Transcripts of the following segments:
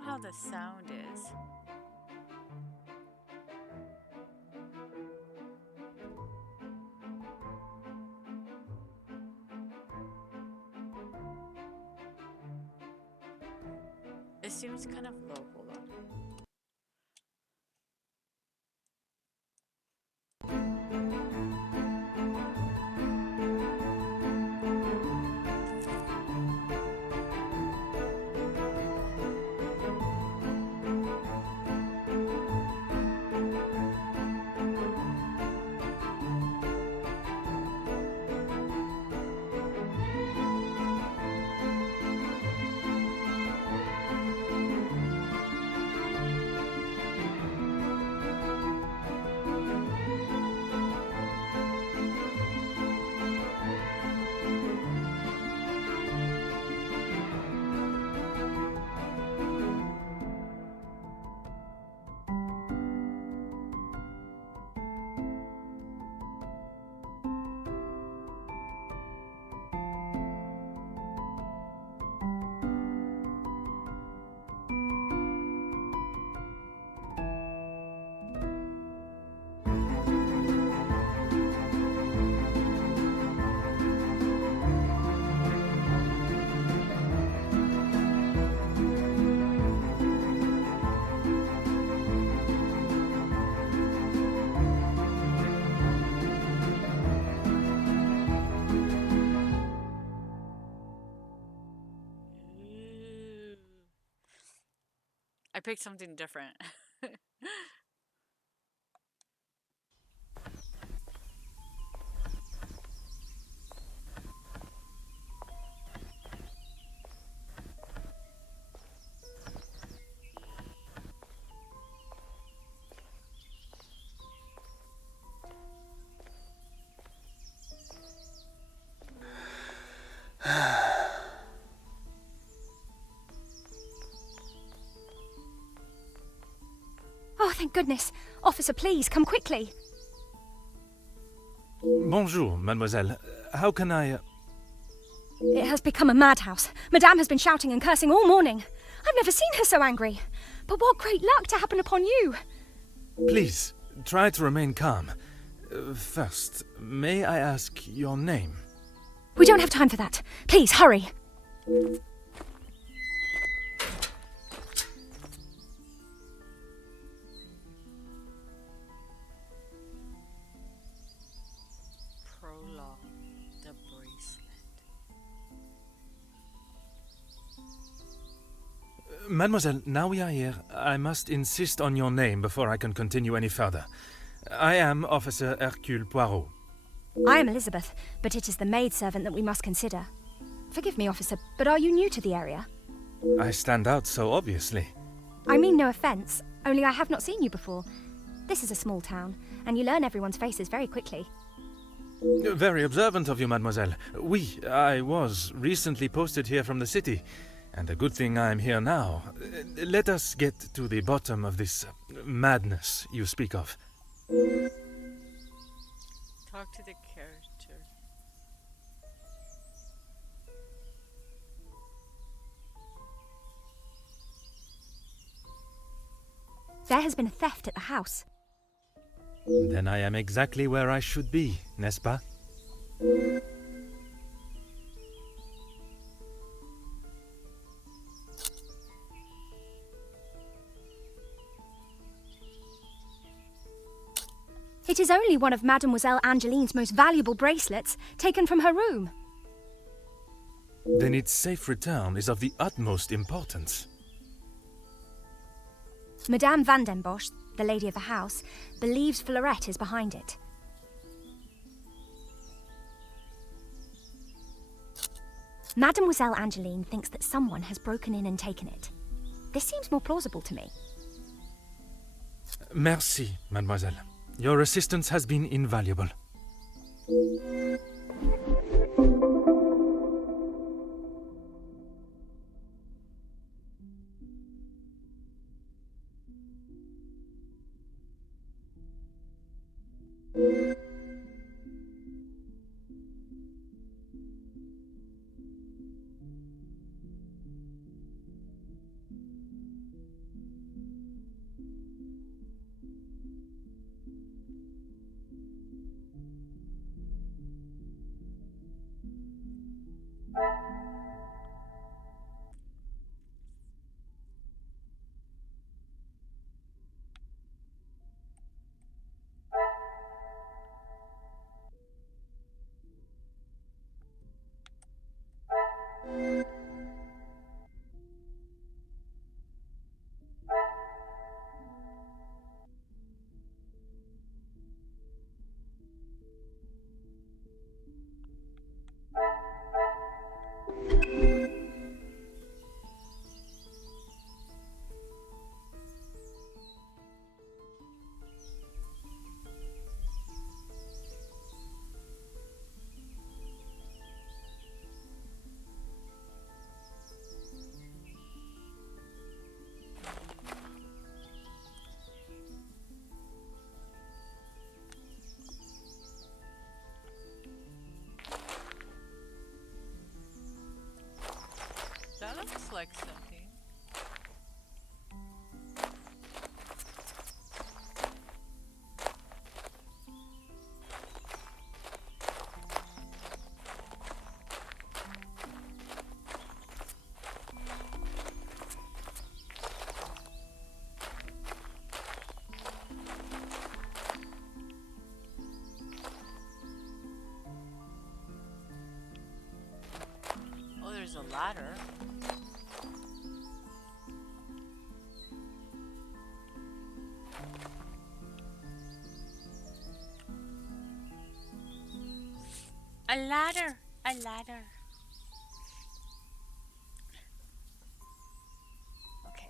know how the sound is. It seems kind of low. Hold on. I picked something different. Oh, thank goodness. Officer, please, come quickly. Bonjour, mademoiselle. How can I... It has become a madhouse. Madame has been shouting and cursing all morning. I've never seen her so angry. But what great luck to happen upon you. Please, try to remain calm. First, may I ask your name? We don't have time for that. Please, hurry. Prologue, the bracelet. Mademoiselle, now we are here, I must insist on your name before I can continue any further. I am Officer Hercule Poirot. I am Elizabeth, but it is the maidservant that we must consider. Forgive me, officer, but are you new to the area? I stand out so obviously. I mean no offence, only I have not seen you before. This is a small town, and you learn everyone's faces very quickly. Very observant of you, mademoiselle. I was recently posted here from the city, and a good thing I am here now. Let us get to the bottom of this madness you speak of. Talk to the character. There has been a theft at the house. Then I am exactly where I should be, n'est-ce pas? It is only one of Mademoiselle Angeline's most valuable bracelets, taken from her room. Then its safe return is of the utmost importance. Madame Van den Bosch, the lady of the house, believes Fleurette is behind it. Mademoiselle Angeline thinks that someone has broken in and taken it. This seems more plausible to me. Merci, mademoiselle. Your assistance has been invaluable. looks like something. Oh, there's a ladder. A ladder! A ladder. Okay.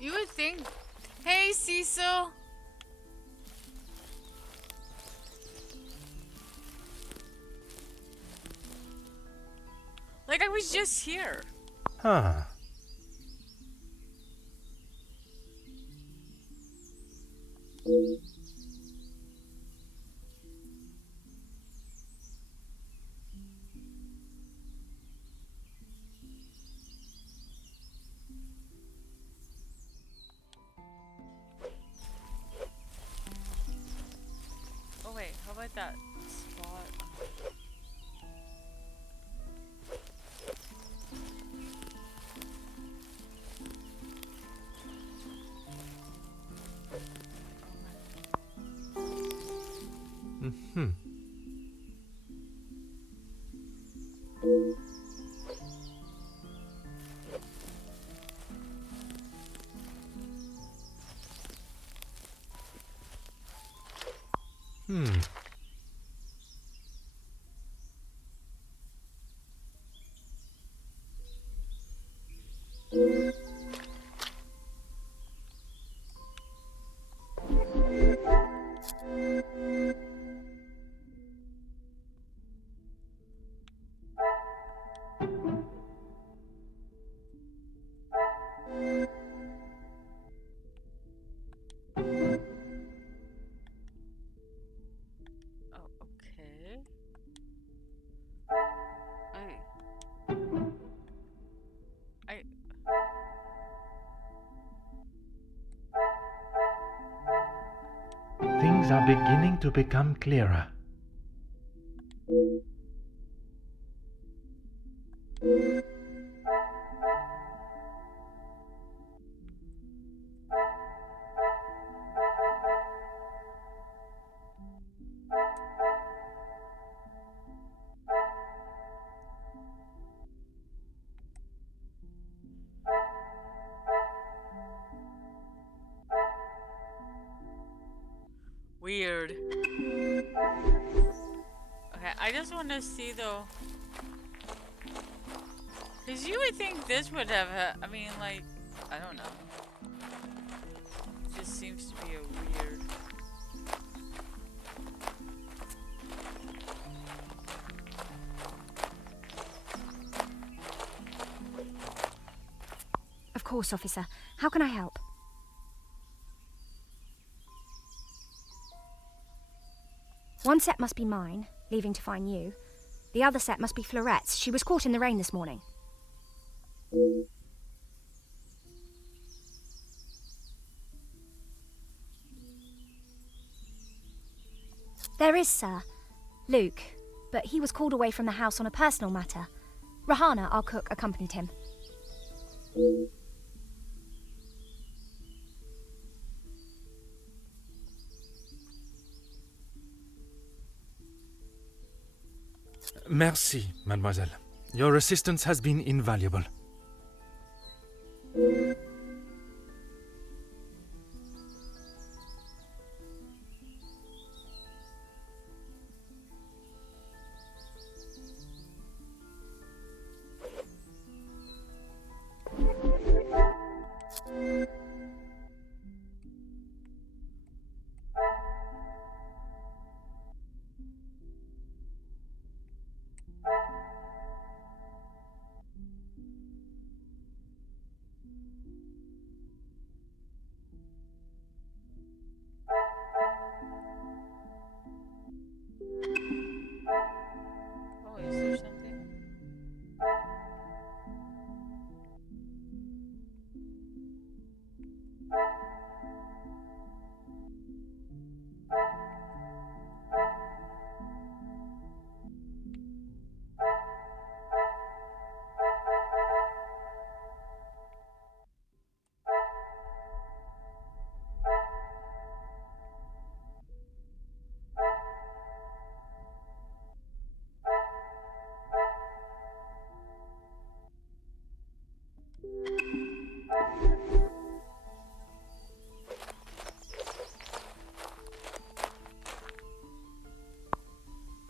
You would think. Hey, Cecil. Like I was just here. Huh. Oh wait, how about that spot? Mm-hmm. Hmm. Oh, okay. I Things are beginning to become clearer. to see though. Because you would think this would have, I mean, like, I don't know. It just seems to be a weird. Of course, officer. How can I help? One set must be mine, leaving to find you. The other set must be Florette's. She was caught in the rain this morning. There is, sir. Luke, but he was called away from the house on a personal matter. Rahana, our cook, accompanied him. Merci, mademoiselle. Your assistance has been invaluable. Oh, is there something?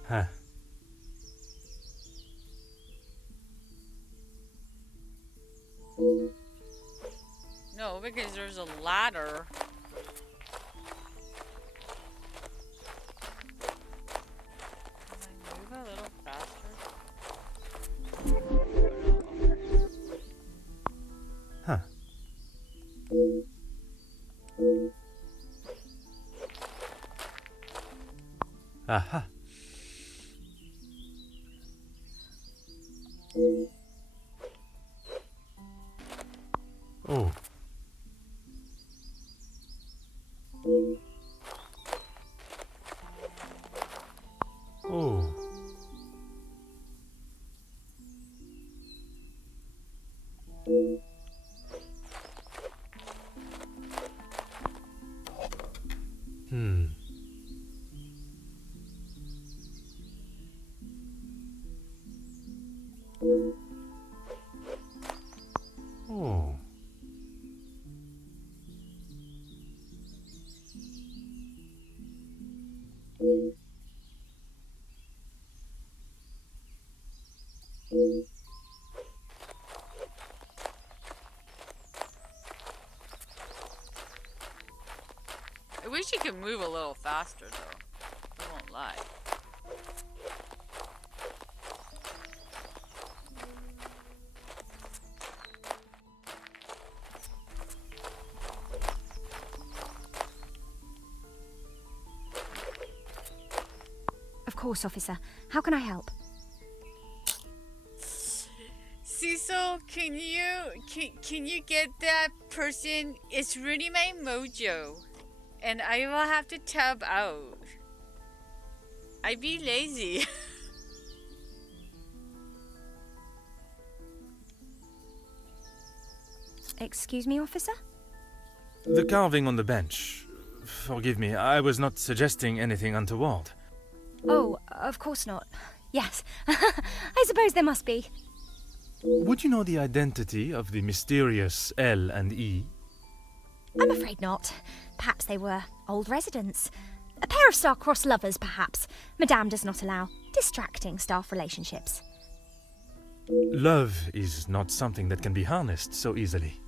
Huh. No, because there's a ladder. Can I move a little faster? Huh. Aha. Oh. Oh. Hmm. Oh. I wish you could move a little faster, though. I won't lie. Of course, officer. How can I help? Cecil, can you get that person? It's really my mojo, and I will have to tab out. I be lazy. Excuse me, officer? The carving on the bench. Forgive me, I was not suggesting anything untoward. Oh, of course not. Yes. I suppose there must be. Would you know the identity of the mysterious L and E? I'm afraid not. Perhaps they were old residents. A pair of star-crossed lovers, perhaps. Madame does not allow distracting staff relationships. Love is not something that can be harnessed so easily.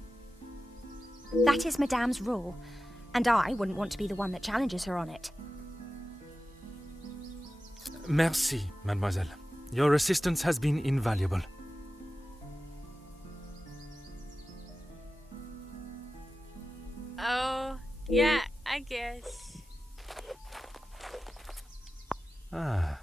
That is Madame's rule, and I wouldn't want to be the one that challenges her on it. Merci, mademoiselle. Your assistance has been invaluable. Oh, yeah, I guess. Ah.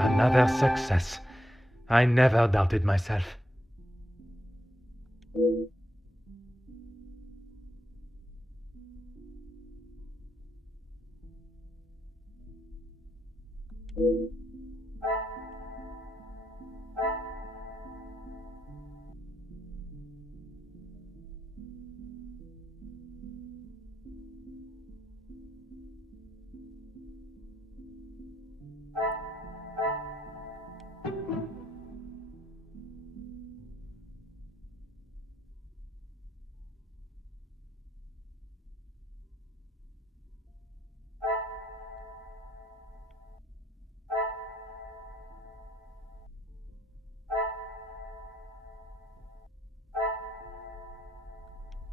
Another success. I never doubted myself.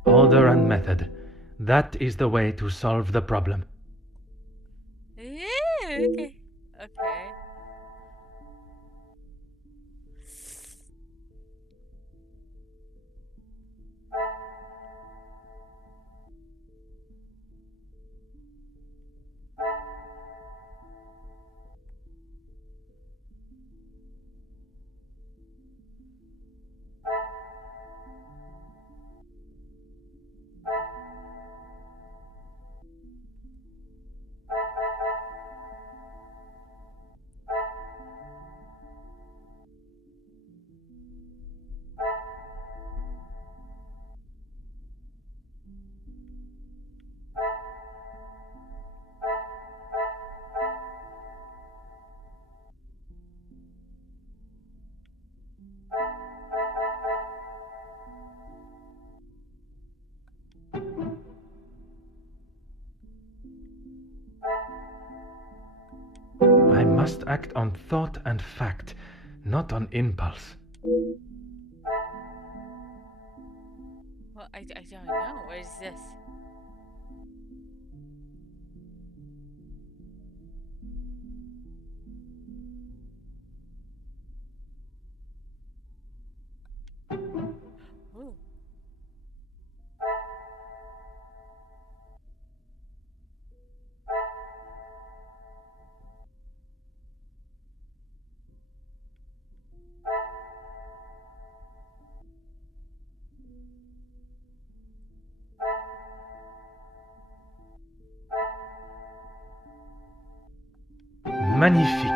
Order and method. That is the way to solve the problem. Yeah, okay. Okay. I must act on thought and fact, not on impulse. Well, I don't know. What is this? Ooh. Magnifique.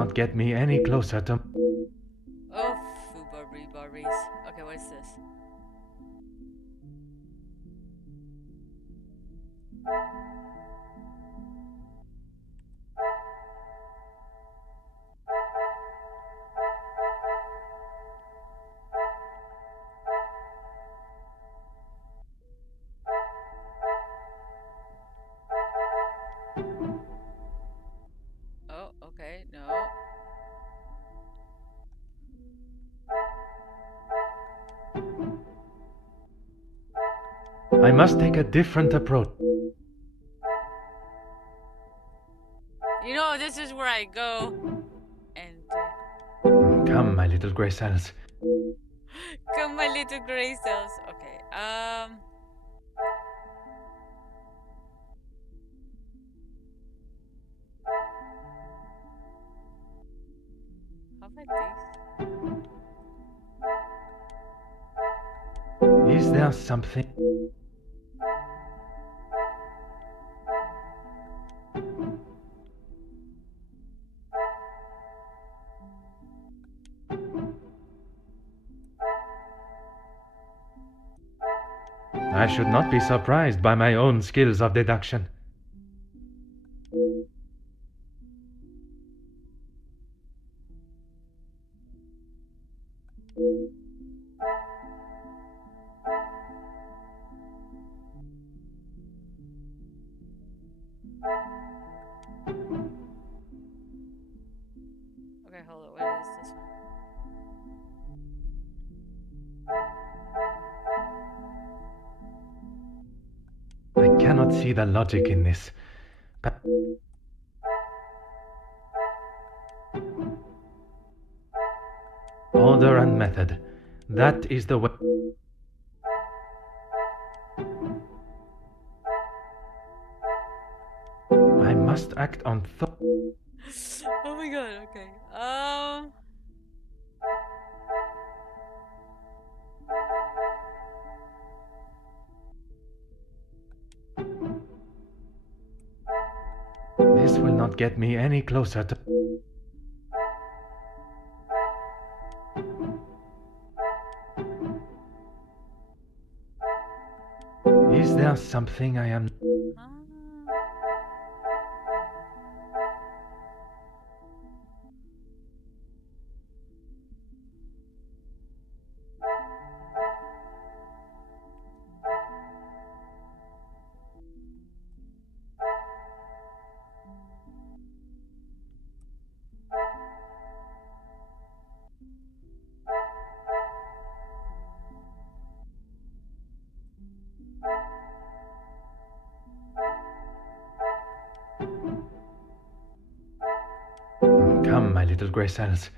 not get me any closer to... Oh, foobarries. Okay, what is this? Oh, okay, no. I must take a different approach. You know, this is where I go. And Come, my little grey cells. come, my little gray cells. Okay. How about this? Is there something... I should not be surprised by my own skills of deduction. Okay, hold on. What is this one? I cannot see the logic in this. But... Order and method. That is the way... I must act on thought. Oh my god, okay. This will not get me any closer to... Is there something I am... Come, my little grey cells.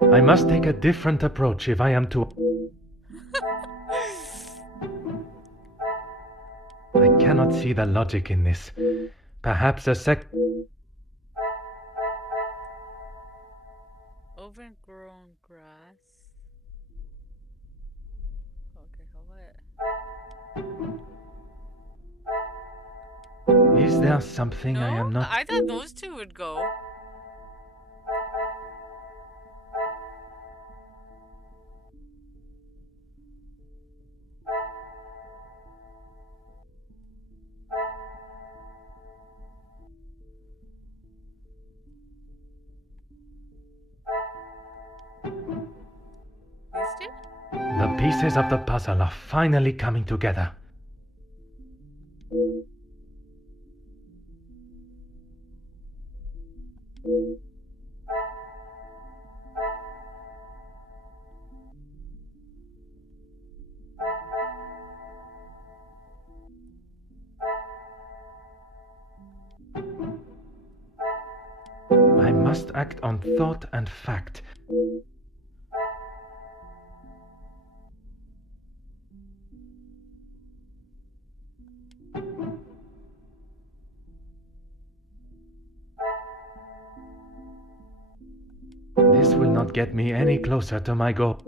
I must take a different approach if I am to... I cannot see the logic in this. Perhaps a Overgrown grass. Okay, hold it. Is there something No? I am not... I thought those two would go. These two? The pieces of the puzzle are finally coming together. I must act on thought and fact. This will not get me any closer to my goal.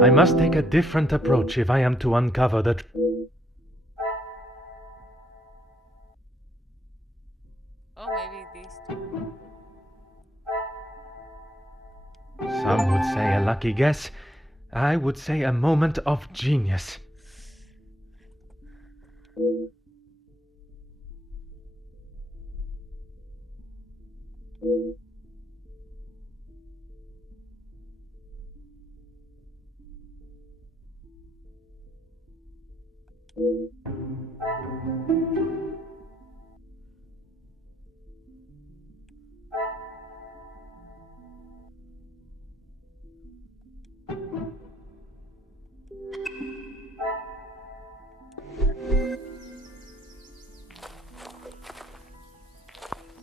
I must take a different approach if I am to uncover the Oh, maybe these two. Some would say a lucky guess. I would say a moment of genius.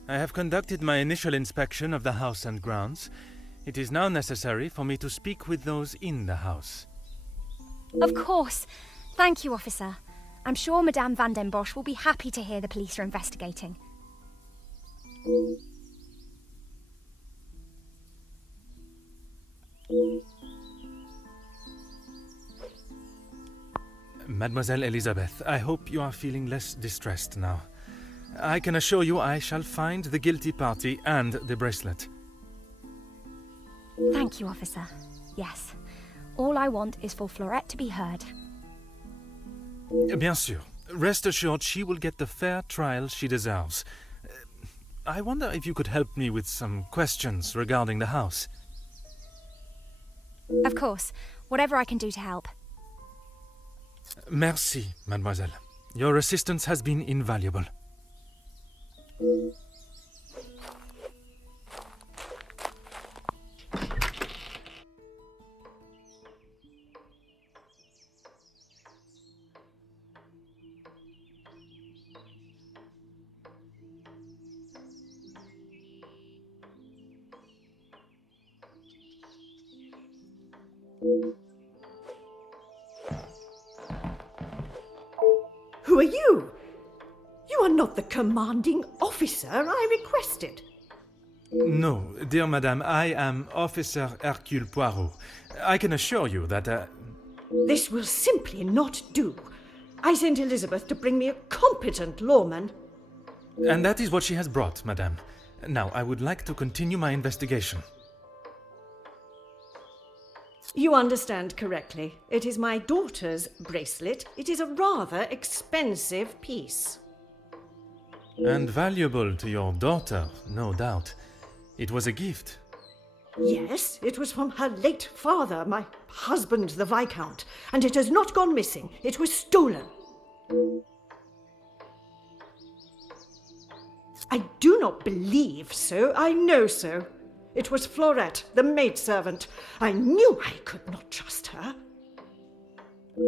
I have conducted my initial inspection of the house and grounds. It is now necessary for me to speak with those in the house. Of course. Thank you, officer. I'm sure Madame Van den Bosch will be happy to hear the police are investigating. Mademoiselle Elizabeth, I hope you are feeling less distressed now. I can assure you I shall find the guilty party and the bracelet. Thank you, officer. Yes. All I want is for Florette to be heard. Bien sûr. Rest assured she will get the fair trial she deserves. I wonder if you could help me with some questions regarding the house. Of course. Whatever I can do to help. Merci, mademoiselle. Your assistance has been invaluable. Who are you? You are not the commanding officer I requested. No, dear madame, I am Officer Hercule Poirot. I can assure you that, This will simply not do. I sent Elizabeth to bring me a competent lawman. And that is what she has brought, madame. Now, I would like to continue my investigation. You understand correctly. It is my daughter's bracelet. It is a rather expensive piece. And valuable to your daughter, no doubt. It was a gift. Yes, it was from her late father, my husband, the Viscount, and it has not gone missing. It was stolen. I do not believe so. I know so. It was Florette, the maidservant. I knew I could not trust her.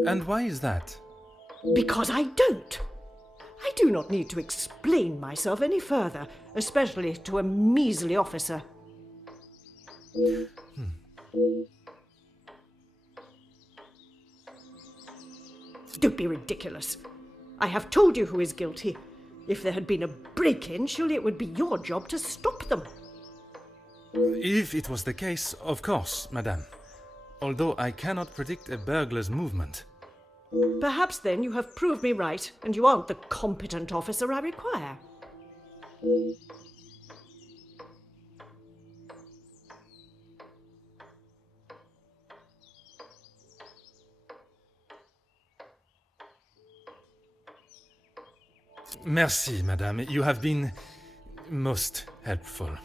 And why is that? Because I don't. I do not need to explain myself any further, especially to a measly officer. Don't be ridiculous. I have told you who is guilty. If there had been a break-in, surely it would be your job to stop them. If it was the case, of course, madame. Although I cannot predict a burglar's movement. Perhaps then you have proved me right, and you aren't the competent officer I require. Merci, madame. You have been most helpful.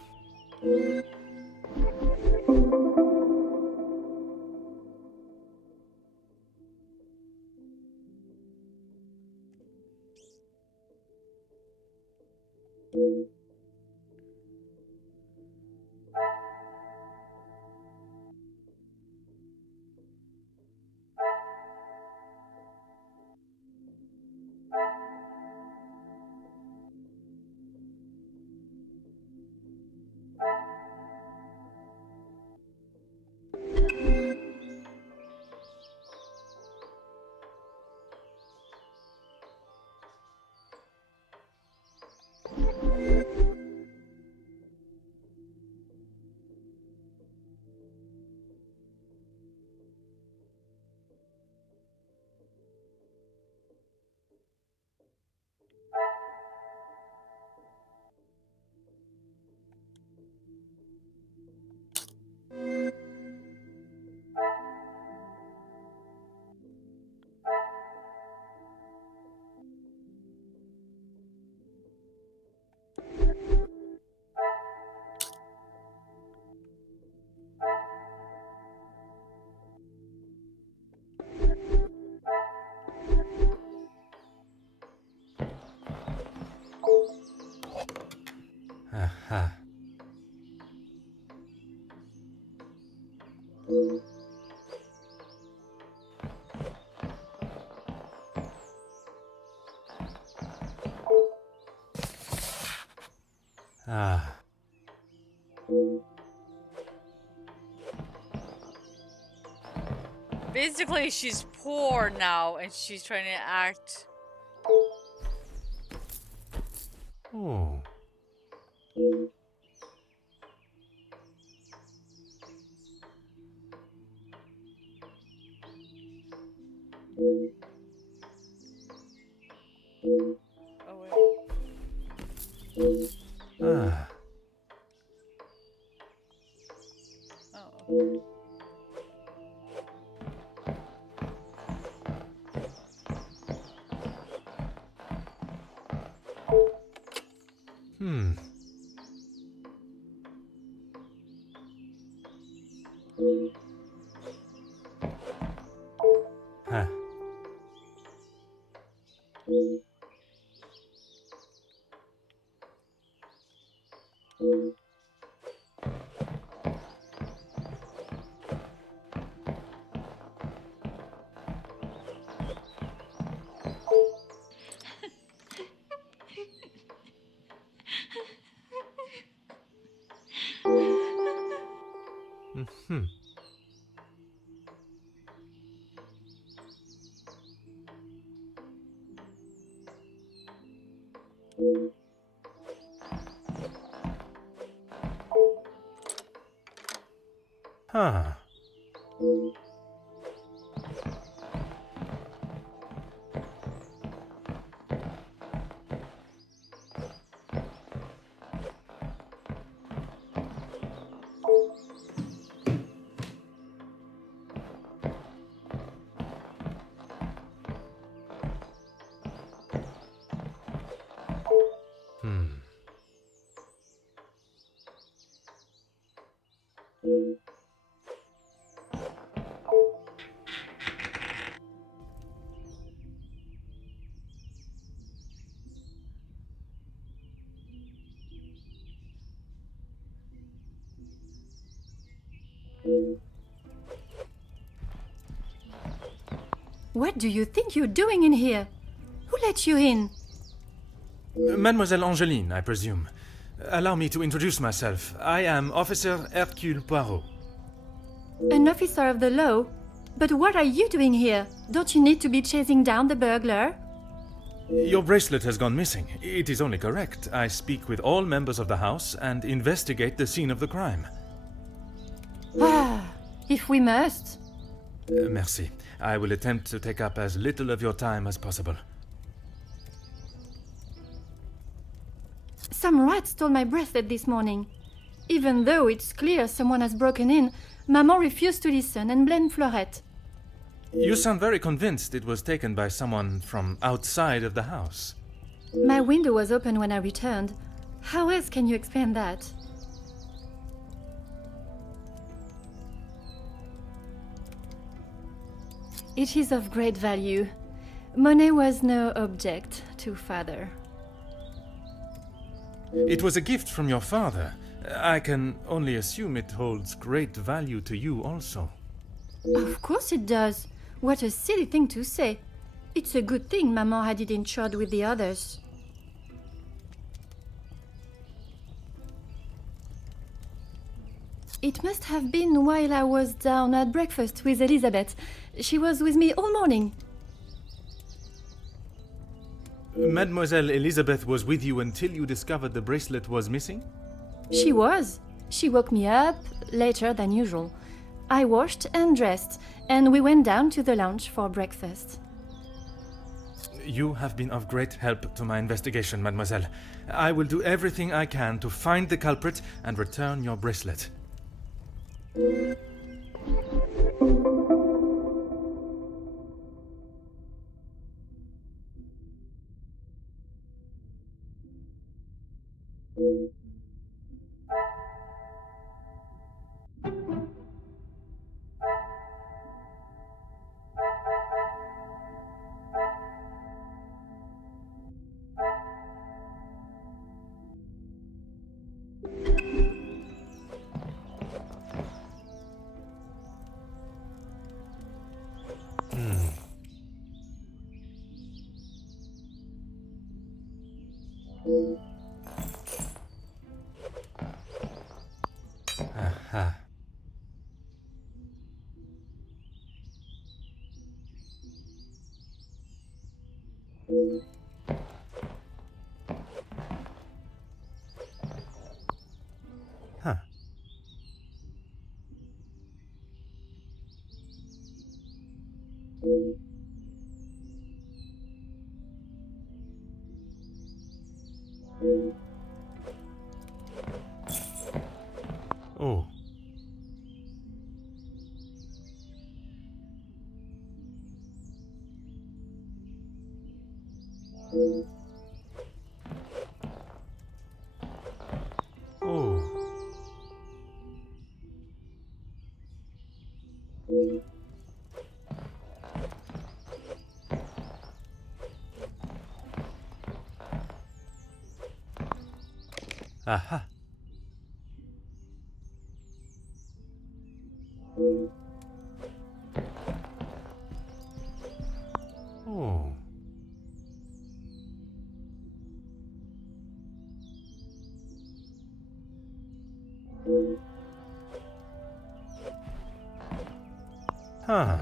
Aha. Ah. Basically, she's poor now and she's trying to act. Oh. Oh, wait. Ah. Oh. Hmm. Huh. Hmm. Huh. Hmm. What do you think you're doing in here? Who let you in? Mademoiselle Angeline, I presume. Allow me to introduce myself. I am Officer Hercule Poirot. An officer of the law? But what are you doing here? Don't you need to be chasing down the burglar? Your bracelet has gone missing. It is only correct. I speak with all members of the house and investigate the scene of the crime. Ah, if we must. Merci. I will attempt to take up as little of your time as possible. Some rat stole my bracelet this morning. Even though it's clear someone has broken in, Maman refused to listen and blamed Florette. You sound very convinced it was taken by someone from outside of the house. My window was open when I returned. How else can you explain that? It is of great value. Money was no object to father. It was a gift from your father. I can only assume it holds great value to you also. Of course it does. What a silly thing to say. It's a good thing Maman had it insured with the others. It must have been while I was down at breakfast with Elizabeth. She was with me all morning. Mademoiselle Elizabeth was with you until you discovered the bracelet was missing? She was. She woke me up later than usual. I washed and dressed, and we went down to the lounge for breakfast. You have been of great help to my investigation, mademoiselle. I will do everything I can to find the culprit and return your bracelet. Aha. Huh. Oh. Oh. Aha. Oh. Huh.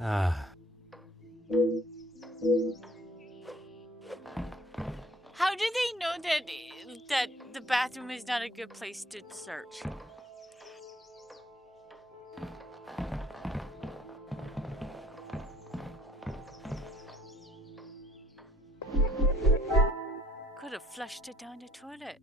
Ah. How do they know that the bathroom is not a good place to search? Could have flushed it down the toilet.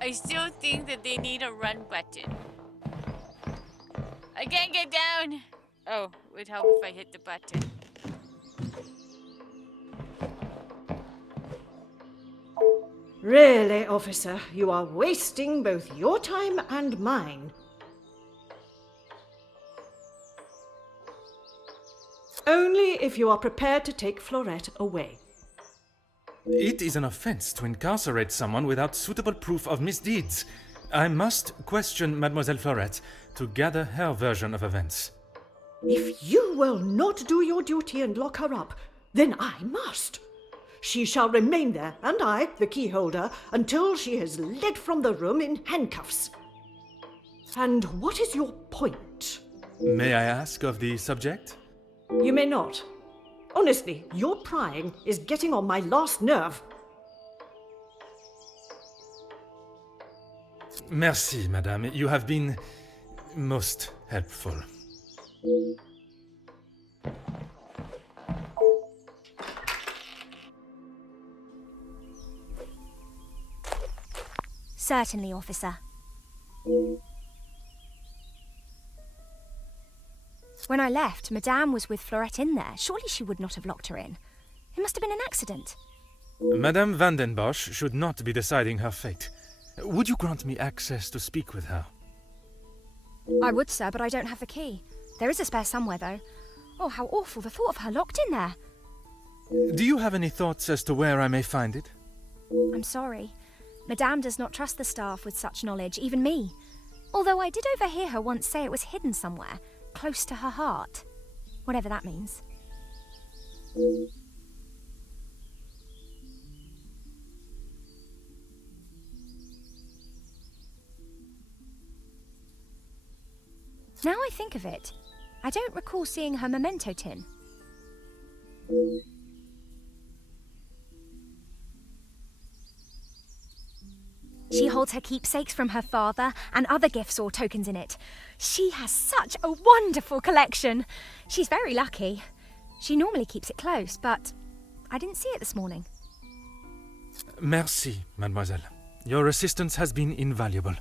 I still think that they need a run button. I can't get down. Oh, it would help if I hit the button. Really, officer, you are wasting both your time and mine. Only if you are prepared to take Florette away. It is an offense to incarcerate someone without suitable proof of misdeeds. I must question Mademoiselle Florette to gather her version of events. If you will not do your duty and lock her up, then I must. She shall remain there, and I, the key holder, until she is led from the room in handcuffs. And what is your point? May I ask of the subject? You may not. Honestly, your prying is getting on my last nerve. Merci, madame. You have been most helpful. Certainly, officer. When I left, Madame was with Florette in there. Surely she would not have locked her in. It must have been an accident. Madame van den Bosch should not be deciding her fate. Would you grant me access to speak with her? I would, sir, but I don't have the key. There is a spare somewhere, though. Oh, how awful, the thought of her locked in there. Do you have any thoughts as to where I may find it? I'm sorry. Madame does not trust the staff with such knowledge, even me. Although I did overhear her once say it was hidden somewhere, close to her heart. Whatever that means. Now I think of it, I don't recall seeing her memento tin. She holds her keepsakes from her father and other gifts or tokens in it. She has such a wonderful collection. She's very lucky. She normally keeps it close, but I didn't see it this morning. Merci, mademoiselle. Your assistance has been invaluable.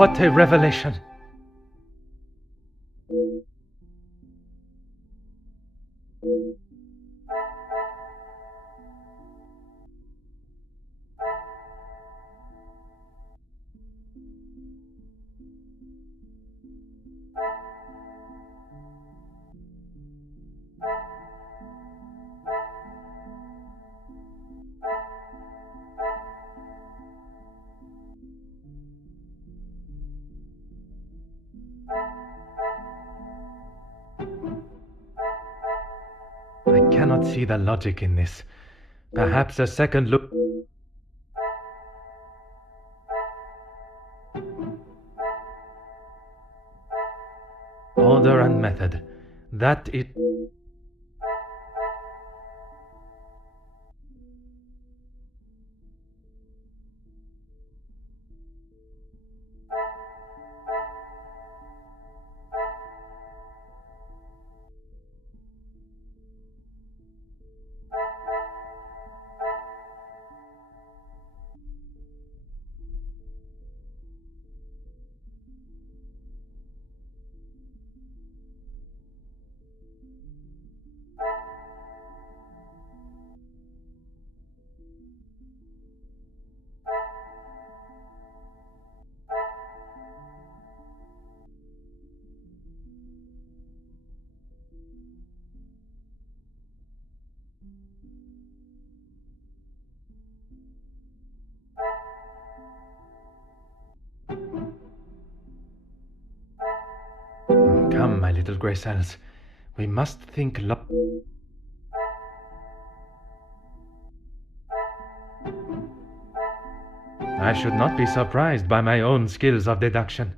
What a revelation! I cannot see the logic in this. Perhaps a second look... Order and method. That it... Come, my little grey cells. We must think I should not be surprised by my own skills of deduction.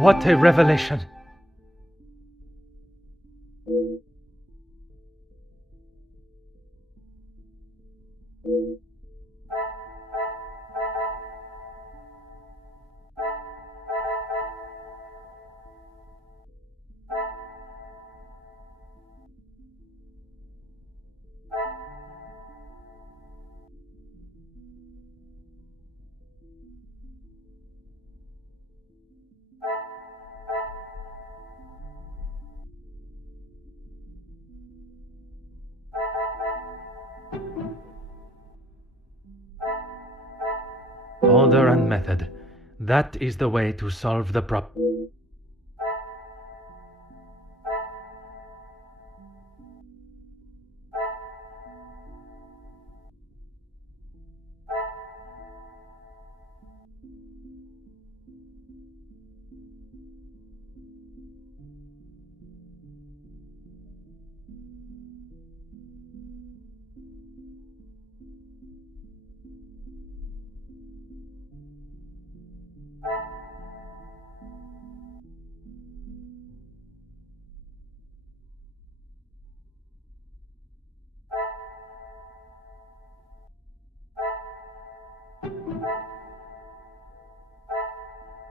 What a revelation! Order and method. That is the way to solve the problem.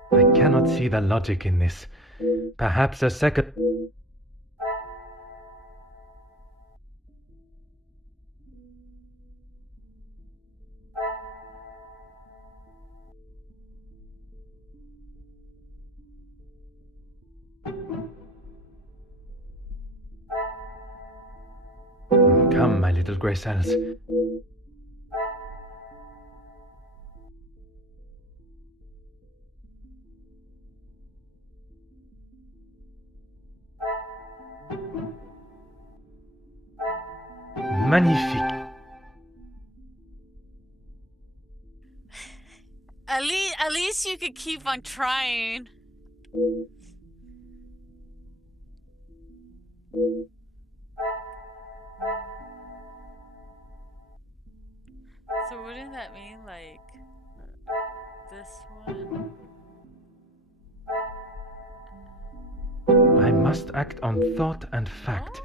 I cannot see the logic in this. Perhaps a second... Come, my little grey cells. Magnifique. At least you could keep on trying. So wouldn't that mean like this one? I must act on thought and fact.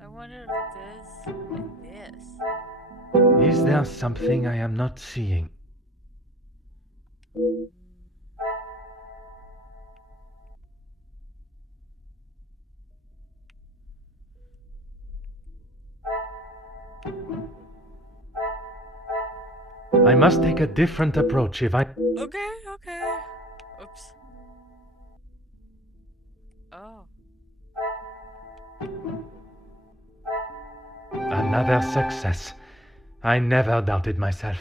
I wonder if this and this. Is there something I am not seeing? I must take a different approach if I... Okay. Oops. Oh. Another success. I never doubted myself.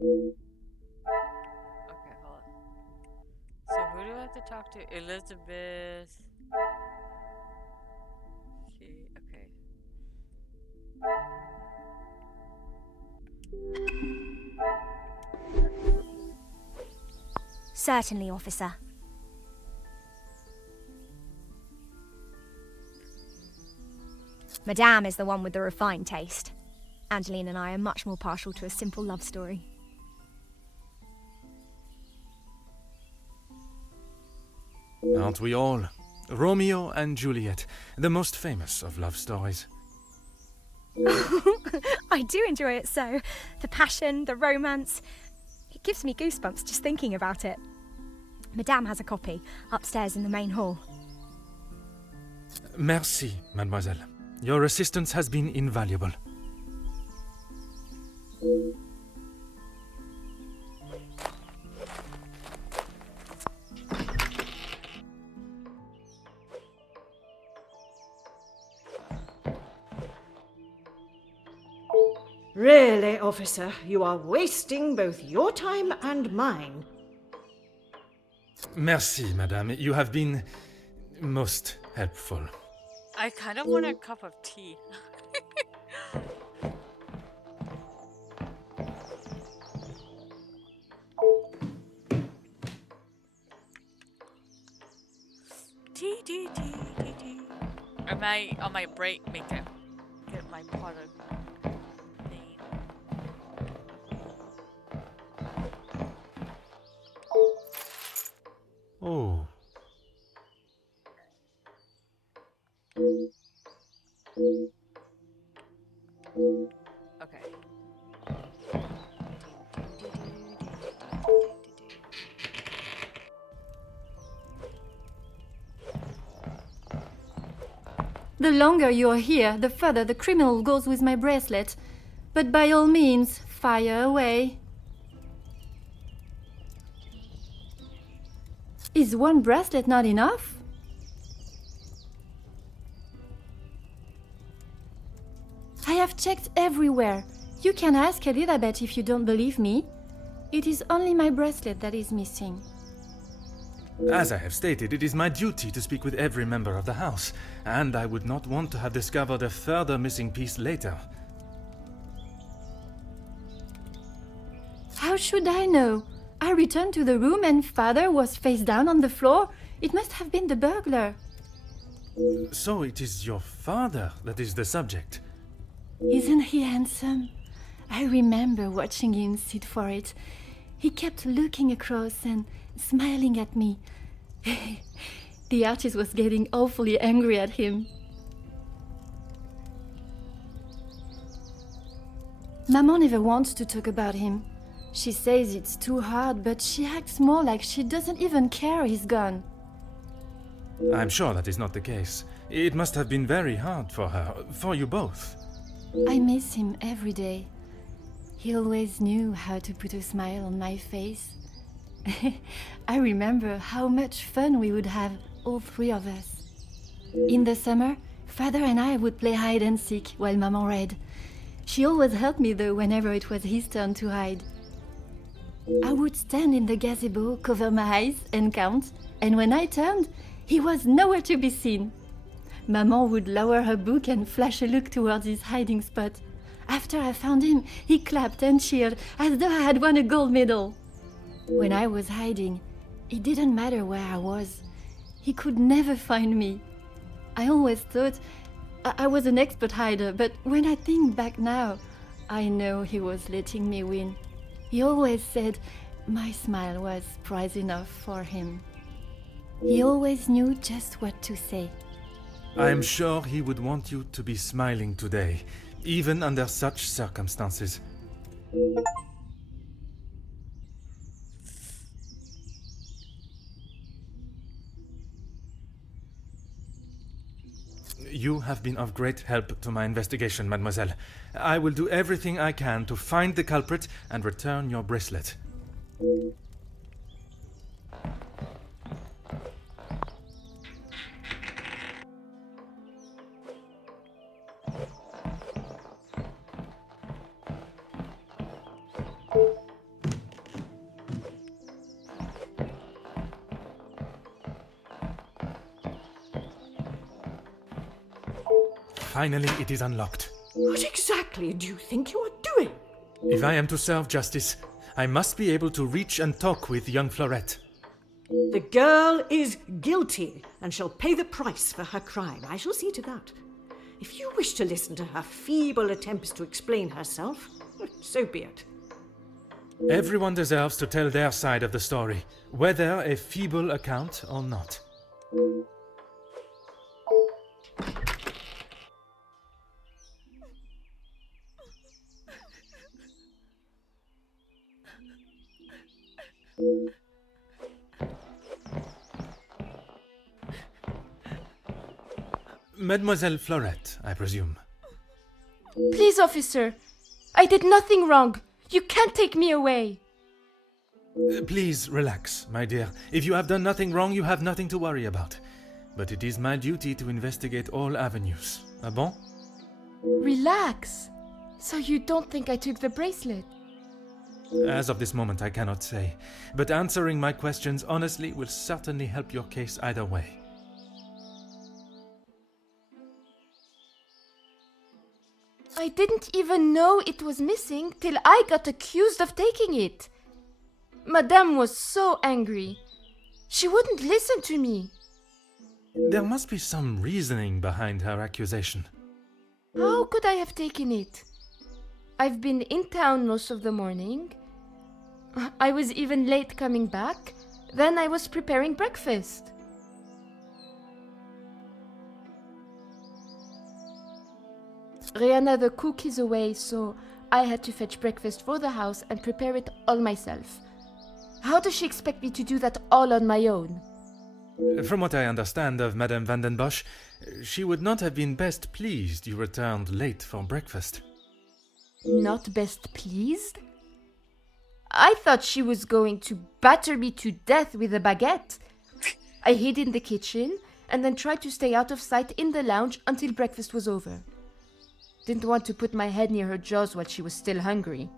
Okay, hold on. So who do I have to talk to? Elizabeth. Okay. Certainly, officer. Madame is the one with the refined taste. Angeline and I are much more partial to a simple love story. Aren't we all? Romeo and Juliet, the most famous of love stories. I do enjoy it so. The passion, the romance. It gives me goosebumps just thinking about it. Madame has a copy upstairs in the main hall. Merci, mademoiselle. Your assistance has been invaluable. Really, officer, you are wasting both your time and mine. Merci, madame. You have been most helpful. I kind of want a cup of tea. Am I on my break? Make that get my product name. Oh. Okay. The longer you are here, the further the criminal goes with my bracelet. But by all means, fire away. Is one bracelet not enough? I have checked everywhere. You can ask Elizabeth if you don't believe me. It is only my bracelet that is missing. As I have stated, it is my duty to speak with every member of the house, and I would not want to have discovered a further missing piece later. How should I know? I returned to the room and father was face down on the floor. It must have been the burglar. So it is your father that is the subject. Isn't he handsome? I remember watching him sit for it. He kept looking across and smiling at me. The artist was getting awfully angry at him. Maman never wants to talk about him. She says it's too hard, but she acts more like she doesn't even care he's gone. I'm sure that is not the case. It must have been very hard for her, for you both. I miss him every day. He always knew how to put a smile on my face. I remember how much fun we would have, all three of us. In the summer, father and I would play hide and seek while Maman read. She always helped me though whenever it was his turn to hide. I would stand in the gazebo, cover my eyes and count, and when I turned, he was nowhere to be seen. Maman would lower her book and flash a look towards his hiding spot. After I found him, he clapped and cheered as though I had won a gold medal. When I was hiding, it didn't matter where I was. He could never find me. I always thought I was an expert hider, but when I think back now, I know he was letting me win. He always said my smile was prize enough for him. He always knew just what to say. I'm sure he would want you to be smiling today, even under such circumstances. You have been of great help to my investigation, mademoiselle. I will do everything I can to find the culprit and return your bracelet. Finally, it is unlocked. What exactly do you think you are doing? If I am to serve justice, I must be able to reach and talk with young Florette. The girl is guilty and shall pay the price for her crime. I shall see to that. If you wish to listen to her feeble attempts to explain herself, so be it. Everyone deserves to tell their side of the story, whether a feeble account or not. Mademoiselle Florette, I presume. Please, officer. I did nothing wrong. You can't take me away. Please relax, my dear. If you have done nothing wrong, you have nothing to worry about. But it is my duty to investigate all avenues. Ah bon? Relax. So you don't think I took the bracelet? As of this moment, I cannot say. But answering my questions honestly will certainly help your case either way. I didn't even know it was missing till I got accused of taking it. Madame was so angry. She wouldn't listen to me. There must be some reasoning behind her accusation. How could I have taken it? I've been in town most of the morning. I was even late coming back. Then I was preparing breakfast. Rihanna the cook is away, so I had to fetch breakfast for the house and prepare it all myself. How does she expect me to do that all on my own? From what I understand of Madame van den Bosch, she would not have been best pleased you returned late for breakfast. Not best pleased? I thought she was going to batter me to death with a baguette. I hid in the kitchen and then tried to stay out of sight in the lounge until breakfast was over. Didn't want to put my head near her jaws while she was still hungry.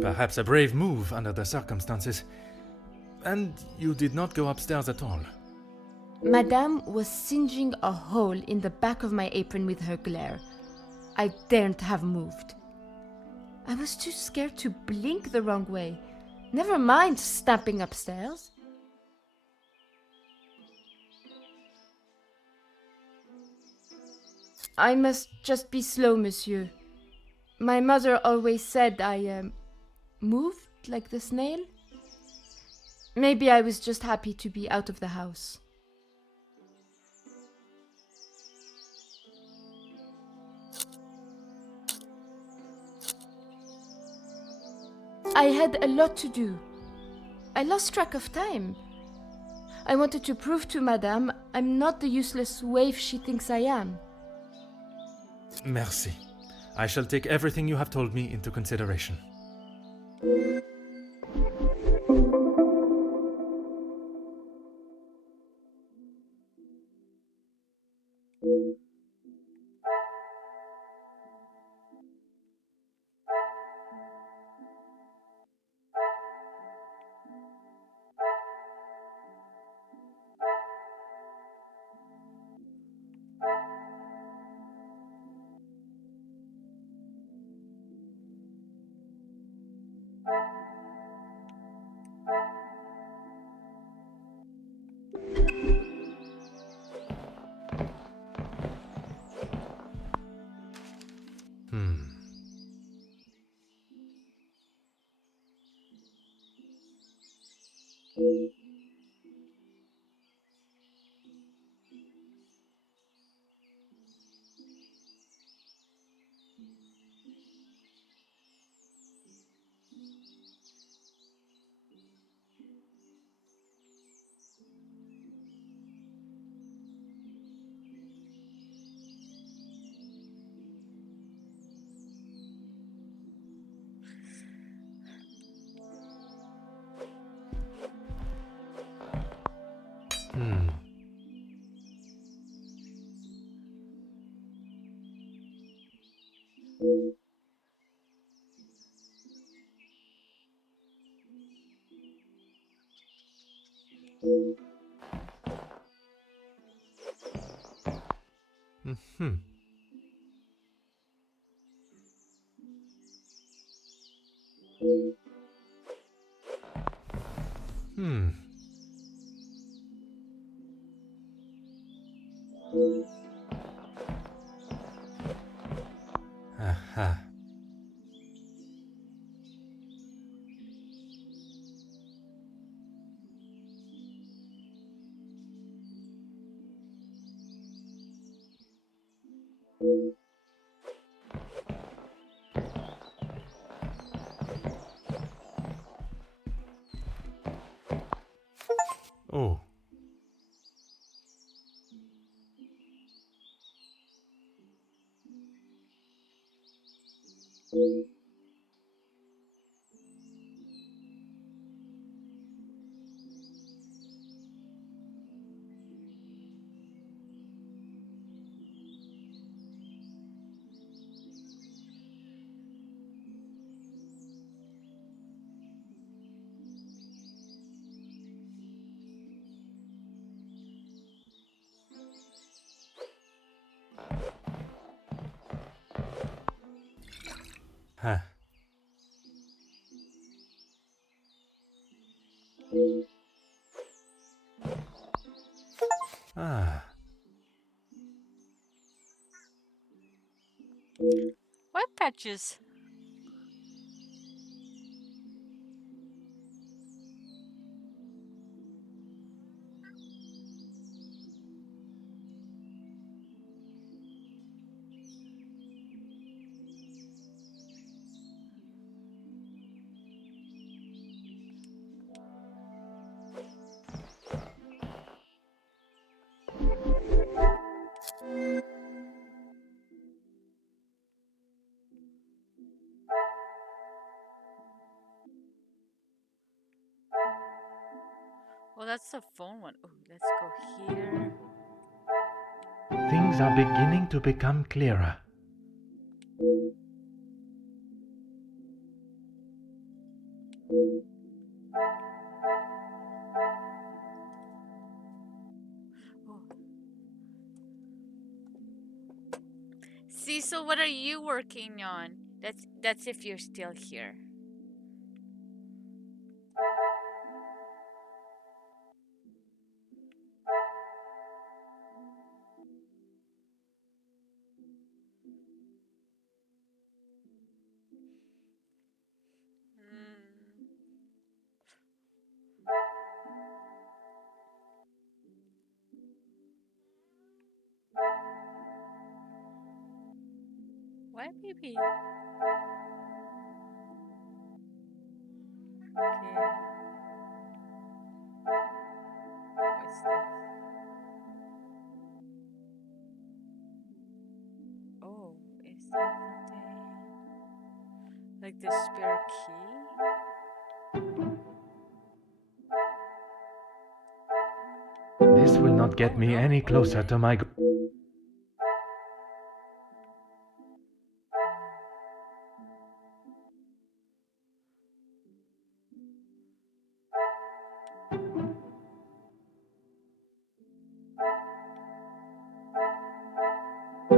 Perhaps a brave move under the circumstances. And you did not go upstairs at all. Madame was singeing a hole in the back of my apron with her glare. I daren't have moved. I was too scared to blink the wrong way. Never mind stamping upstairs. I must just be slow, monsieur. My mother always said I moved like the snail. Maybe I was just happy to be out of the house. I had a lot to do. I lost track of time. I wanted to prove to Madame I'm not the useless waif she thinks I am. Merci. I shall take everything you have told me into consideration. Aha. Oh. Huh. Ah, What patches? Well, that's the phone one. Oh, let's go here. things are beginning to become clearer. Oh. Cecil, what are you working on? That's if you're still here. Hmm. What, baby? Okay. What's this? Oh, is that something like the spare key? This will not get Oh me no. any closer Okay. to my.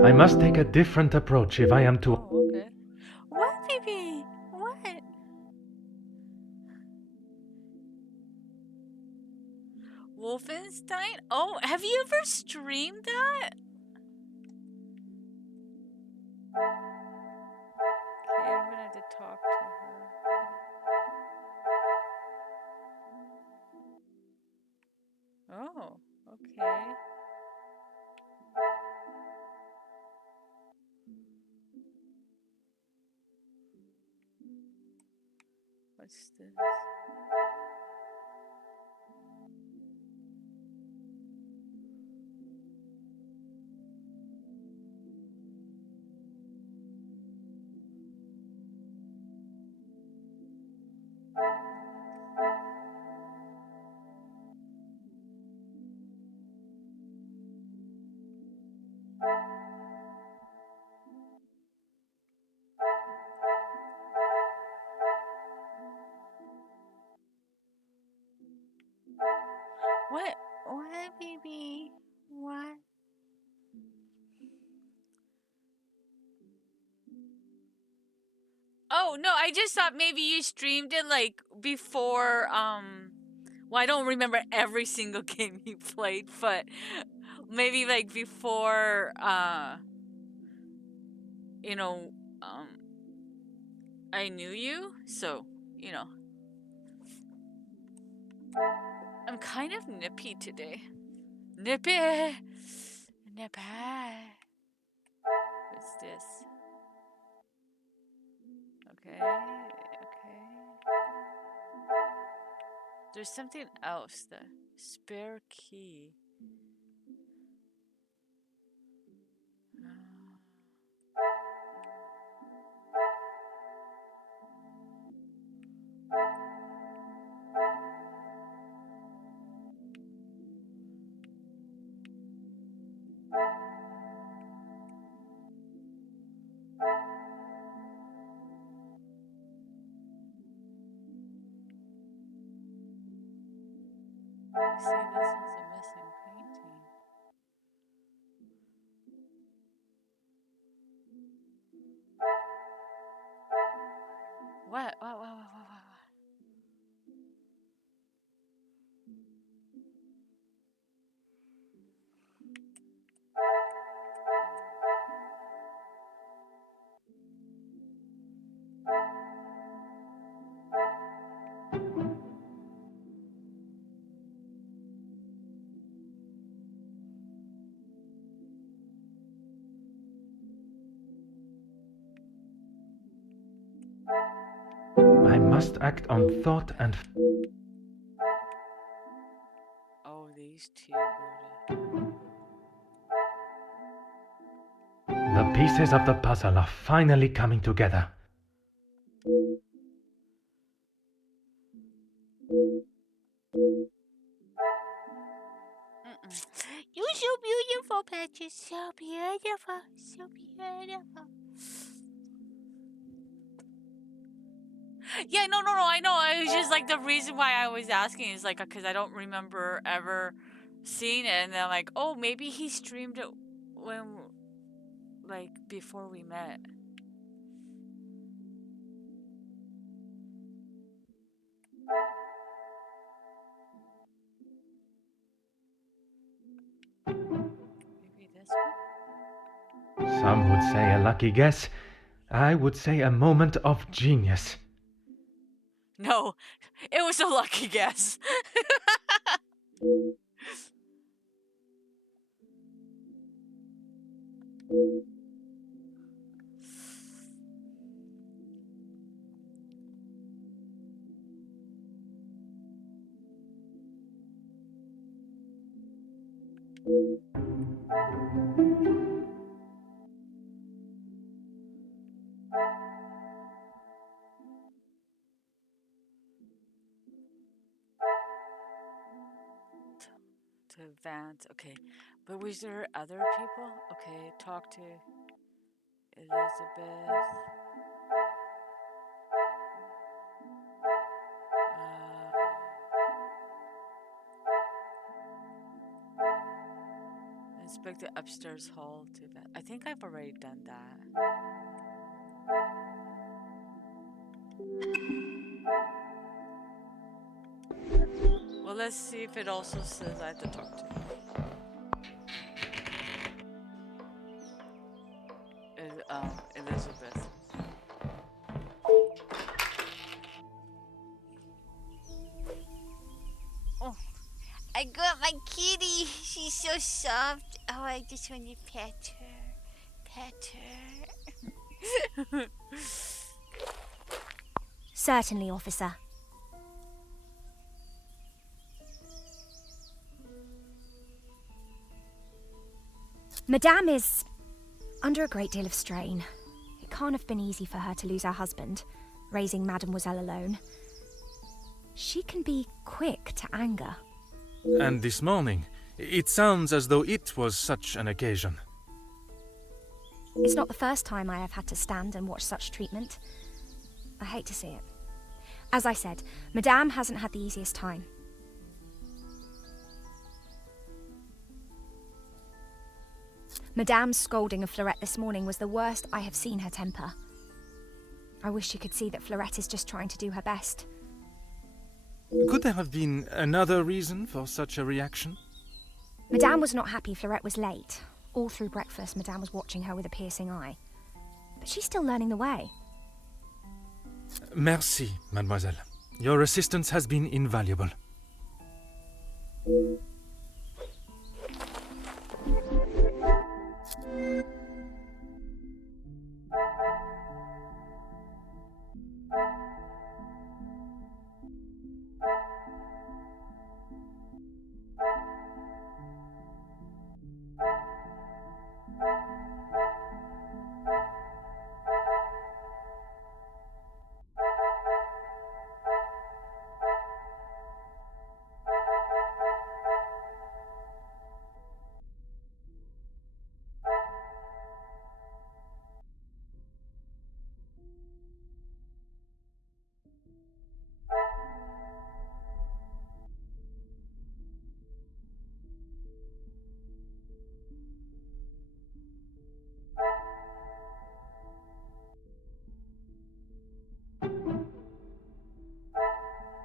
I must take a different approach if I am to. Oh, okay. What, baby? What? Wolfenstein? Oh, have you ever streamed that? Okay, I'm gonna have to talk to her. Oh, okay. What's this? What? What, baby? What? Oh, no, I just thought maybe you streamed it like before well, I don't remember every single game you played, but maybe like before you know, um I knew you. So, you know, I'm kind of nippy today. Nippy. Nippy. What's this? Okay. Okay. There's something else. The spare key. Uh, See, this is a missing painting. What? What? must act on thought and... Oh, these two go to... The pieces of the puzzle are finally coming together. You're so beautiful, Patrick. So beautiful. So beautiful. Yeah, no, I know. It was just like the reason why I was asking is like because I don't remember ever seeing it, and then I'm like, oh, maybe he streamed it when, like, before we met. Maybe this one? Some would say a lucky guess. I would say a moment of genius. No, it was a lucky guess. To advance, okay. But was there other people? Okay, talk to Elizabeth. Inspect the upstairs hall to that. I think I've already done that. Well, let's see if it also says I have to talk to Elizabeth. Oh, I got my kitty. She's so soft. Oh, I just want to pet her. Pet her. Certainly, officer. Madame is under a great deal of strain. It can't have been easy for her to lose her husband, raising Mademoiselle alone. She can be quick to anger. And this morning, it sounds as though it was such an occasion. It's not the first time I have had to stand and watch such treatment. I hate to see it. As I said, Madame hasn't had the easiest time. Madame's scolding of Fleurette this morning was the worst I have seen her temper. I wish you could see that Fleurette is just trying to do her best. Could there have been another reason for such a reaction? Madame was not happy Fleurette was late. All through breakfast, Madame was watching her with a piercing eye. But she's still learning the way. Merci, mademoiselle. Your assistance has been invaluable.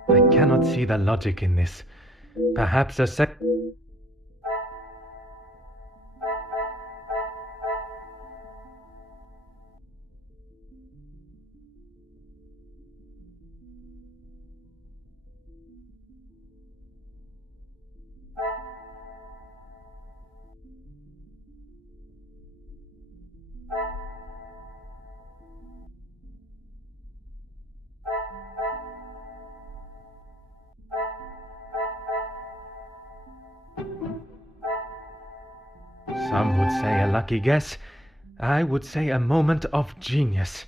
I cannot see the logic in this. Perhaps a sec... Some would say a lucky guess. I would say a moment of genius.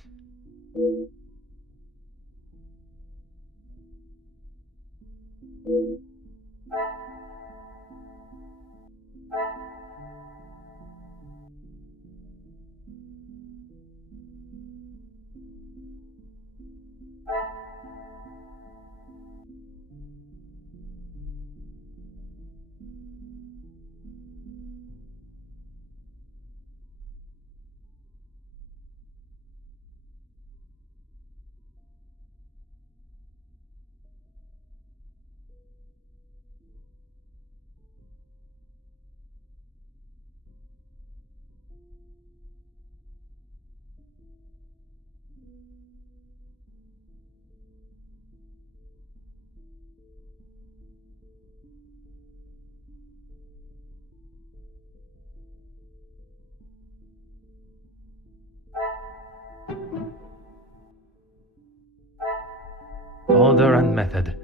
Order and method.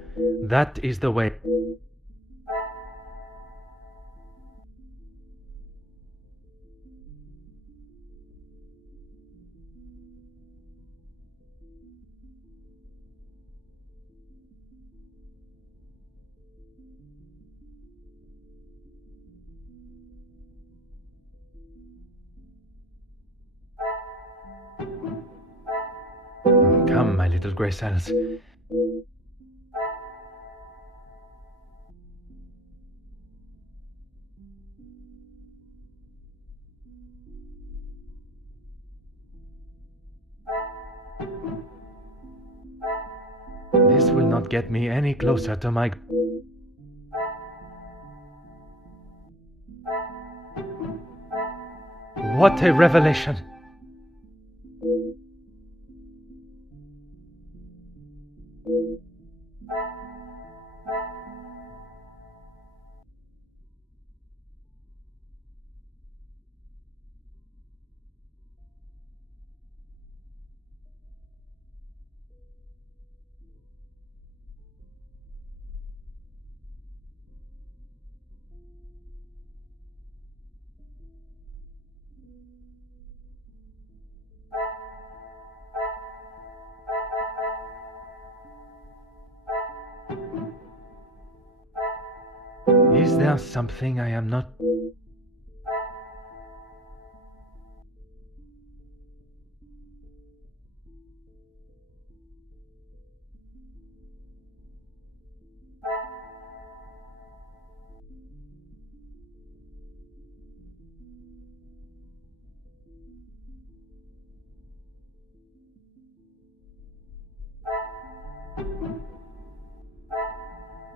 That is the way. Come, my little grey cells. This will not get me any closer to my... What a revelation! Is there something I am not...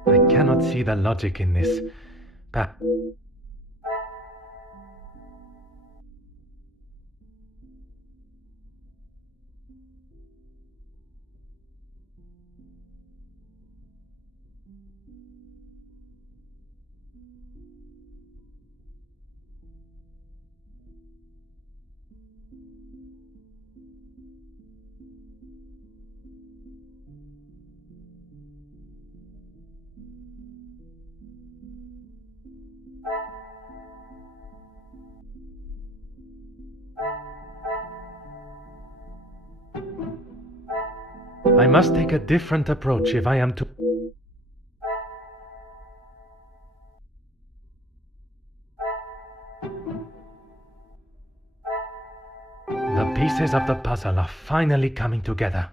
I cannot see the logic in this. I must take a different approach if I am to... The pieces of the puzzle are finally coming together.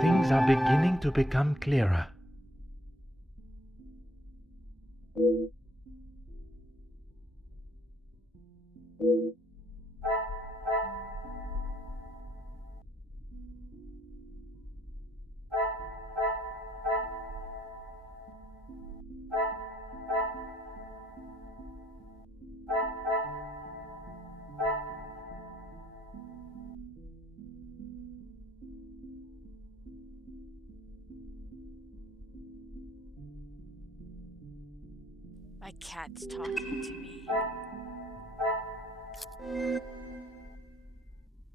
Things are beginning to become clearer. My cat's talking to me.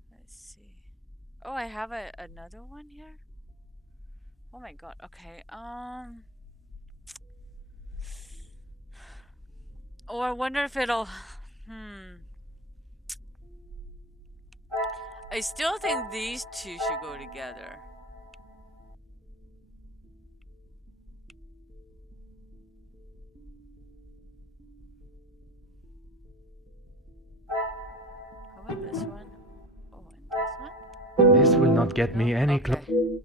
Let's see. Oh, I have another one here. Oh my god. Okay. Oh, I wonder if it'll. I still think these two should go together. How about this one? Oh, and this one? This will not get me any Okay. closer.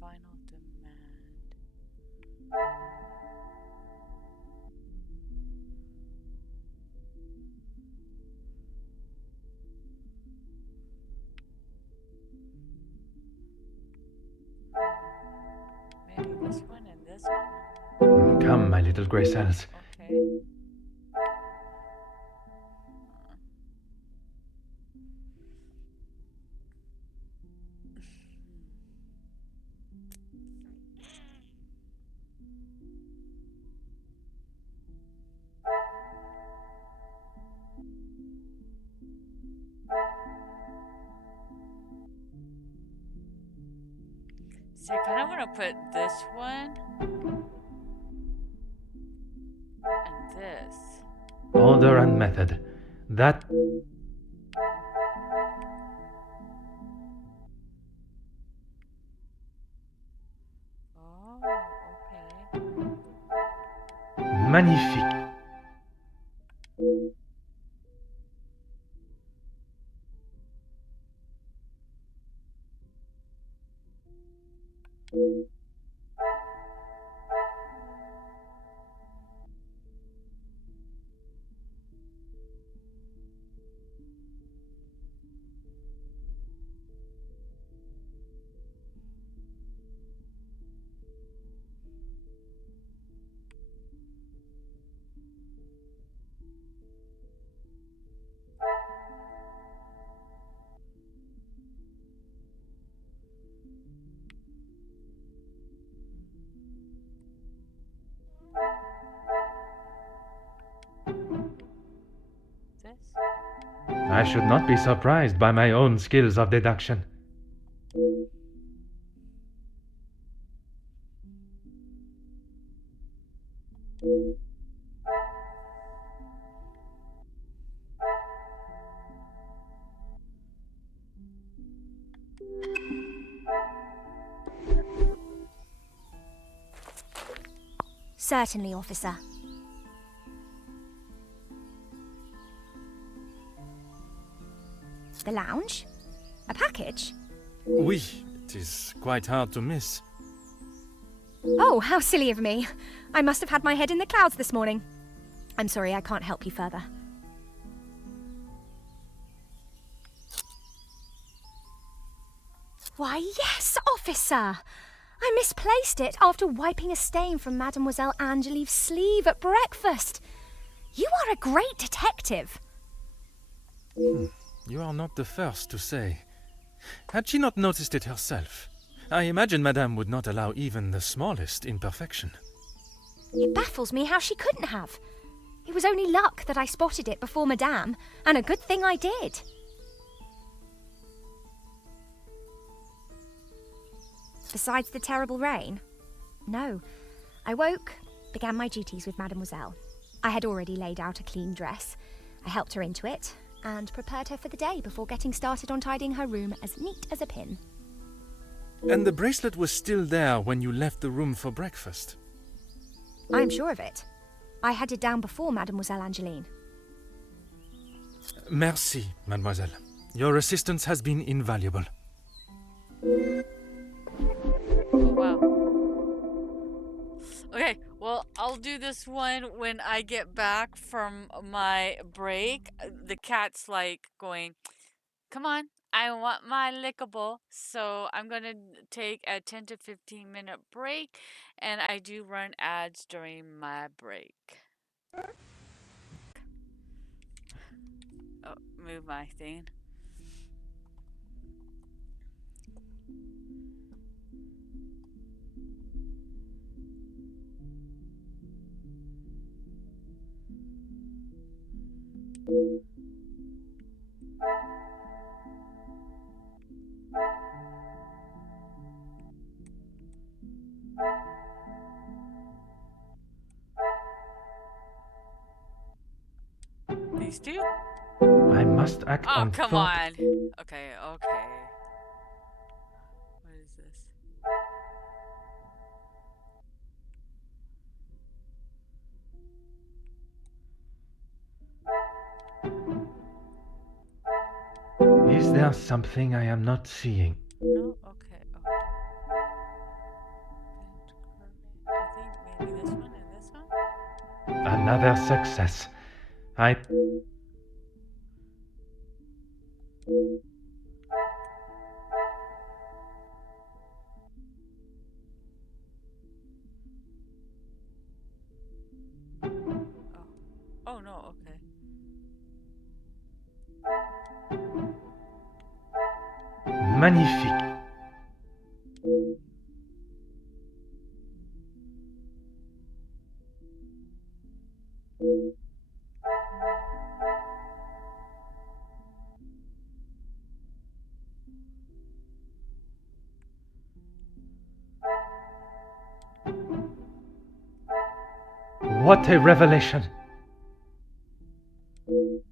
Final demand. Maybe this one and this one? Come, my little grey cells. Okay. See, I kind of want to put this one and this. Order and method. That. Oh, okay. Magnifique. This? I should not be surprised by my own skills of deduction. Certainly, officer. The lounge? A package? Oui, it is quite hard to miss. Oh, how silly of me. I must have had my head in the clouds this morning. I'm sorry, I can't help you further. Why, yes, officer! I misplaced it after wiping a stain from Mademoiselle Angelieve's sleeve at breakfast. You are a great detective. You are not the first to say. Had she not noticed it herself, I imagine Madame would not allow even the smallest imperfection. It baffles me how she couldn't have. It was only luck that I spotted it before Madame, and a good thing I did. Besides the terrible rain? No. I woke, began my duties with Mademoiselle. I had already laid out a clean dress. I helped her into it, and prepared her for the day before getting started on tidying her room as neat as a pin. And the bracelet was still there when you left the room for breakfast? I'm sure of it. I had it down before Mademoiselle Angeline. Merci, mademoiselle. Your assistance has been invaluable. Wow. Okay, well, I'll do this one when I get back from my break. The cat's like going, come on, I want my lickable. So I'm going to take a 10 to 15-minute break, and I do run ads during my break. Oh, move my thing. these two? I must act Oh, on come thought. on. Okay, okay. What is this? Is there something I am not seeing? No? Okay. Oh. I think maybe this one and this one? Another success. I... Oh no, okay. Magnifique. What a revelation! Oh.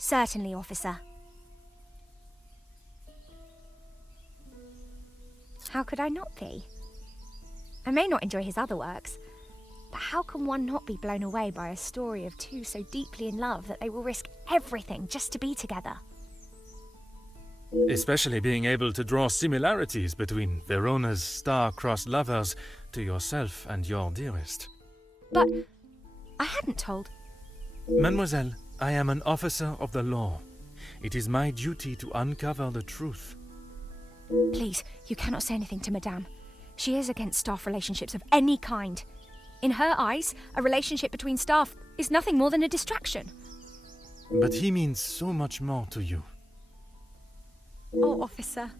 Certainly, officer. How could I not be? I may not enjoy his other works, but how can one not be blown away by a story of two so deeply in love that they will risk everything just to be together? Especially being able to draw similarities between Verona's star-crossed lovers to yourself and your dearest. But I hadn't told. Mademoiselle, I am an officer of the law. It is my duty to uncover the truth. Please, you cannot say anything to Madame. She is against staff relationships of any kind. In her eyes, a relationship between staff is nothing more than a distraction. But he means so much more to you. Oh, officer,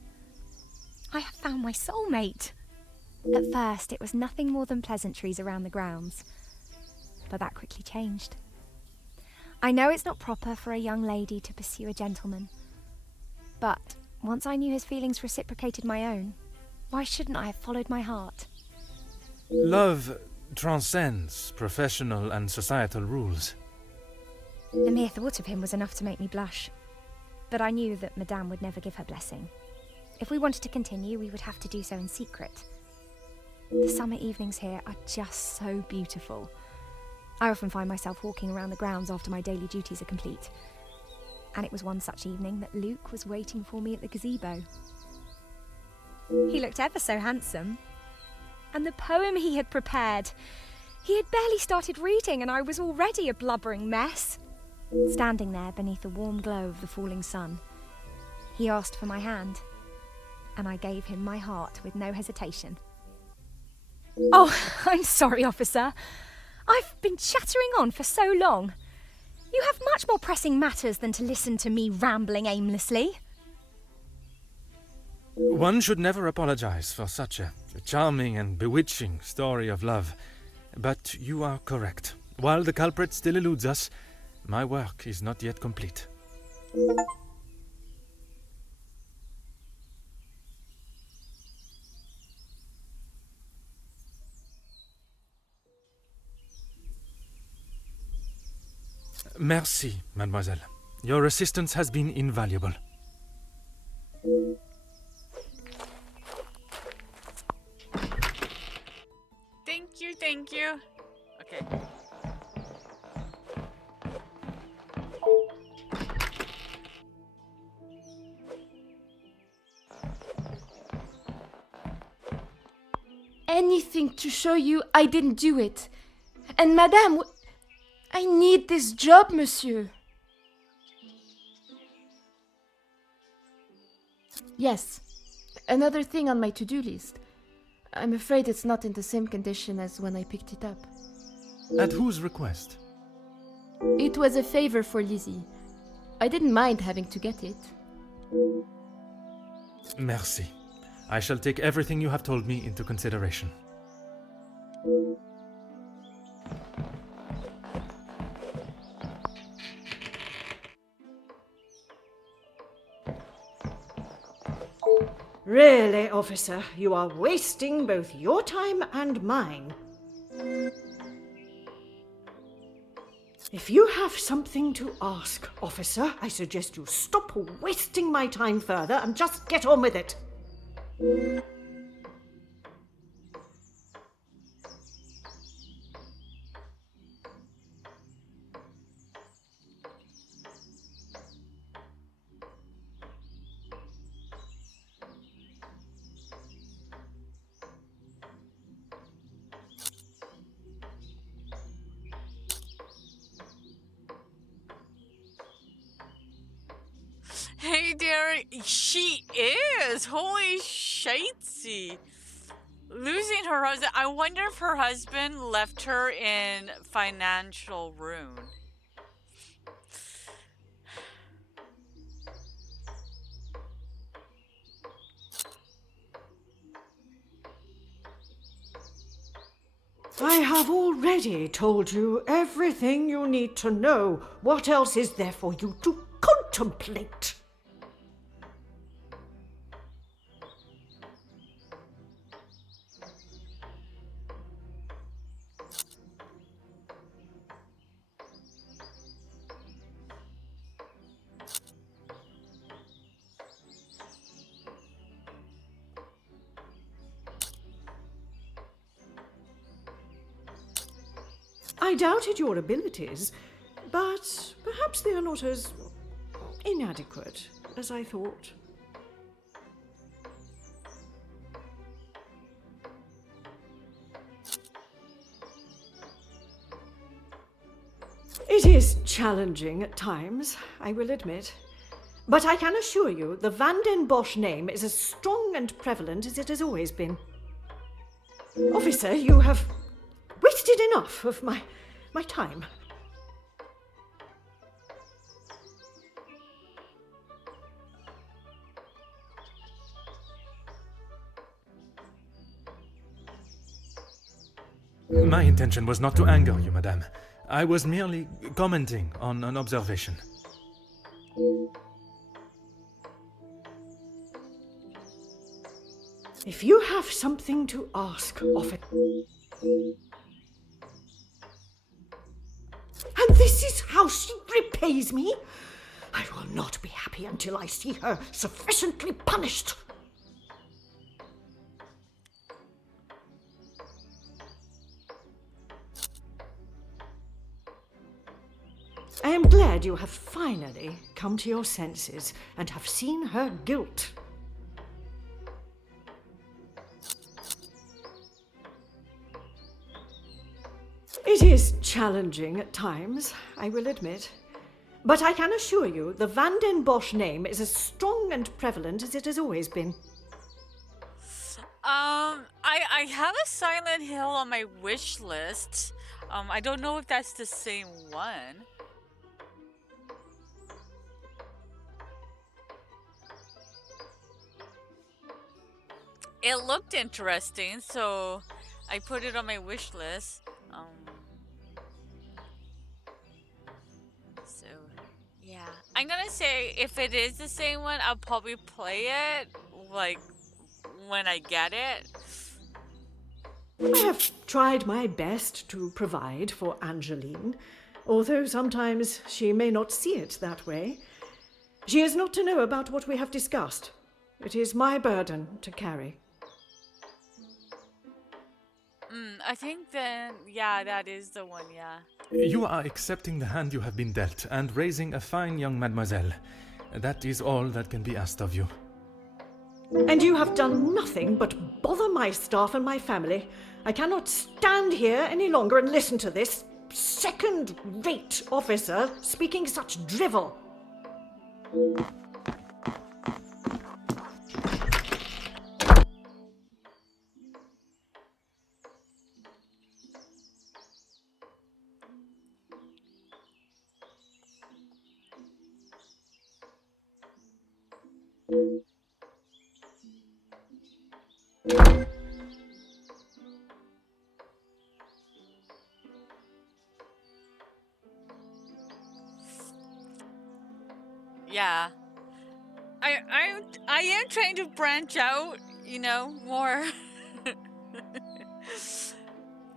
I have found my soulmate. At first, it was nothing more than pleasantries around the grounds, but that quickly changed. I know it's not proper for a young lady to pursue a gentleman, but once I knew his feelings reciprocated my own, why shouldn't I have followed my heart? Love transcends professional and societal rules. The mere thought of him was enough to make me blush, but I knew that Madame would never give her blessing. If we wanted to continue, we would have to do so in secret. The summer evenings here are just so beautiful. I often find myself walking around the grounds after my daily duties are complete. And it was one such evening that Luke was waiting for me at the gazebo. He looked ever so handsome. And the poem he had prepared, he had barely started reading and I was already a blubbering mess. Standing there beneath the warm glow of the falling sun, he asked for my hand, and I gave him my heart with no hesitation. Oh, I'm sorry, officer. I've been chattering on for so long. You have much more pressing matters than to listen to me rambling aimlessly. One should never apologize for such a charming and bewitching story of love. But you are correct. While the culprit still eludes us, my work is not yet complete. Merci, mademoiselle. Your assistance has been invaluable. Thank you. Okay. Anything to show you I didn't do it. And Madame, I need this job, monsieur. Yes, another thing on my to-do list. I'm afraid it's not in the same condition as when I picked it up. At whose request? It was a favor for Lizzie. I didn't mind having to get it. Merci. I shall take everything you have told me into consideration. Really, officer, you are wasting both your time and mine. If you have something to ask, officer, I suggest you stop wasting my time further and just get on with it. Hey there, she is! Holy shitesy! Losing her husband. I wonder if her husband left her in financial ruin. I have already told you everything you need to know. What else is there for you to contemplate? I doubted your abilities, but perhaps they are not as inadequate as I thought. It is challenging at times, I will admit. But I can assure you the Van den Bosch name is as strong and prevalent as it has always been. Officer, you have wasted enough of my time. My intention was not to anger you, madame. I was merely commenting on an observation. If you have something to ask of it. And this is how she repays me? I will not be happy until I see her sufficiently punished. I am glad you have finally come to your senses and have seen her guilt. It is challenging at times, I will admit. But I can assure you the Van den Bosch name is as strong and prevalent as it has always been. I have a Silent Hill on my wish list. I don't know if that's the same one. It looked interesting, so I put it on my wish list. So, yeah. I'm gonna say if it is the same one, I'll probably play it, like, when I get it. I have tried my best to provide for Angeline, although sometimes she may not see it that way. She is not to know about what we have discussed. It is my burden to carry. I think then, yeah, that is the one, yeah. You are accepting the hand you have been dealt and raising a fine young mademoiselle. That is all that can be asked of you. And you have done nothing but bother my staff and my family. I cannot stand here any longer and listen to this second-rate officer speaking such drivel. Yeah. I am trying to branch out, more.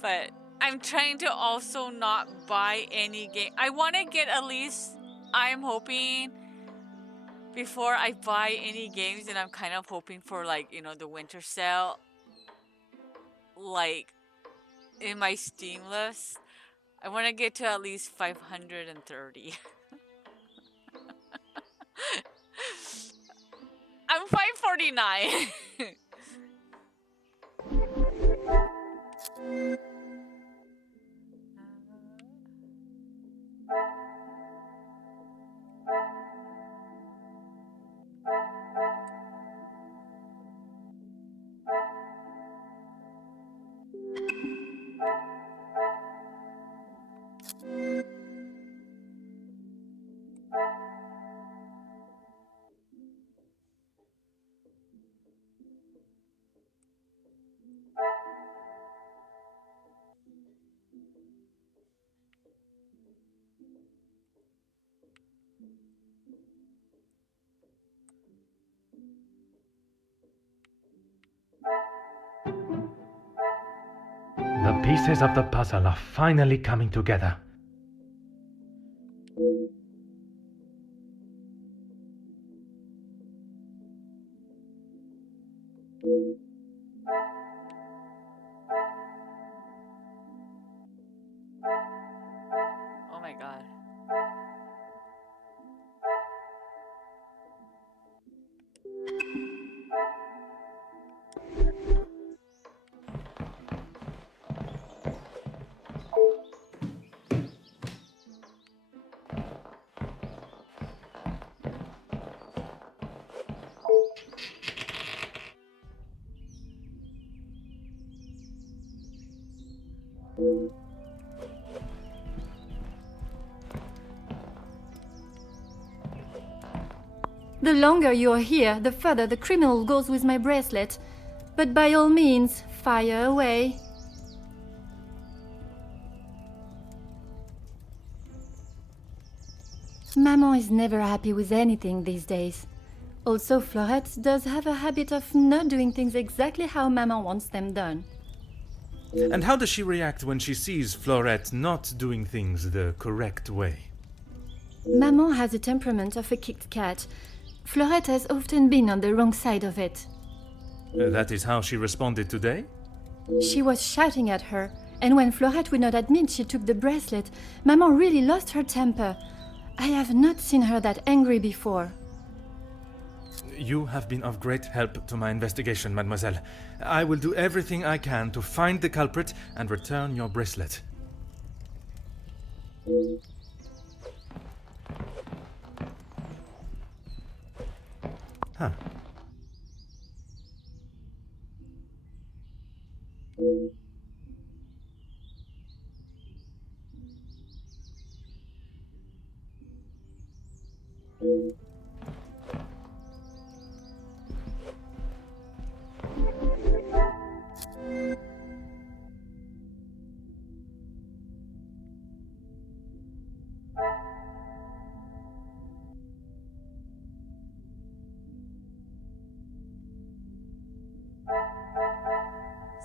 But I'm trying to also not buy any game. I want to get at least, I'm hoping before I buy any games, and I'm kind of hoping for like, the winter sale, like in my Steam list. I want to get to at least 530. I'm 549. The pieces of the puzzle are finally coming together. Oh my god. The longer you're here, the further the criminal goes with my bracelet. But by all means, fire away. Maman is never happy with anything these days. Also, Florette does have a habit of not doing things exactly how Maman wants them done. And how does she react when she sees Florette not doing things the correct way? Maman has the temperament of a kicked cat. Florette has often been on the wrong side of it. That is how she responded today? She was shouting at her, and when Florette would not admit she took the bracelet, Maman really lost her temper. I have not seen her that angry before. You have been of great help to my investigation, mademoiselle. I will do everything I can to find the culprit and return your bracelet. Huh.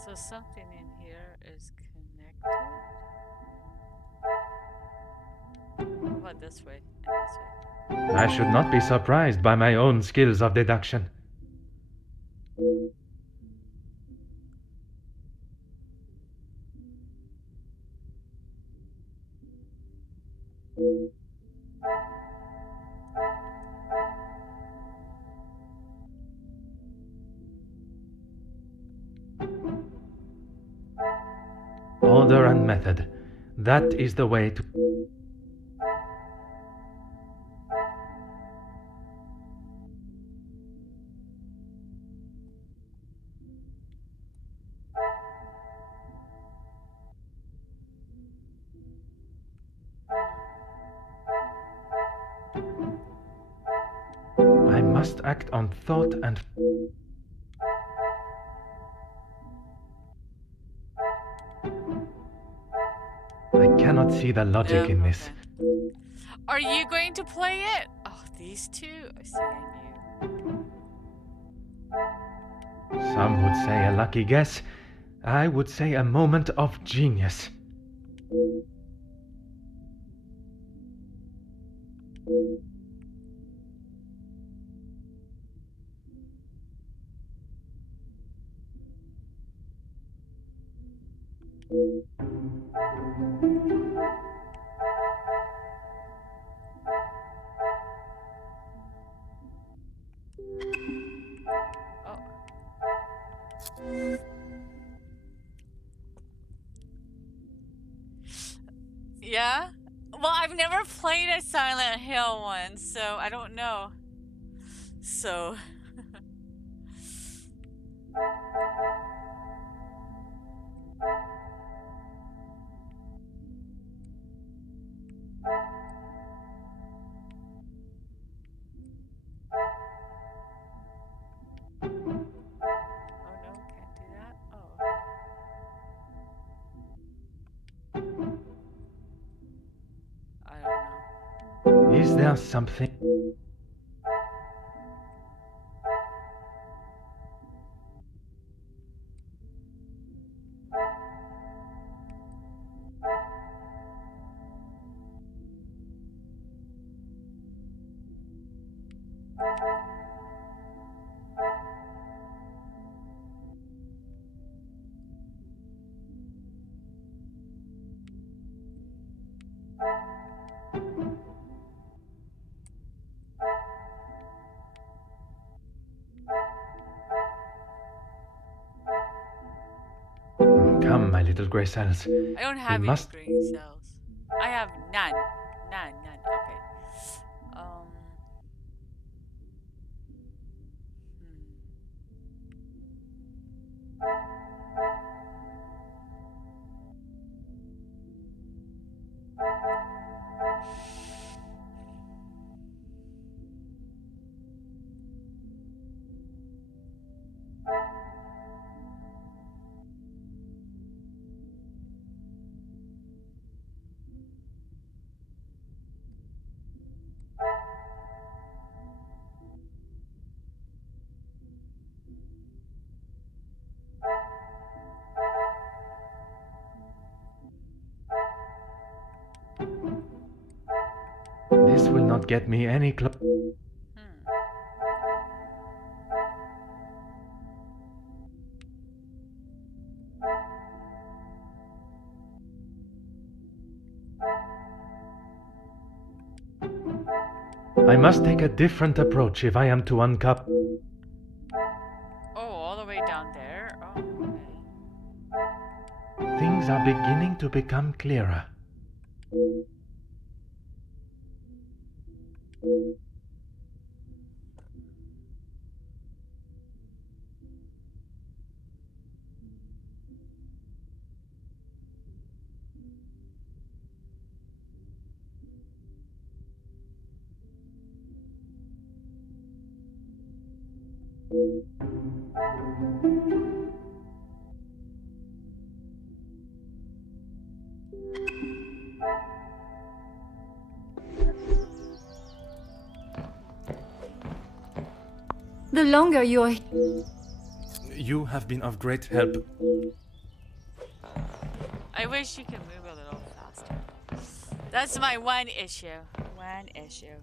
So something in here is connected. How about this way and this way? I should not be surprised by my own skills of deduction. Order and method. That is the way to... I must act on thought and... I cannot see the logic in this. Okay. Are you going to play it? Oh, these two? I see, I knew. Some would say a lucky guess. I would say a moment of genius. Yeah? Well, I've never played a Silent Hill one, so I don't know. So... Oh no, can't do that? Oh. I don't know. Is there something... Come, my little grey cells. I don't have any must- brain cells. I have none. None. Okay. Um. This will not get me any I must take a different approach if I am to uncup... Oh, all the way down there? Oh, okay. Things are beginning to become clearer. The longer you're... You have been of great help. I wish you could move a little faster. That's my one issue. One issue.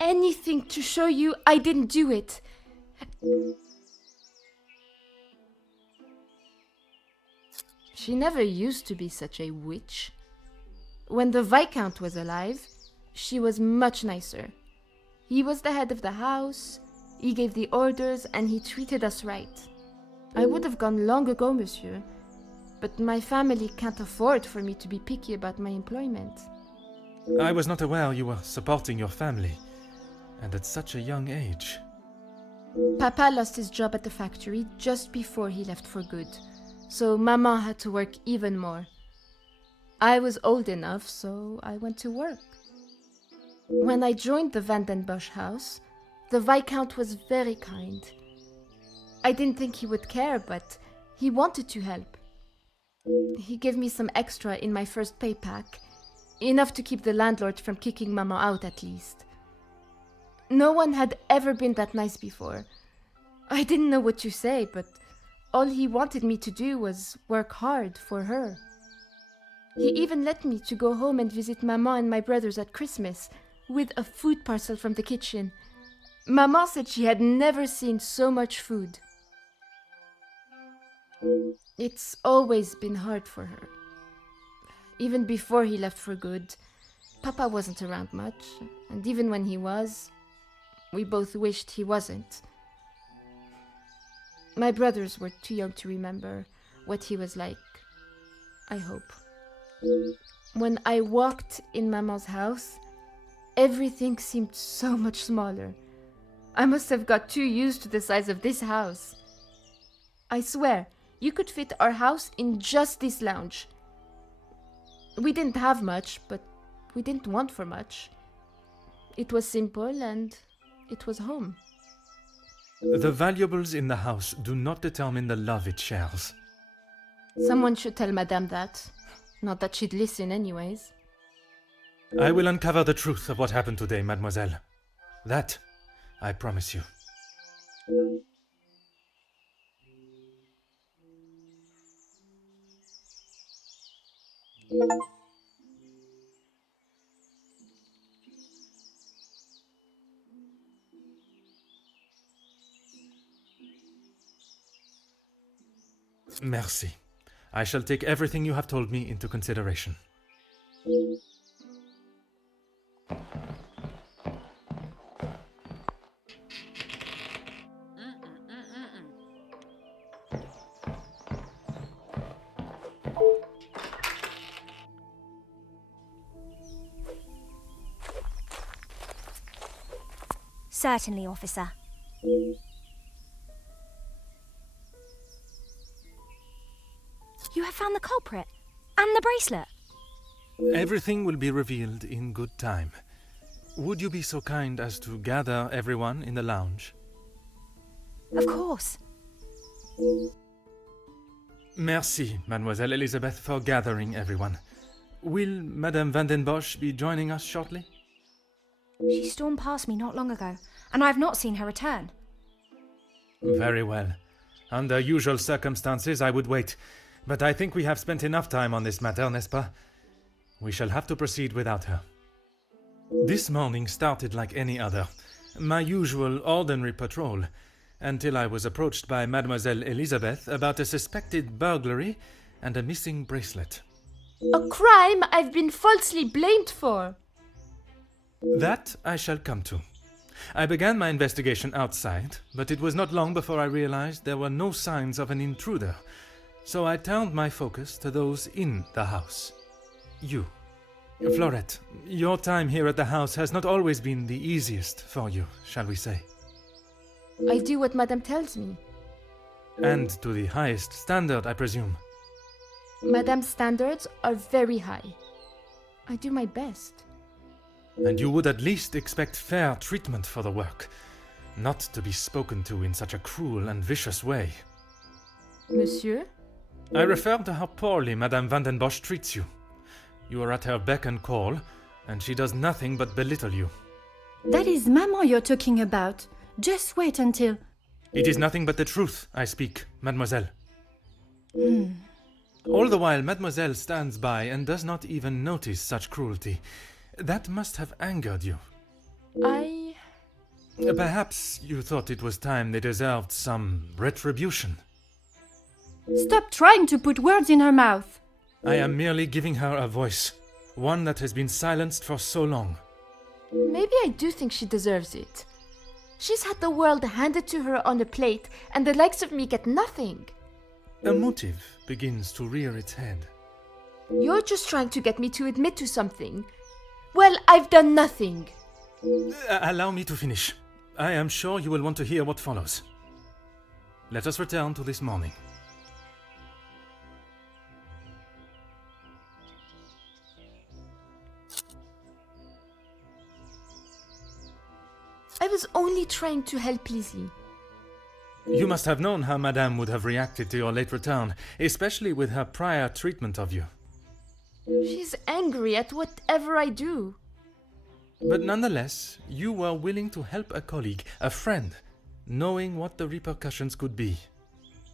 Anything to show you I didn't do it. She never used to be such a witch. When the Viscount was alive, she was much nicer. He was the head of the house, He gave the orders and he treated us right. I would have gone long ago, monsieur, but my family can't afford for me to be picky about my employment. I was not aware you were supporting your family, and at such a young age. Papa lost his job at the factory just before he left for good, so Maman had to work even more. I was old enough, so I went to work. When I joined the Van den Bosch house, the Viscount was very kind. I didn't think he would care, but he wanted to help. He gave me some extra in my first pay pack, enough to keep the landlord from kicking Mama out at least. No one had ever been that nice before. I didn't know what to say, but all he wanted me to do was work hard for her. He even let me to go home and visit Mama and my brothers at Christmas, with a food parcel from the kitchen. Mama said she had never seen so much food. It's always been hard for her. Even before he left for good, Papa wasn't around much, and even when he was, we both wished he wasn't. My brothers were too young to remember what he was like, I hope. When I walked in Mama's house, everything seemed so much smaller. I must have got too used to the size of this house. I swear, you could fit our house in just this lounge. We didn't have much, but we didn't want for much. It was simple and it was home. The valuables in the house do not determine the love it shares. Someone should tell Madame that. Not that she'd listen anyways. I will uncover the truth of what happened today, mademoiselle. That, I promise you. Merci. I shall take everything you have told me into consideration. Certainly, officer. You have found the culprit and the bracelet. Everything will be revealed in good time. Would you be so kind as to gather everyone in the lounge? Of course. Merci, Mademoiselle Elizabeth, for gathering everyone. Will Madame Van den Bosch be joining us shortly? She stormed past me not long ago, and I have not seen her return. Very well. Under usual circumstances, I would wait. But I think we have spent enough time on this matter, n'est-ce pas? We shall have to proceed without her. This morning started like any other. My usual ordinary patrol, until I was approached by Mademoiselle Elizabeth about a suspected burglary and a missing bracelet. A crime I've been falsely blamed for. That I shall come to. I began my investigation outside, but it was not long before I realized there were no signs of an intruder, so I turned my focus to those in the house. You. Florette, your time here at the house has not always been the easiest for you, shall we say. I do what Madame tells me. And to the highest standard, I presume. Madame's standards are very high. I do my best. And you would at least expect fair treatment for the work, not to be spoken to in such a cruel and vicious way. Monsieur? I refer to how poorly Madame Van den Bosch treats you. You are at her beck and call, and she does nothing but belittle you. That is Maman you're talking about. Just wait until... It is nothing but the truth I speak, mademoiselle. All the while mademoiselle stands by and does not even notice such cruelty. That must have angered you. Perhaps you thought it was time they deserved some retribution. Stop trying to put words in her mouth. I am merely giving her a voice, one that has been silenced for so long. Maybe I do think she deserves it. She's had the world handed to her on a plate, and the likes of me get nothing. A motive begins to rear its head. You're just trying to get me to admit to something. Well, I've done nothing. Allow me to finish. I am sure you will want to hear what follows. Let us return to this morning. I was only trying to help Lizzie. You must have known how Madame would have reacted to your late return, especially with her prior treatment of you. She's angry at whatever I do. But nonetheless, you were willing to help a colleague, a friend, knowing what the repercussions could be.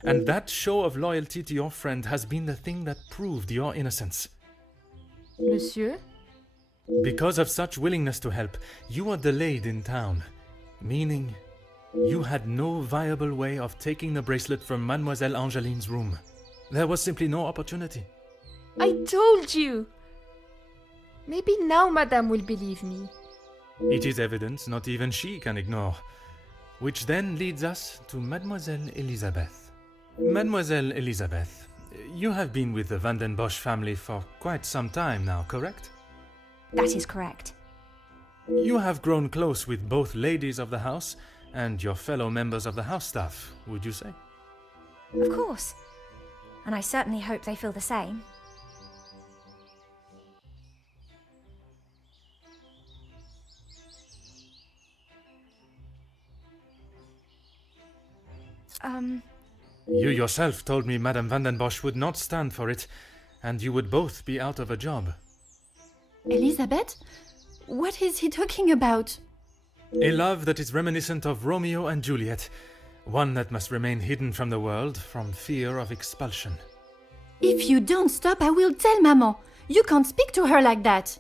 And that show of loyalty to your friend has been the thing that proved your innocence. Monsieur? Because of such willingness to help, you were delayed in town, meaning you had no viable way of taking the bracelet from Mademoiselle Angeline's room. There was simply no opportunity. I told you! Maybe now Madame will believe me. It is evidence not even she can ignore. Which then leads us to Mademoiselle Elisabeth. Mademoiselle Elisabeth, you have been with the Van den Bosch family for quite some time now, correct? That is correct. You have grown close with both ladies of the house and your fellow members of the house staff, would you say? Of course. And I certainly hope they feel the same. You yourself told me Madame Van den Bosch would not stand for it, and you would both be out of a job. Elizabeth? What is he talking about? A love that is reminiscent of Romeo and Juliet, one that must remain hidden from the world from fear of expulsion. If you don't stop, I will tell Maman. You can't speak to her like that.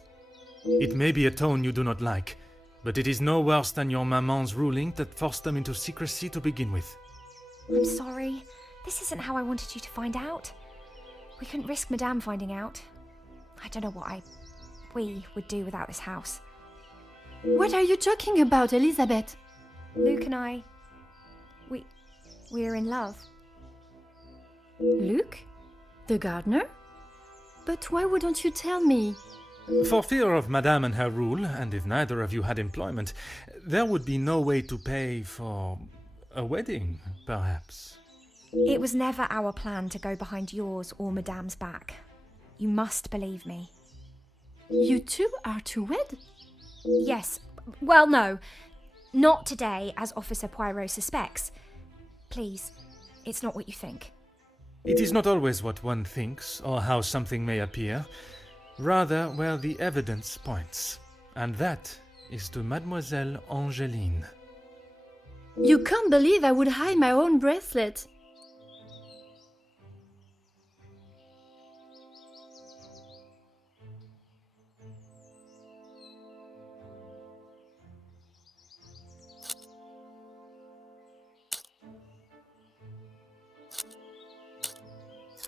It may be a tone you do not like, but it is no worse than your maman's ruling that forced them into secrecy to begin with. I'm sorry. This isn't how I wanted you to find out. We couldn't risk Madame finding out. I don't know what we would do without this house. What are you talking about, Elizabeth? Luke and I, we're in love. Luke? The gardener? But why wouldn't you tell me? For fear of Madame and her rule, and if neither of you had employment, there would be no way to pay for a wedding, perhaps. It was never our plan to go behind yours or Madame's back. You must believe me. You two are to wed? Yes. Well, no. Not today, as Officer Poirot suspects. Please, it's not what you think. It is not always what one thinks, or how something may appear, rather where the evidence points. And that is to Mademoiselle Angeline. You can't believe I would hide my own bracelet.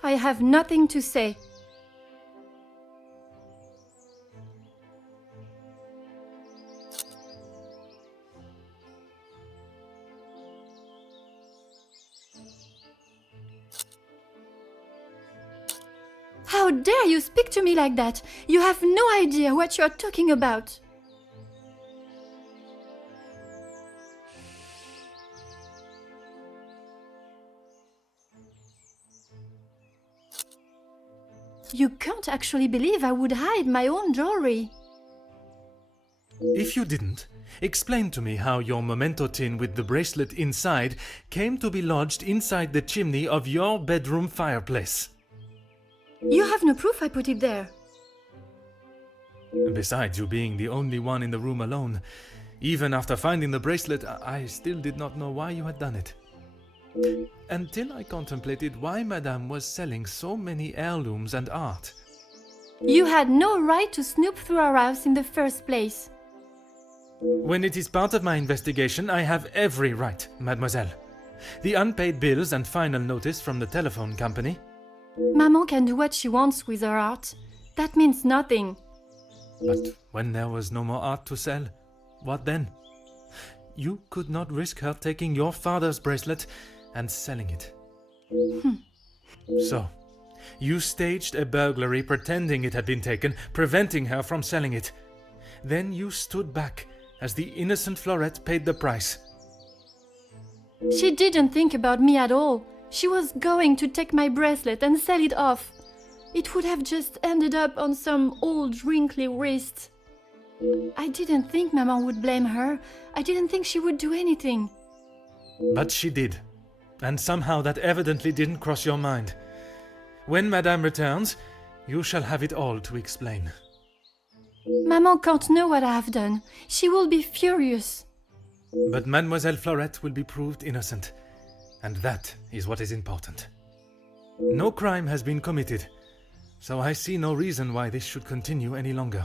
I have nothing to say. How dare you speak to me like that? You have no idea what you are talking about. You can't actually believe I would hide my own jewelry. If you didn't, explain to me how your memento tin with the bracelet inside came to be lodged inside the chimney of your bedroom fireplace. You have no proof I put it there. Besides you being the only one in the room alone, even after finding the bracelet, I still did not know why you had done it. Until I contemplated why Madame was selling so many heirlooms and art. You had no right to snoop through our house in the first place. When it is part of my investigation, I have every right, mademoiselle. The unpaid bills and final notice from the telephone company. Maman can do what she wants with her art. That means nothing. But when there was no more art to sell, what then? you could not risk her taking your father's bracelet and selling it. So, you staged a burglary pretending it had been taken, preventing her from selling it. Then you stood back as the innocent Florette paid the price. She didn't think about me at all. She was going to take my bracelet and sell it off. It would have just ended up on some old wrinkly wrist. I didn't think Maman would blame her. I didn't think she would do anything. But she did. And somehow that evidently didn't cross your mind. When Madame returns, you shall have it all to explain. Maman can't know what I have done. She will be furious. But Mademoiselle Florette will be proved innocent. And that is what is important. No crime has been committed, so I see no reason why this should continue any longer.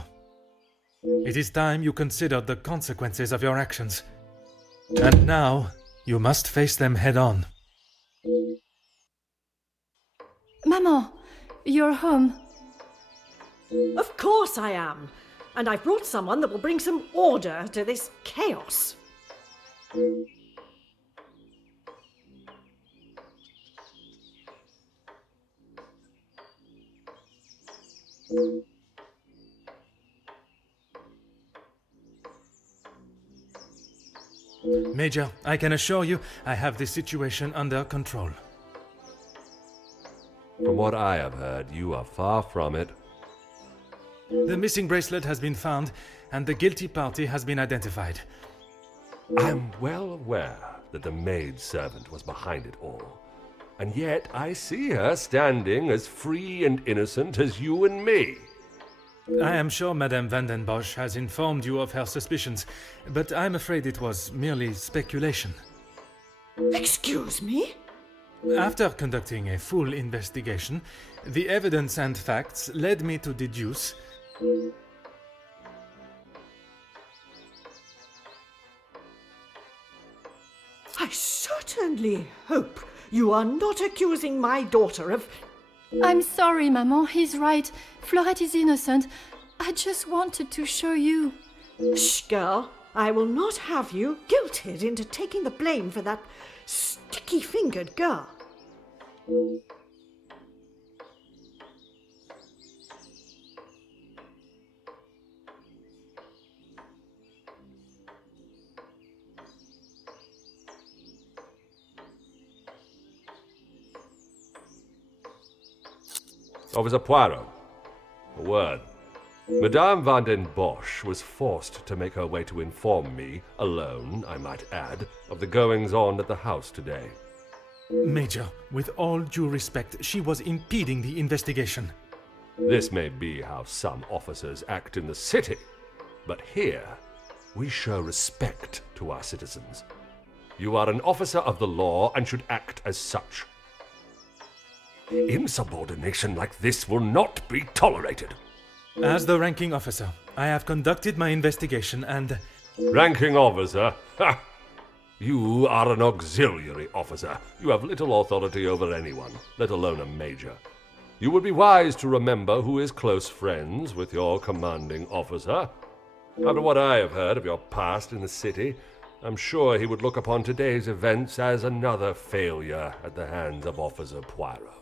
It is time you considered the consequences of your actions. And now, you must face them head on. Maman, you're home. Of course I am. And I've brought someone that will bring some order to this chaos. Major, I can assure you I have this situation under control. From what I have heard, you are far from it. The missing bracelet has been found, and the guilty party has been identified. I am well aware that the maid-servant was behind it all. And yet I see her standing as free and innocent as you and me. I am sure Madame Van den Bosch has informed you of her suspicions, but I'm afraid it was merely speculation. Excuse me? After conducting a full investigation, the evidence and facts led me to deduce... I certainly hope you are not accusing my daughter of... I'm sorry, Maman. He's right. Florette is innocent. I just wanted to show you. Shh, girl. I will not have you guilted into taking the blame for that sticky-fingered girl. Officer Poirot, a word. Madame Van den Bosch was forced to make her way to inform me, alone, I might add, of the goings-on at the house today. Major, with all due respect, she was impeding the investigation. This may be how some officers act in the city, but here we show respect to our citizens. You are an officer of the law and should act as such. Insubordination like this will not be tolerated. As the ranking officer, I have conducted my investigation and... Ranking officer? Ha! You are an auxiliary officer. You have little authority over anyone, let alone a major. You would be wise to remember who is close friends with your commanding officer. After what I have heard of your past in the city, I'm sure he would look upon today's events as another failure at the hands of Officer Poirot.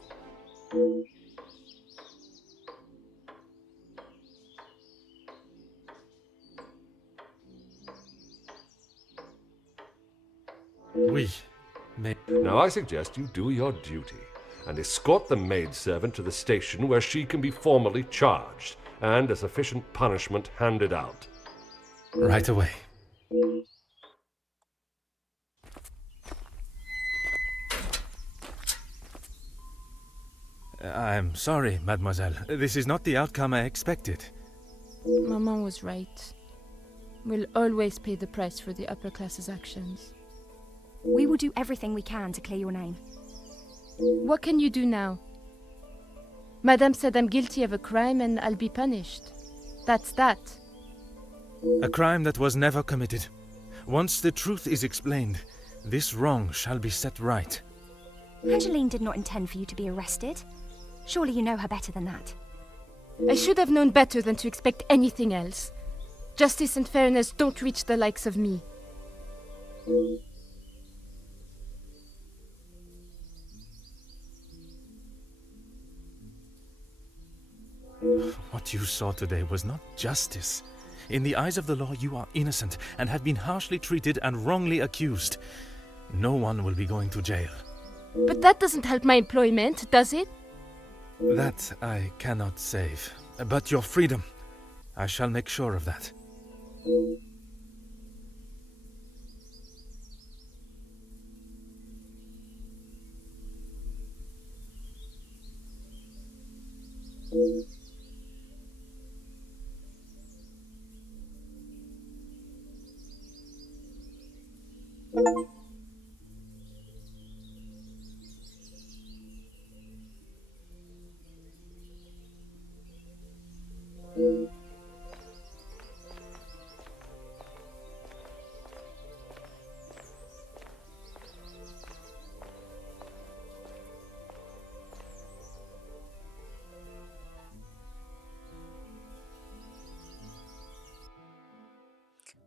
Oui, mais... Now I suggest you do your duty and escort the maidservant to the station where she can be formally charged and a sufficient punishment handed out. Right away. I'm sorry, mademoiselle. This is not the outcome I expected. Maman was right. We'll always pay the price for the upper class's actions. We will do everything we can to clear your name. What can you do now? Madame said I'm guilty of a crime and I'll be punished. That's that. A crime that was never committed. Once the truth is explained, this wrong shall be set right. Angeline did not intend for you to be arrested. Surely you know her better than that. I should have known better than to expect anything else. Justice and fairness don't reach the likes of me. What you saw today was not justice. In the eyes of the law, you are innocent and have been harshly treated and wrongly accused. No one will be going to jail. But that doesn't help my employment, does it? That I cannot save. But your freedom, I shall make sure of that.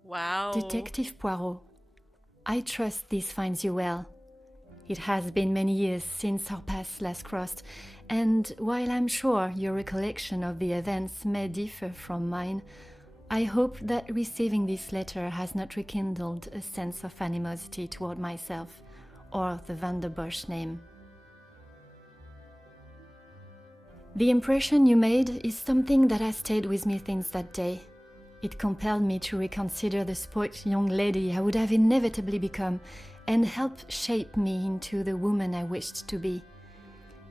Wow. Detective Poirot, I trust this finds you well. It has been many years since our paths last crossed, and while I'm sure your recollection of the events may differ from mine, I hope that receiving this letter has not rekindled a sense of animosity toward myself or the Van der Bosch name. The impression you made is something that has stayed with me since that day. It compelled me to reconsider the spoilt young lady I would have inevitably become and helped shape me into the woman I wished to be.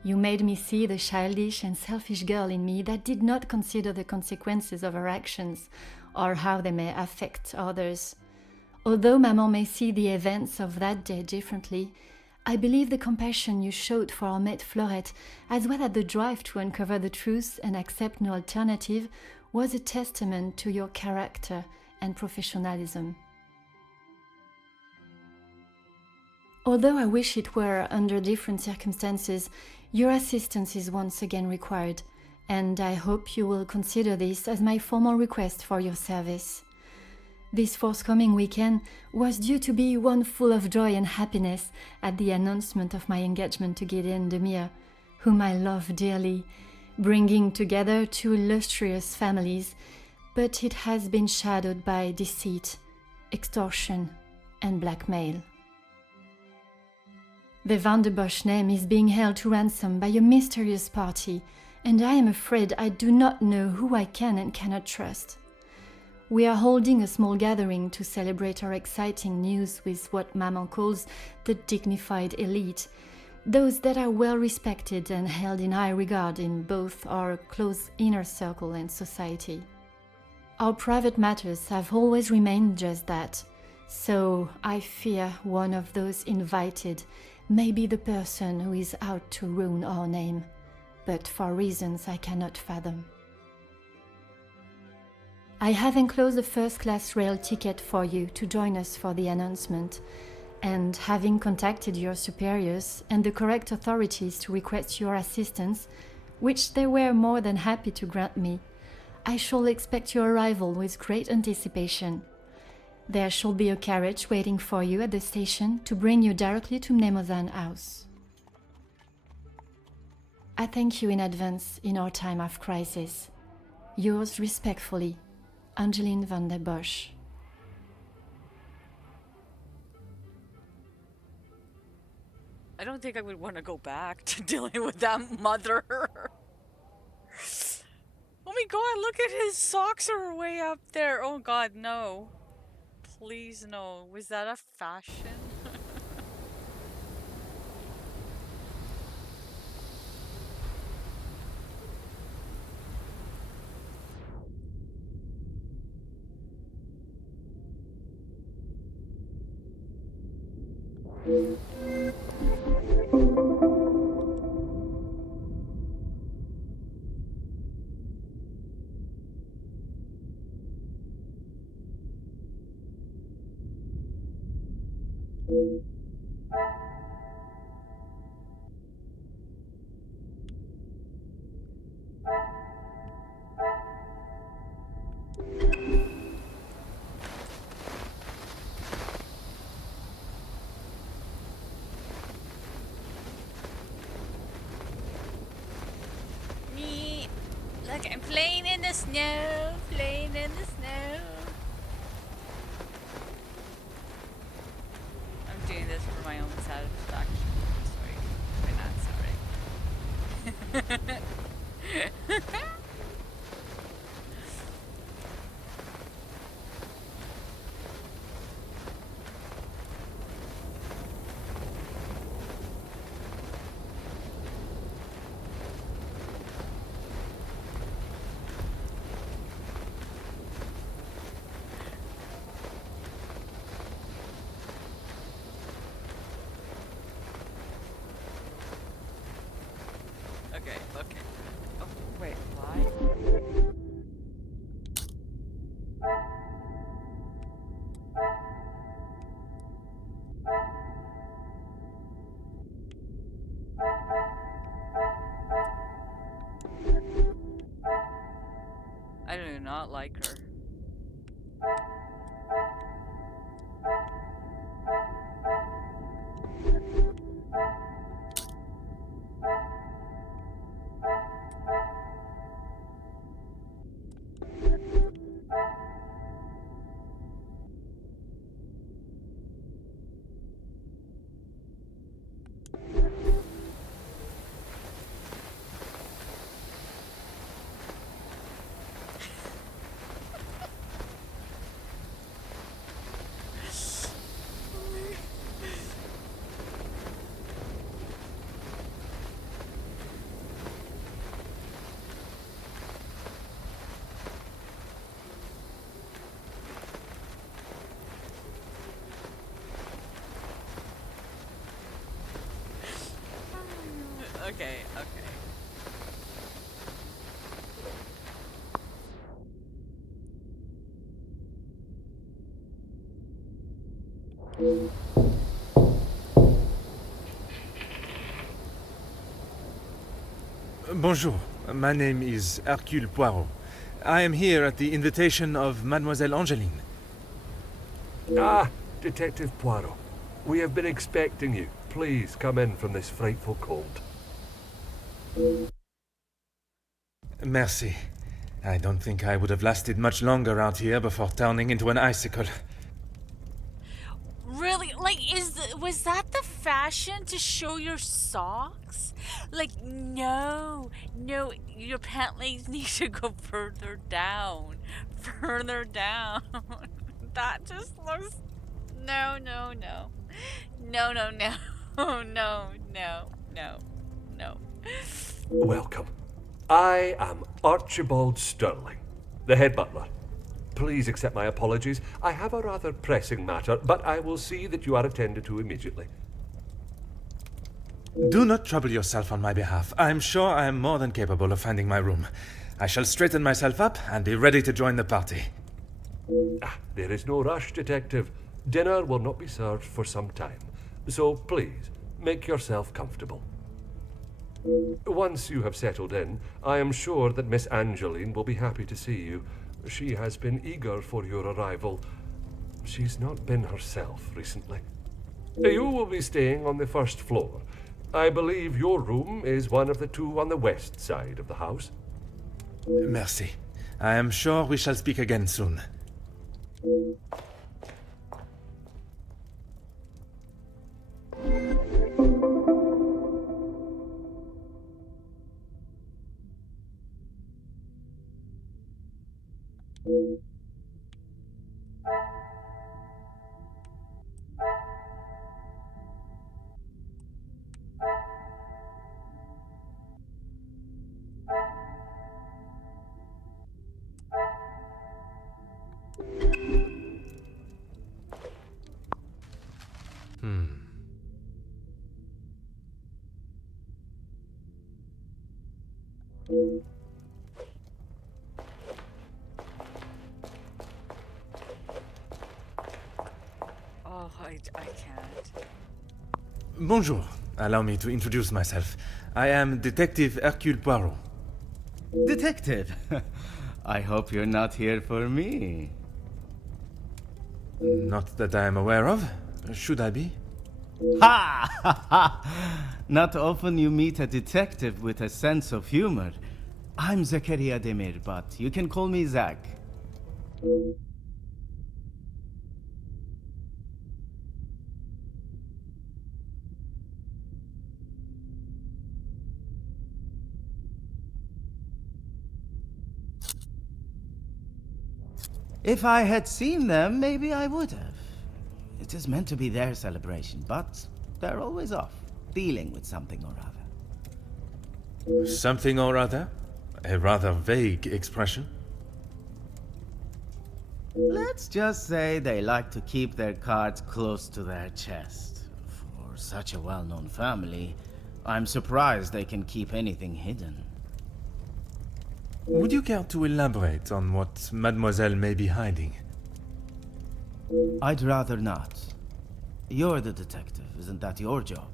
You made me see the childish and selfish girl in me that did not consider the consequences of her actions or how they may affect others. Although Maman may see the events of that day differently, I believe the compassion you showed for our mate Florette, as well as the drive to uncover the truth and accept no alternative, was a testament to your character and professionalism. Although I wish it were under different circumstances, your assistance is once again required, and I hope you will consider this as my formal request for your service. This forthcoming weekend was due to be one full of joy and happiness at the announcement of my engagement to Gideon Demir, whom I love dearly, bringing together two illustrious families, but it has been shadowed by deceit, extortion, and blackmail. The Van der Bosch name is being held to ransom by a mysterious party, and I am afraid I do not know who I can and cannot trust. We are holding a small gathering to celebrate our exciting news with what Maman calls the dignified elite, those that are well respected and held in high regard in both our close inner circle and society. Our private matters have always remained just that, so I fear one of those invited may be the person who is out to ruin our name, but for reasons I cannot fathom. I have enclosed a first-class rail ticket for you to join us for the announcement, and having contacted your superiors and the correct authorities to request your assistance, which they were more than happy to grant me, I shall expect your arrival with great anticipation. There shall be a carriage waiting for you at the station to bring you directly to Mnemosyne House. I thank you in advance in our time of crisis. Yours respectfully, Angeline van der Bosch. I don't think I would want to go back to dealing with that mother. Oh my god, look at his socks are way up there. Oh god, no. Please no. Was that a fashion? the snow, playing in the snow. I'm doing this for my own satisfaction. Sorry. We're not sorry. Okay. Oh, wait, why? I do not like her. Okay. Bonjour, my name is Hercule Poirot. I am here at the invitation of Mademoiselle Angeline. Ah, Detective Poirot. We have been expecting you. Please come in from this frightful cold. Merci. I don't think I would have lasted much longer out here before turning into an icicle. Really? Like, was that the fashion to show your socks? Like, no, your pant legs need to go further down. That just looks, no. Welcome. I am Archibald Sterling, the head butler. Please accept my apologies. I have a rather pressing matter, but I will see that you are attended to immediately. Do not trouble yourself on my behalf. I am sure I am more than capable of finding my room. I shall straighten myself up and be ready to join the party. There is no rush, Detective. Dinner will not be served for some time, so please, make yourself comfortable. Once you have settled in, I am sure that Miss Angeline will be happy to see you. She has been eager for your arrival. She's not been herself recently. You will be staying on the first floor. I believe your room is one of the two on the west side of the house. Merci. I am sure we shall speak again soon. Oh, I can't. Bonjour. Allow me to introduce myself. I am Detective Hercule Poirot. Detective, I hope you're not here for me. Not that I am aware of. Should I be? Ha! Not often you meet a detective with a sense of humor. I'm Zakaria Demir, but you can call me Zach. If I had seen them, maybe I would have. It is meant to be their celebration, but they're always off, dealing with something or other. Something or other? A rather vague expression. Let's just say they like to keep their cards close to their chest. For such a well-known family, I'm surprised they can keep anything hidden. Would you care to elaborate on what Mademoiselle may be hiding? I'd rather not. You're the detective, isn't that your job?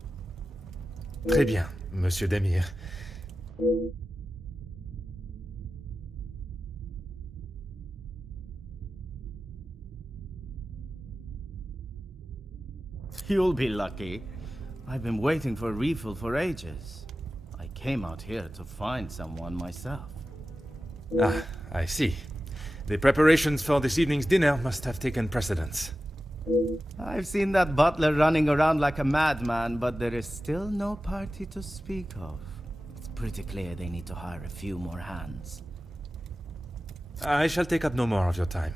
Très bien, Monsieur Demir. You'll be lucky. I've been waiting for a refill for ages. I came out here to find someone myself. Ah, I see. The preparations for this evening's dinner must have taken precedence. I've seen that butler running around like a madman, but there is still no party to speak of. It's pretty clear they need to hire a few more hands. I shall take up no more of your time.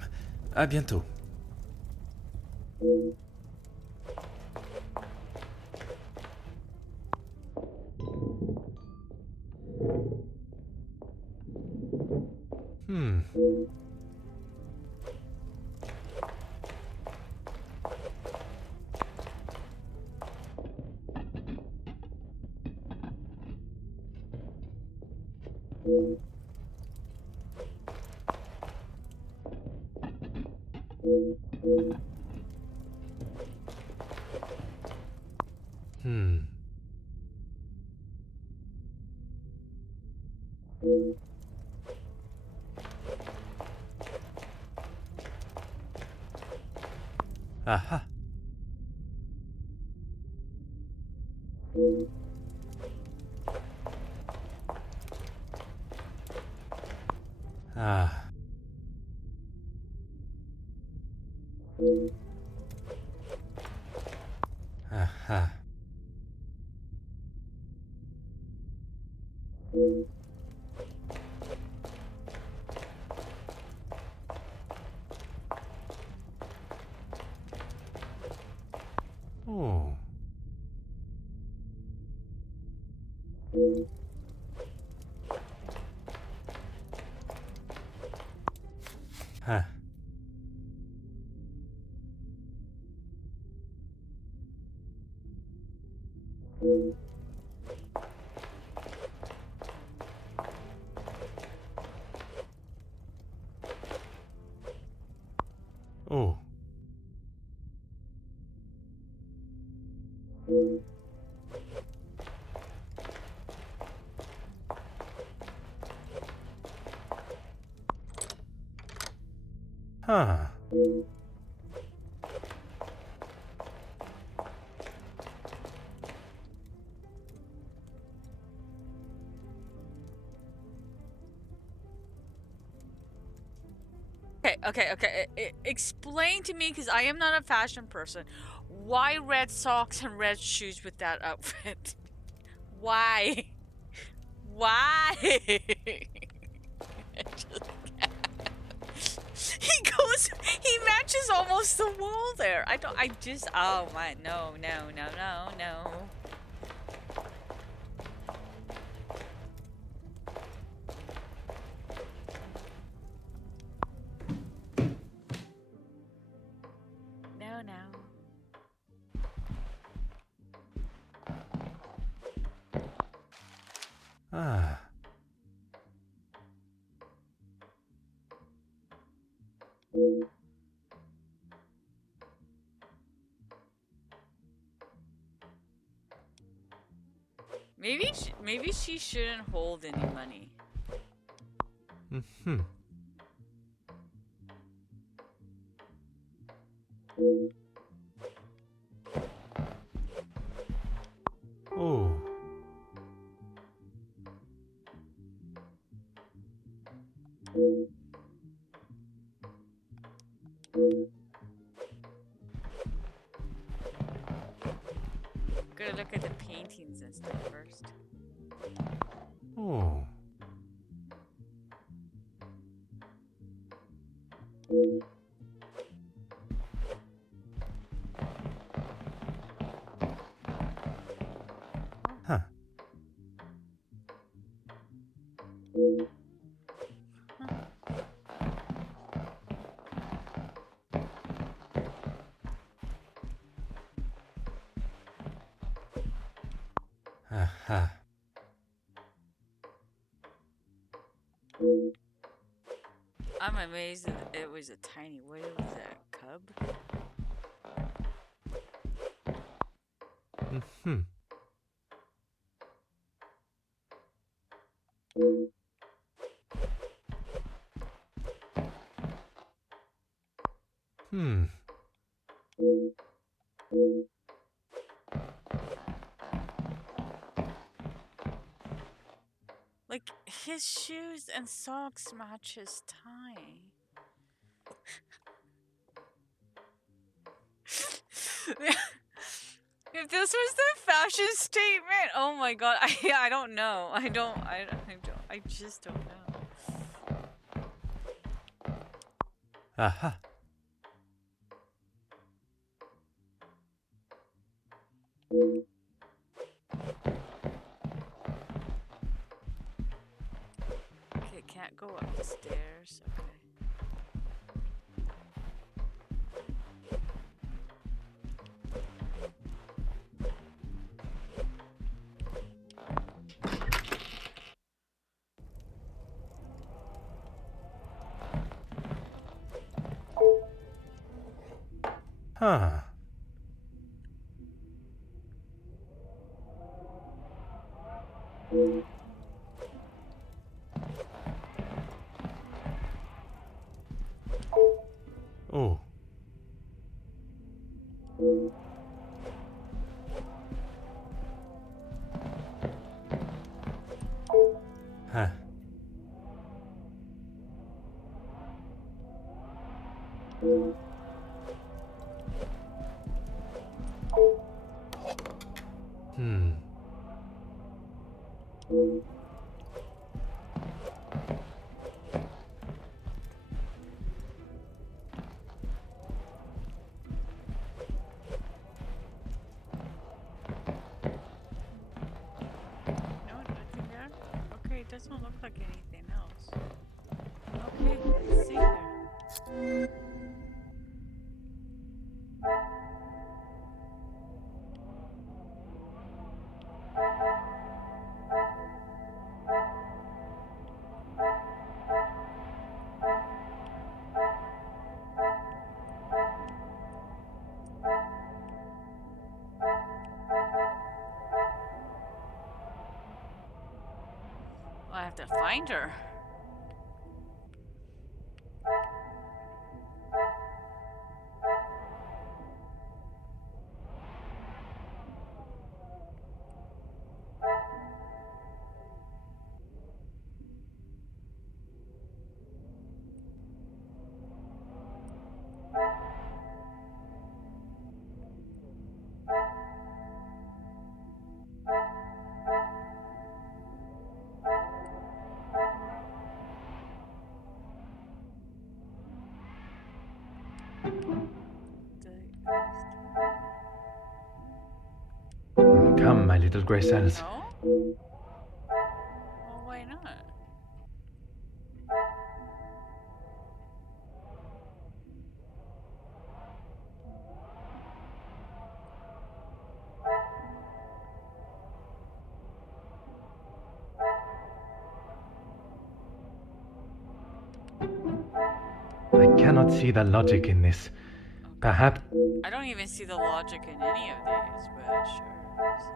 À bientôt. Aha. Ah. Aha. Oh. Huh. Oh. Huh. Okay. Explain to me, because I am not a fashion person, why red socks and red shoes with that outfit? Why? Why? He matches almost the wall there. Oh my, no. No. Ah. Maybe she shouldn't hold any money. Mm-hmm. Oh. Gotta look at the paintings and stuff first. Oh. Huh. Aha. I'm amazed that it was a tiny. What was that? Cub? Hmm. Hmm. Like his shoes and socks match his tie. If this was the fashion statement, oh my god, I don't know. I just don't know. Aha. Okay, can't go up the stairs. Okay. Huh. Oh. Huh. Hmm. No, nothing there? Okay, it doesn't look like anything else. Okay, let's see here. I have to find her. Come, my little grey cells. No? Well, why not? I cannot see the logic in this. Perhaps. I don't even see the logic in any of these, but sure. We'll see.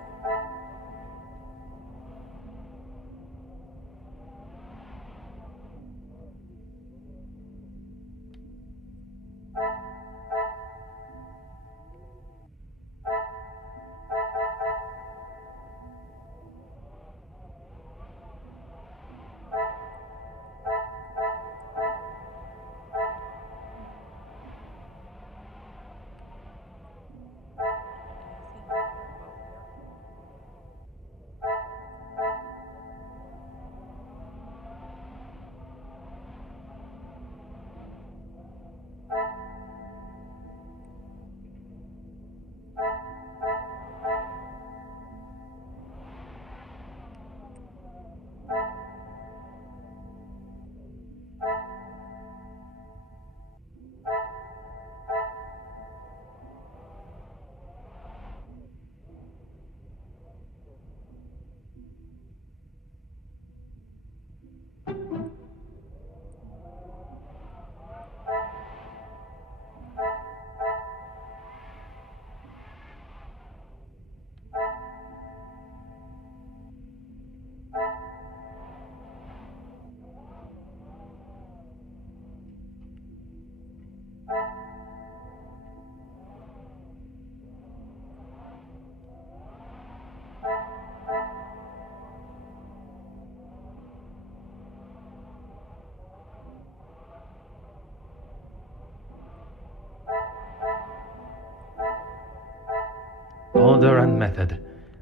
Order and method.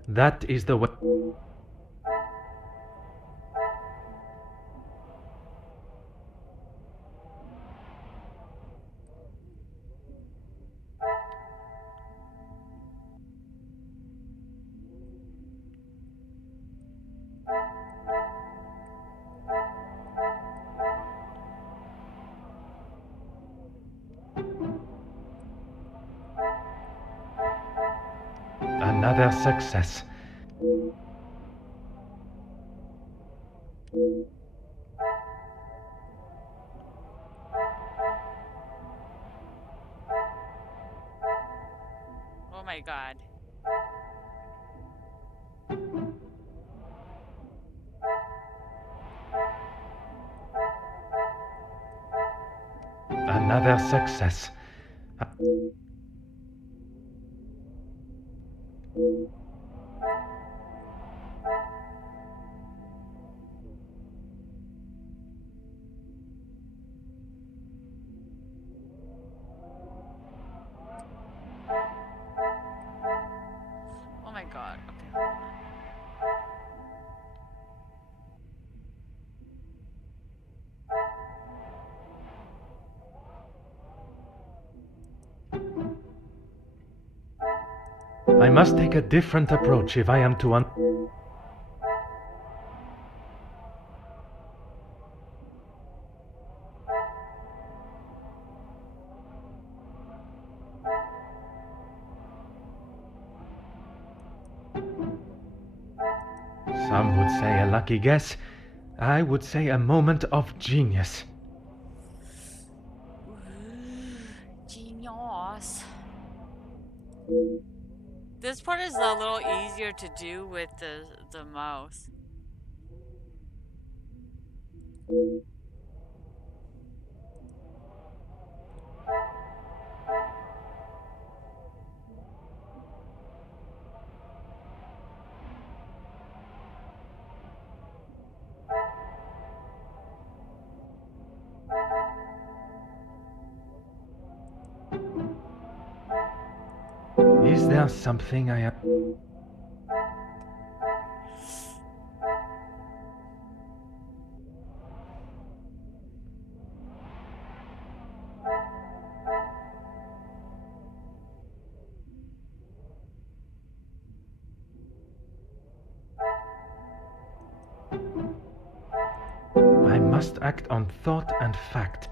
That is the way. Another success. Oh my god. Another success. Oh my god. Okay, hold on. I must take a different approach if I am to Some would say a lucky guess. I would say a moment of genius. Genius. This part is a little easier to do with the mouse. Is there something I am... I must act on thought and fact.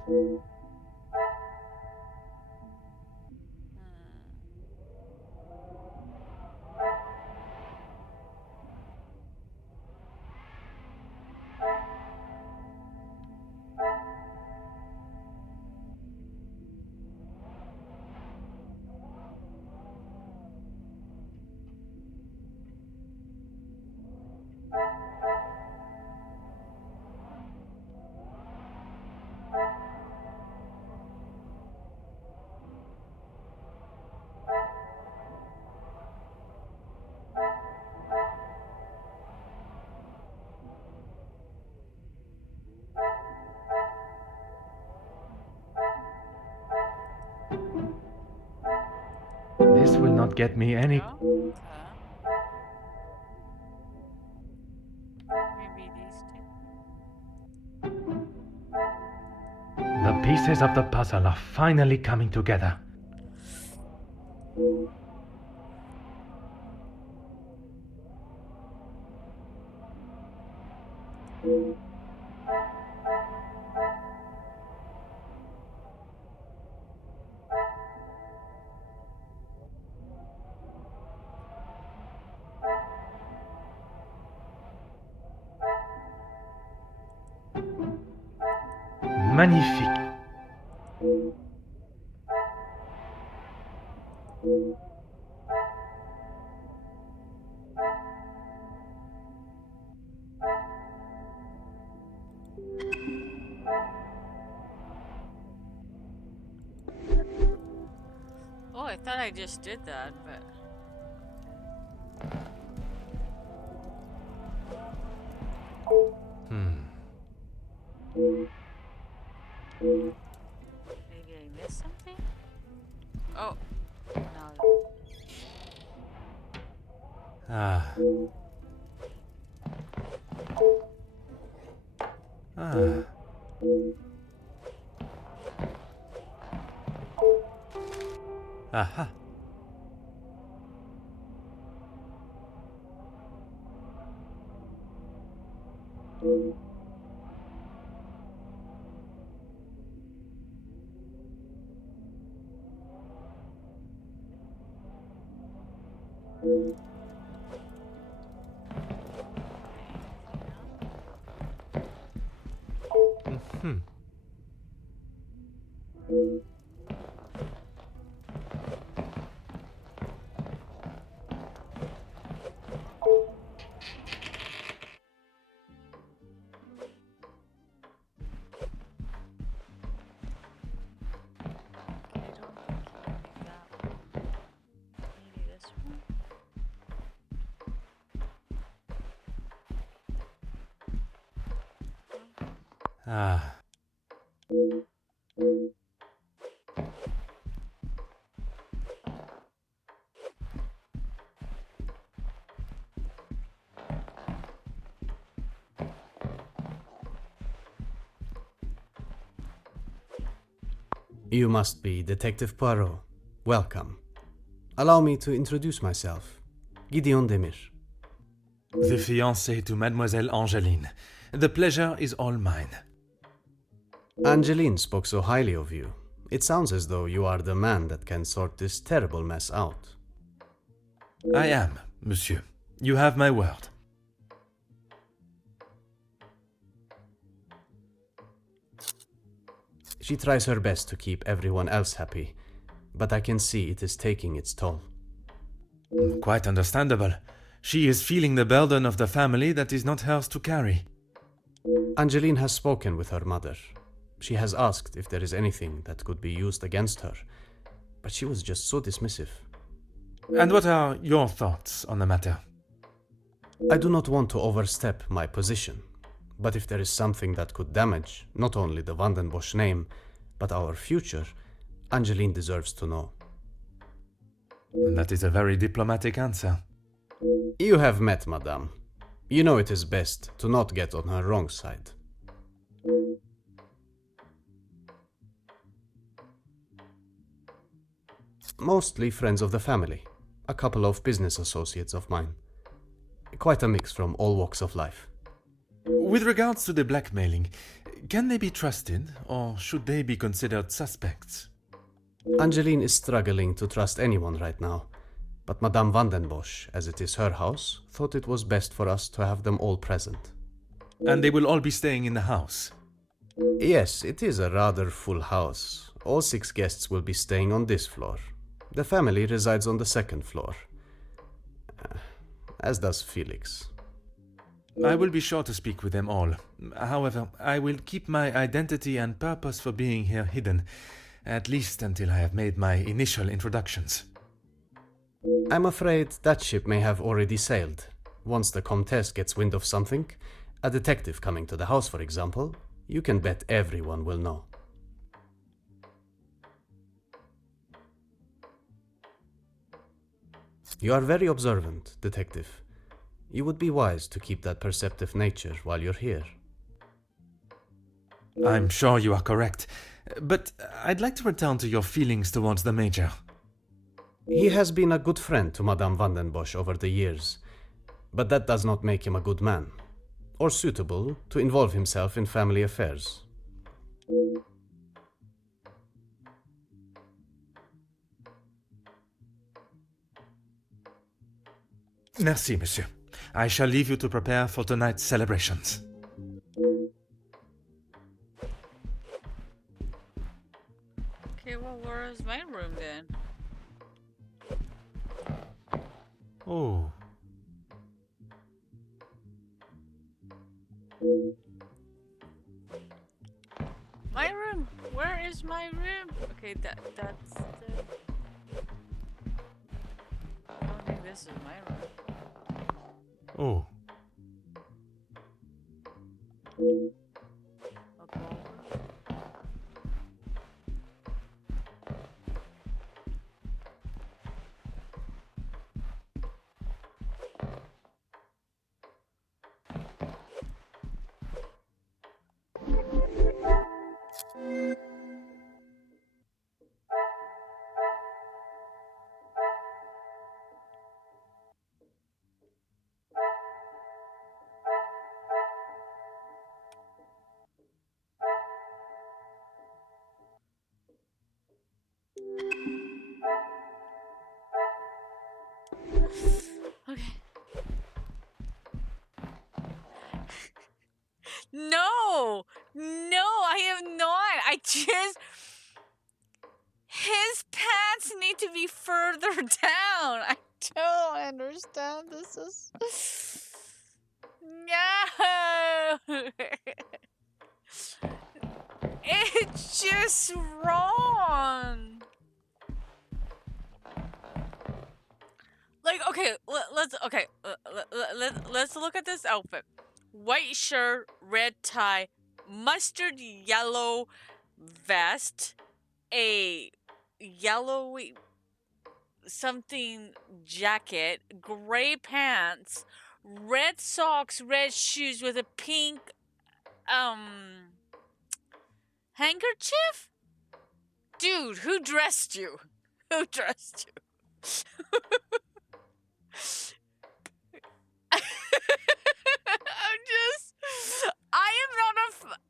This will not get me any... No? Maybe these two. The pieces of the puzzle are finally coming together. Magnifique. Oh, I thought I just did that, but... Maybe I missed something? Oh. No. Ah. Ah. Aha. Hmm. Okay, I don't think you can do that one. Maybe this one? Ah. You must be Detective Poirot. Welcome. Allow me to introduce myself. Gideon Demir. The fiancé to Mademoiselle Angeline. The pleasure is all mine. Angeline spoke so highly of you. It sounds as though you are the man that can sort this terrible mess out. I am, monsieur. You have my word. She tries her best to keep everyone else happy, but I can see it is taking its toll. Quite understandable. She is feeling the burden of the family that is not hers to carry. Angeline has spoken with her mother. She has asked if there is anything that could be used against her, but she was just so dismissive. And what are your thoughts on the matter? I do not want to overstep my position, but if there is something that could damage not only the Vandenbosch name, but our future, Angeline deserves to know. That is a very diplomatic answer. You have met Madame. You know it is best to not get on her wrong side. Mostly friends of the family, a couple of business associates of mine. Quite a mix from all walks of life. With regards to the blackmailing, can they be trusted, or should they be considered suspects? Angeline is struggling to trust anyone right now, but Madame Vandenbosch, as it is her house, thought it was best for us to have them all present. And they will all be staying in the house? Yes, it is a rather full house. All 6 guests will be staying on this floor. The family resides on the 2nd floor. As does Felix. I will be sure to speak with them all. However, I will keep my identity and purpose for being here hidden, at least until I have made my initial introductions. I'm afraid that ship may have already sailed. Once the Comtesse gets wind of something, a detective coming to the house, for example, you can bet everyone will know. You are very observant, detective. You would be wise to keep that perceptive nature while you're here. I'm sure you are correct, but I'd like to return to your feelings towards the Major. He has been a good friend to Madame Vandenbosch over the years, but that does not make him a good man, or suitable to involve himself in family affairs. Merci, monsieur. I shall leave you to prepare for tonight's celebrations. Okay, well, where is my room then? Oh. My room! Where is my room? Okay, that's the... I don't think this is my room. Oh. I'll go over. just his pants need to be further down. I don't understand. This is no. It's just wrong. Like, okay, let's look at this outfit. White shirt, red tie, mustard yellow vest, a yellowy something jacket, gray pants, red socks, red shoes with a pink handkerchief? Dude, who dressed you? Who dressed you?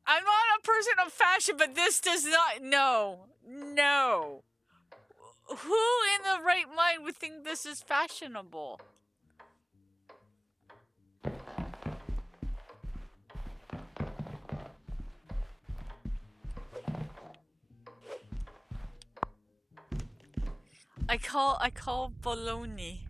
I'm not a person of fashion, but this does not, no. Who in the right mind would think this is fashionable? I call baloney.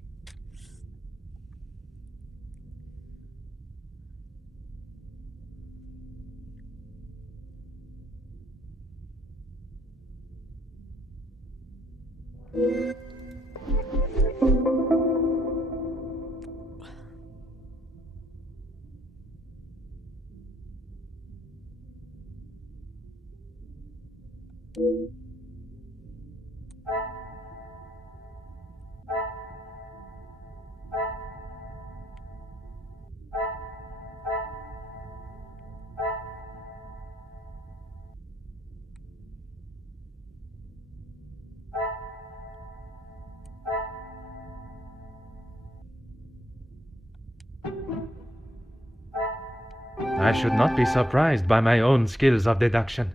I should not be surprised by my own skills of deduction.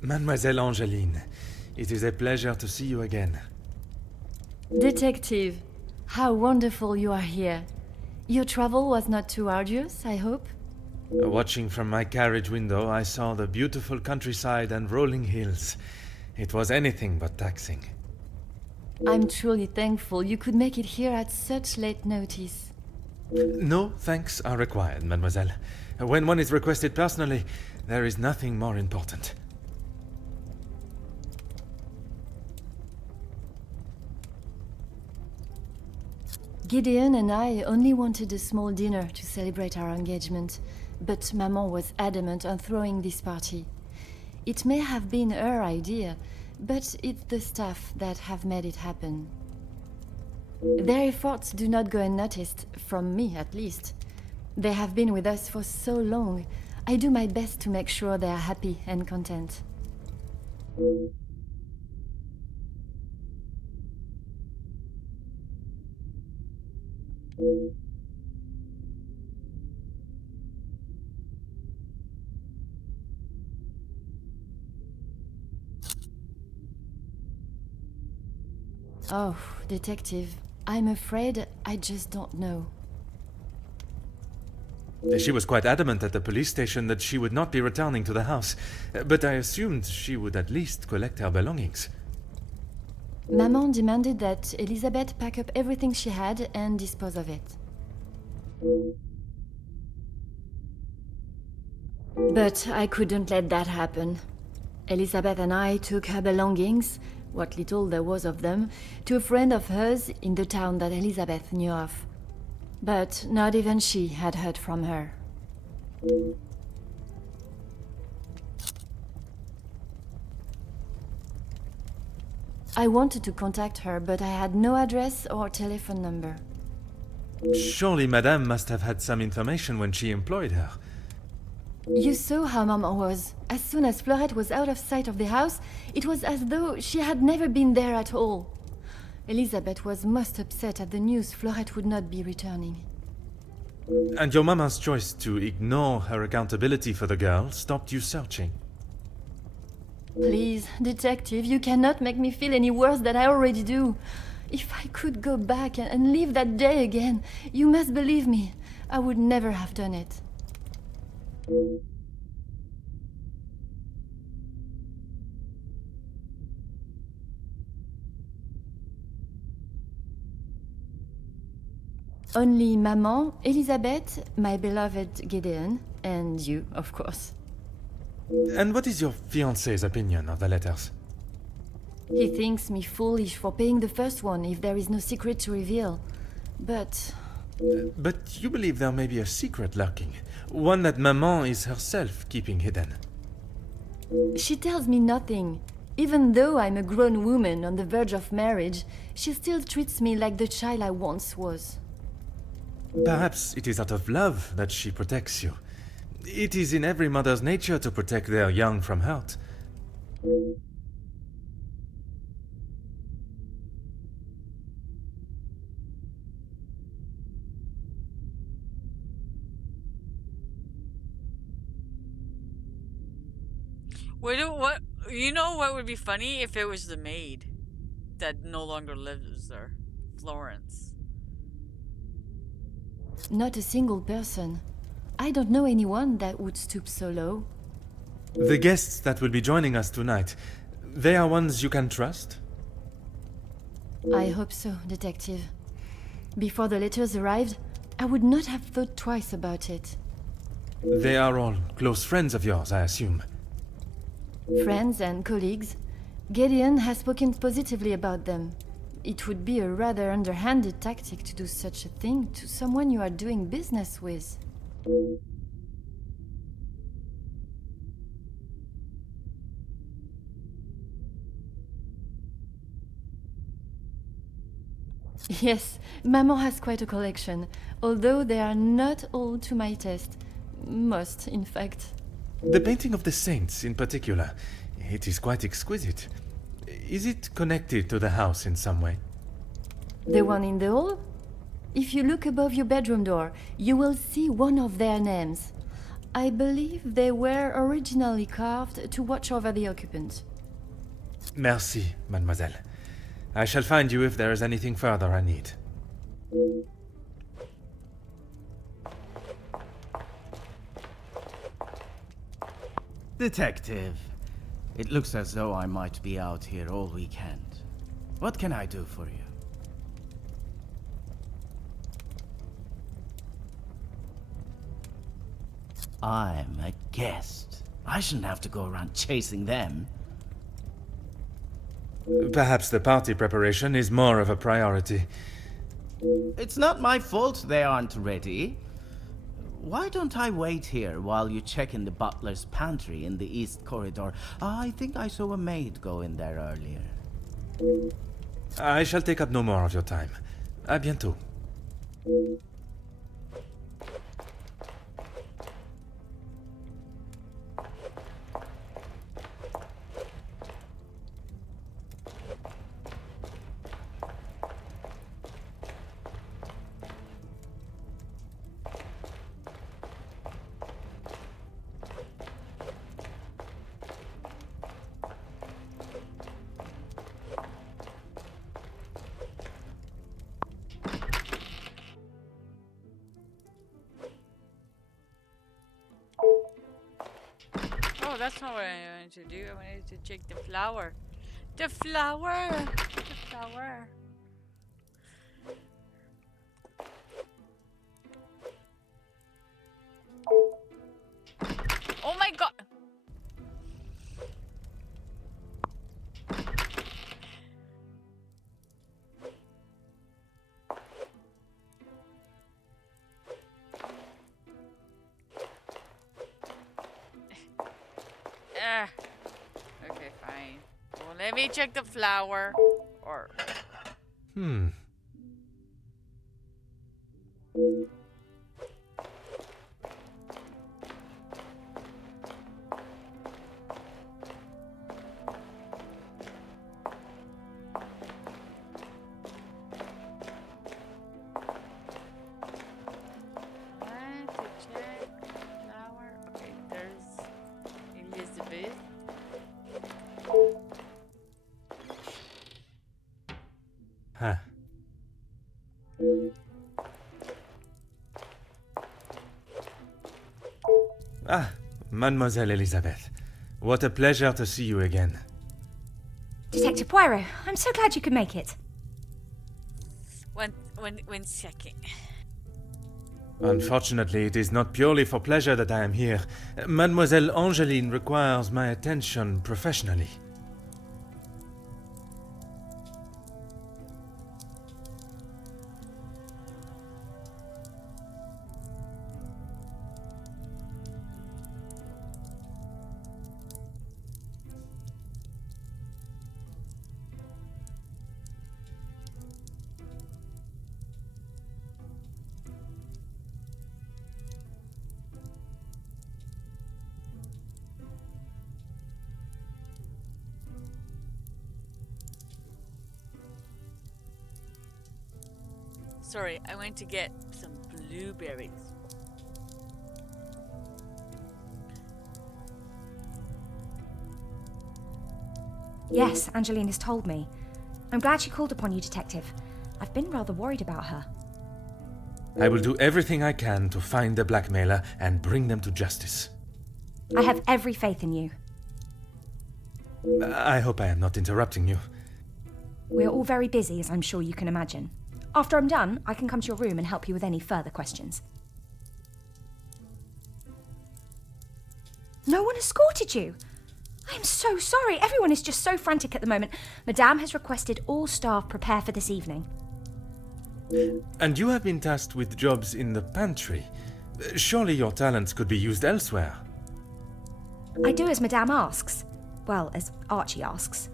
Mademoiselle Angeline, it is a pleasure to see you again. Detective, how wonderful you are here. Your travel was not too arduous, I hope? Watching from my carriage window, I saw the beautiful countryside and rolling hills. It was anything but taxing. I'm truly thankful you could make it here at such late notice. No thanks are required, mademoiselle. When one is requested personally, there is nothing more important. Gideon and I only wanted a small dinner to celebrate our engagement, but Maman was adamant on throwing this party. It may have been her idea, but it's the staff that have made it happen. Their efforts do not go unnoticed, from me at least. They have been with us for so long. I do my best to make sure they are happy and content. Oh, detective, I'm afraid I just don't know. She was quite adamant at the police station that she would not be returning to the house, but I assumed she would at least collect her belongings. Maman demanded that Elizabeth pack up everything she had and dispose of it. But I couldn't let that happen. Elizabeth and I took her belongings, what little there was of them, to a friend of hers in the town that Elizabeth knew of. But not even she had heard from her. I wanted to contact her, but I had no address or telephone number. Surely Madame must have had some information when she employed her. You saw how Maman was. As soon as Fleurette was out of sight of the house, it was as though she had never been there at all. Elizabeth was most upset at the news Fleurette would not be returning. And your mama's choice to ignore her accountability for the girl stopped you searching. Please, detective, you cannot make me feel any worse than I already do. If I could go back and live that day again, you must believe me, I would never have done it. Only Maman, Elizabeth, my beloved Gideon, and you, of course. And what is your fiancé's opinion of the letters? He thinks me foolish for paying the first one if there is no secret to reveal. But But you believe there may be a secret lurking, one that Maman is herself keeping hidden. she tells me nothing. Even though I'm a grown woman on the verge of marriage, she still treats me like the child I once was. Perhaps it is out of love that she protects you. It is in every mother's nature to protect their young from hurt. What? You know what would be funny if it was the maid that no longer lives there, Florence. Not a single person. I don't know anyone that would stoop so low. The guests that will be joining us tonight, they are ones you can trust? I hope so, detective. Before the letters arrived, I would not have thought twice about it. They are all close friends of yours, I assume. Friends and colleagues, Gideon has spoken positively about them. It would be a rather underhanded tactic to do such a thing to someone you are doing business with. Yes, Maman has quite a collection, although they are not all to my taste. Most, in fact. The painting of the saints, in particular, it is quite exquisite. Is it connected to the house in some way? The one in the hall? If you look above your bedroom door, you will see one of their names. I believe they were originally carved to watch over the occupant. Merci, mademoiselle. I shall find you if there is anything further I need. Detective, it looks as though I might be out here all weekend. What can I do for you? I'm a guest. I shouldn't have to go around chasing them. Perhaps the party preparation is more of a priority. It's not my fault they aren't ready. Why don't I wait here while you check in the butler's pantry in the east corridor? I think I saw a maid go in there earlier. I shall take up no more of your time. À bientôt. Oh, that's not what I wanted to do. I wanted to check the flower. The flower! The flower. Oh my god! Okay, fine. Well, let me check the flower. Or... Huh. Ah, Mademoiselle Elizabeth. What a pleasure to see you again. Detective Poirot, I'm so glad you could make it. One second. Unfortunately, it is not purely for pleasure that I am here. Mademoiselle Angeline requires my attention professionally. Sorry, I went to get some blueberries. Yes, Angeline has told me. I'm glad she called upon you, Detective. I've been rather worried about her. I will do everything I can to find the blackmailer and bring them to justice. I have every faith in you. I hope I am not interrupting you. We're all very busy, as I'm sure you can imagine. After I'm done, I can come to your room and help you with any further questions. No one escorted you? I am so sorry. Everyone is just so frantic at the moment. Madame has requested all staff prepare for this evening. And you have been tasked with jobs in the pantry. Surely your talents could be used elsewhere. I do as Madame asks. Well, as Archie asks.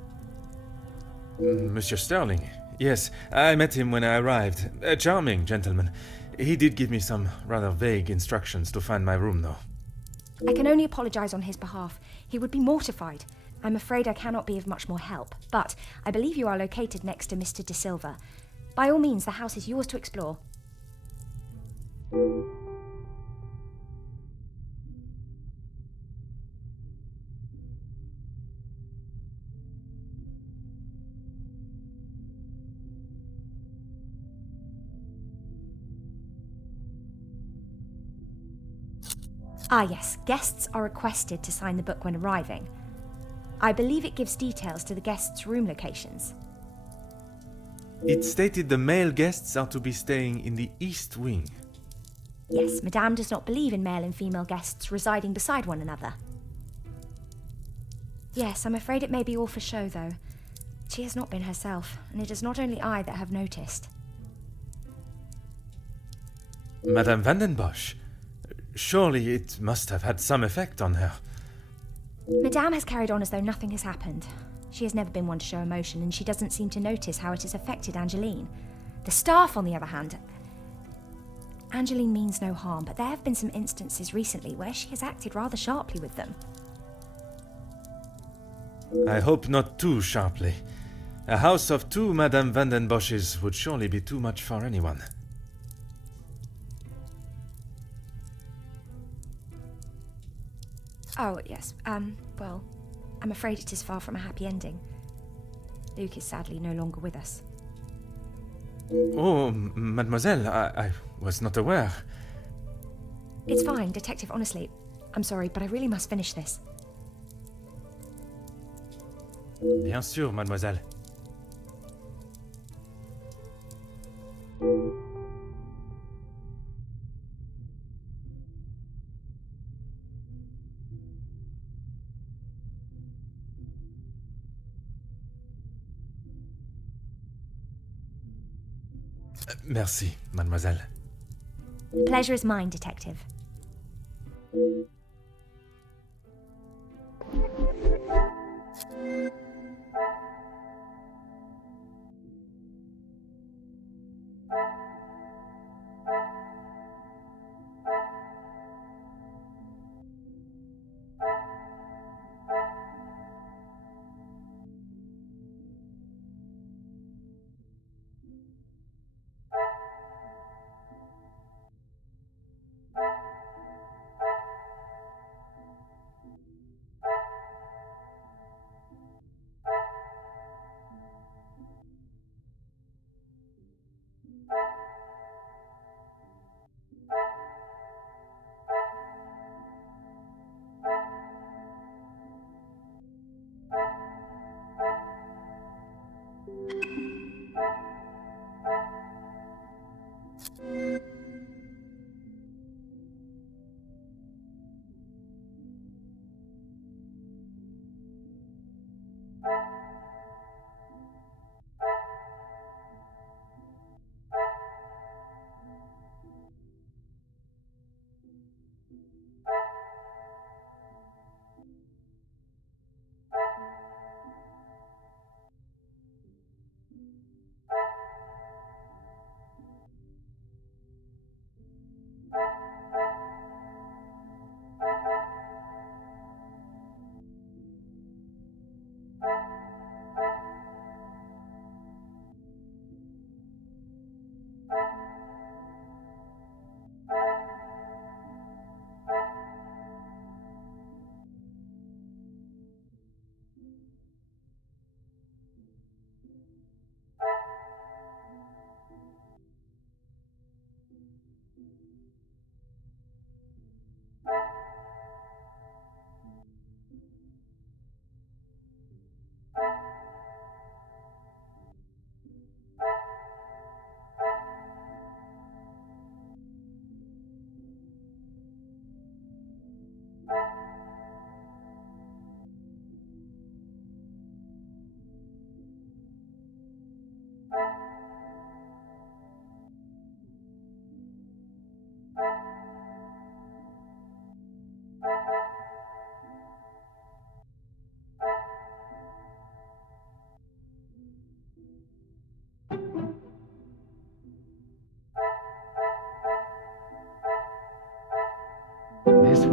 Monsieur Sterling. Yes, I met him when I arrived. A charming gentleman. He did give me some rather vague instructions to find my room, though. I can only apologise on his behalf. He would be mortified. I'm afraid I cannot be of much more help, but I believe you are located next to Mr. De Silva. By all means, the house is yours to explore. Ah yes, guests are requested to sign the book when arriving. I believe it gives details to the guests' room locations. It stated the male guests are to be staying in the East Wing. Yes, Madame does not believe in male and female guests residing beside one another. Yes, I'm afraid it may be all for show, though. She has not been herself, and it is not only I that have noticed. Madame Vandenbosch. Surely it must have had some effect on her. Madame has carried on as though nothing has happened. She has never been one to show emotion, and she doesn't seem to notice how it has affected Angeline. The staff, on the other hand... Angeline means no harm, but there have been some instances recently where she has acted rather sharply with them. I hope not too sharply. A house of two Madame Vandenbosches would surely be too much for anyone. Oh, yes, well, I'm afraid it is far from a happy ending. Luke is sadly no longer with us. Oh, mademoiselle, I was not aware. It's fine, Detective, honestly. I'm sorry, but I really must finish this. Bien sûr, mademoiselle. Merci, mademoiselle. The pleasure is mine, Detective.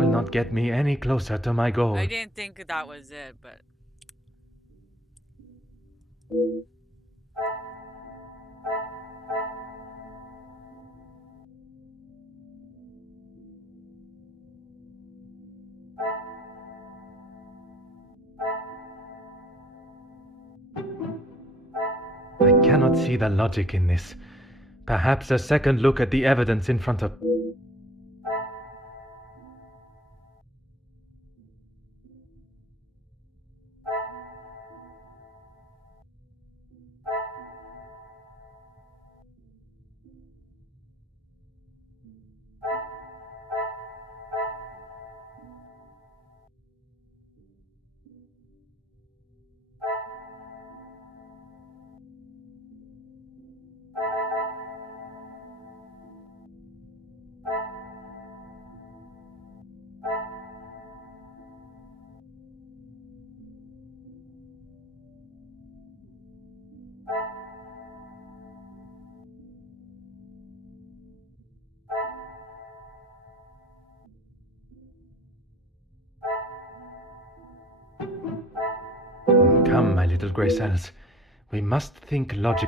will not get me any closer to my goal. I didn't think that was it, but... I cannot see the logic in this. Perhaps a second look at the evidence in front of... Come, my little grey cells. We must think logic.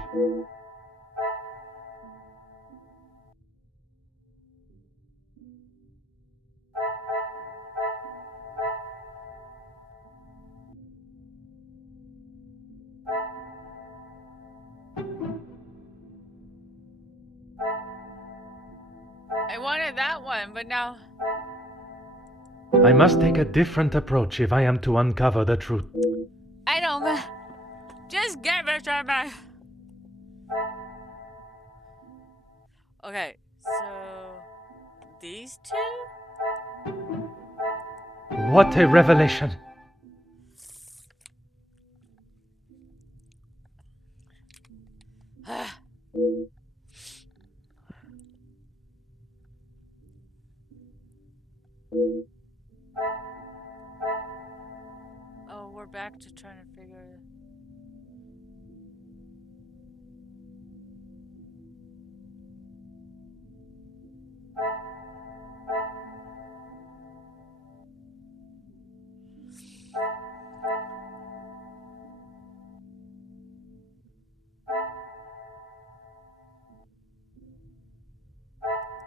I wanted that one, but now... I must take a different approach if I am to uncover the truth. I don't... Just give it to me! Okay, so... These two? What a revelation! Oh, we're back to trying to figure it.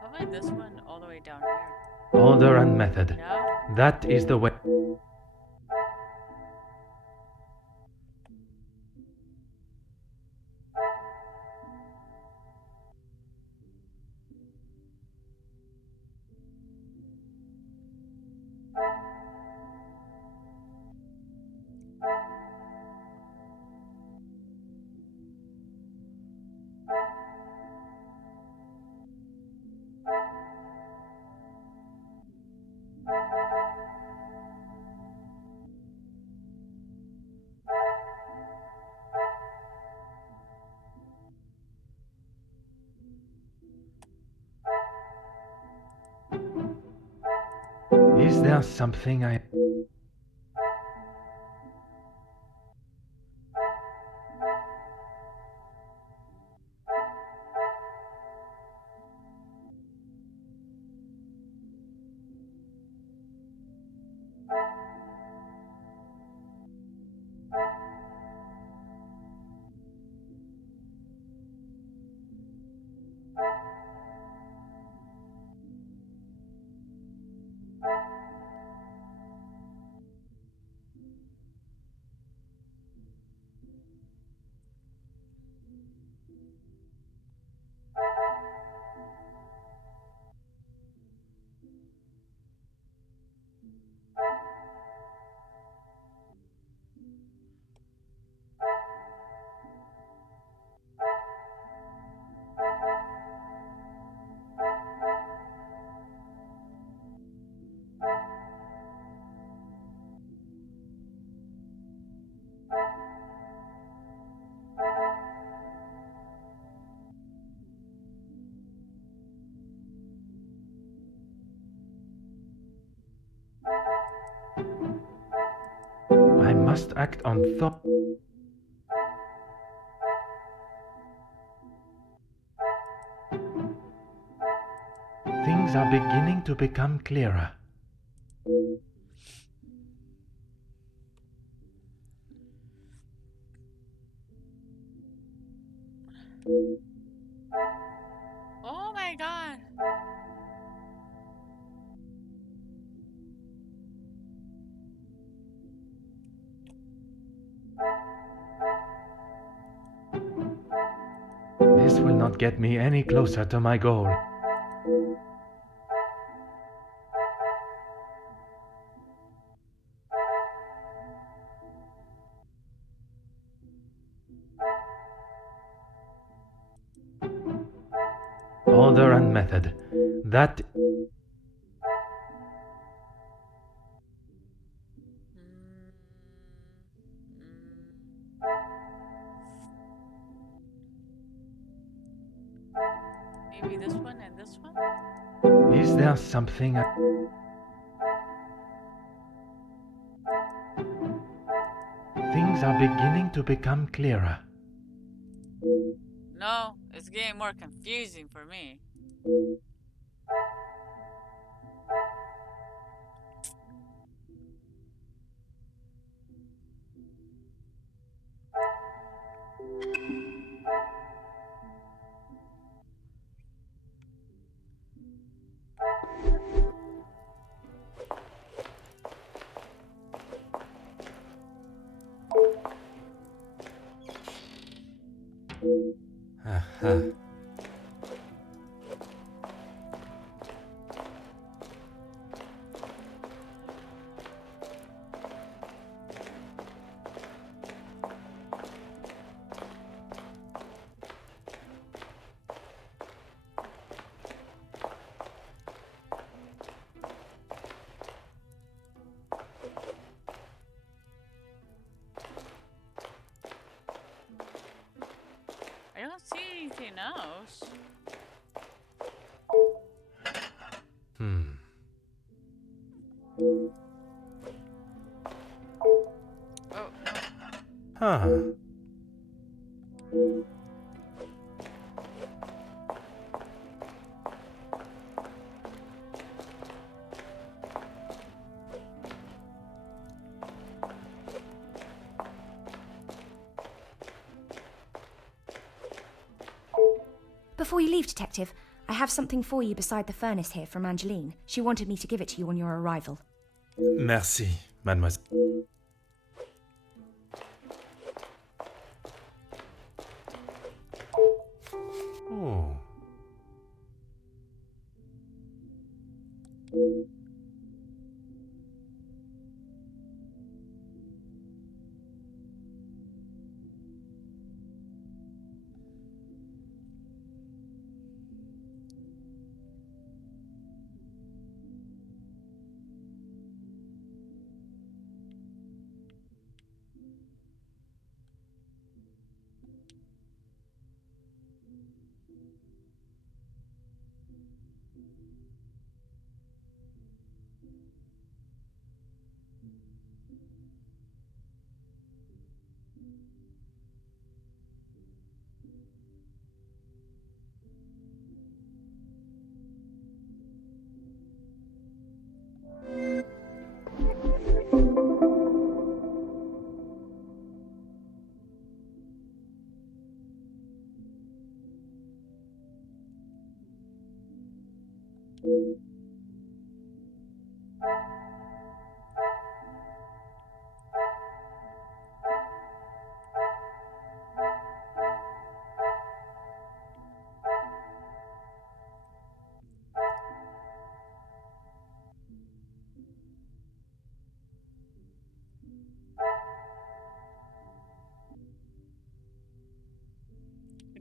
Probably this one all the way down here. Order and method. No? That is the way. Is there something I... I must act on thought. Things are beginning to become clearer. Oh my god. This will not get me any closer to my goal. Order and method. That... Maybe this one and this one? Is there something... Things are beginning to become clearer. No, it's getting more confusing for me. Aha. I don't see anything else. Oh, no. Huh. Before you leave, Detective, I have something for you beside the furnace here from Angeline. She wanted me to give it to you on your arrival. Merci, mademoiselle. Oh.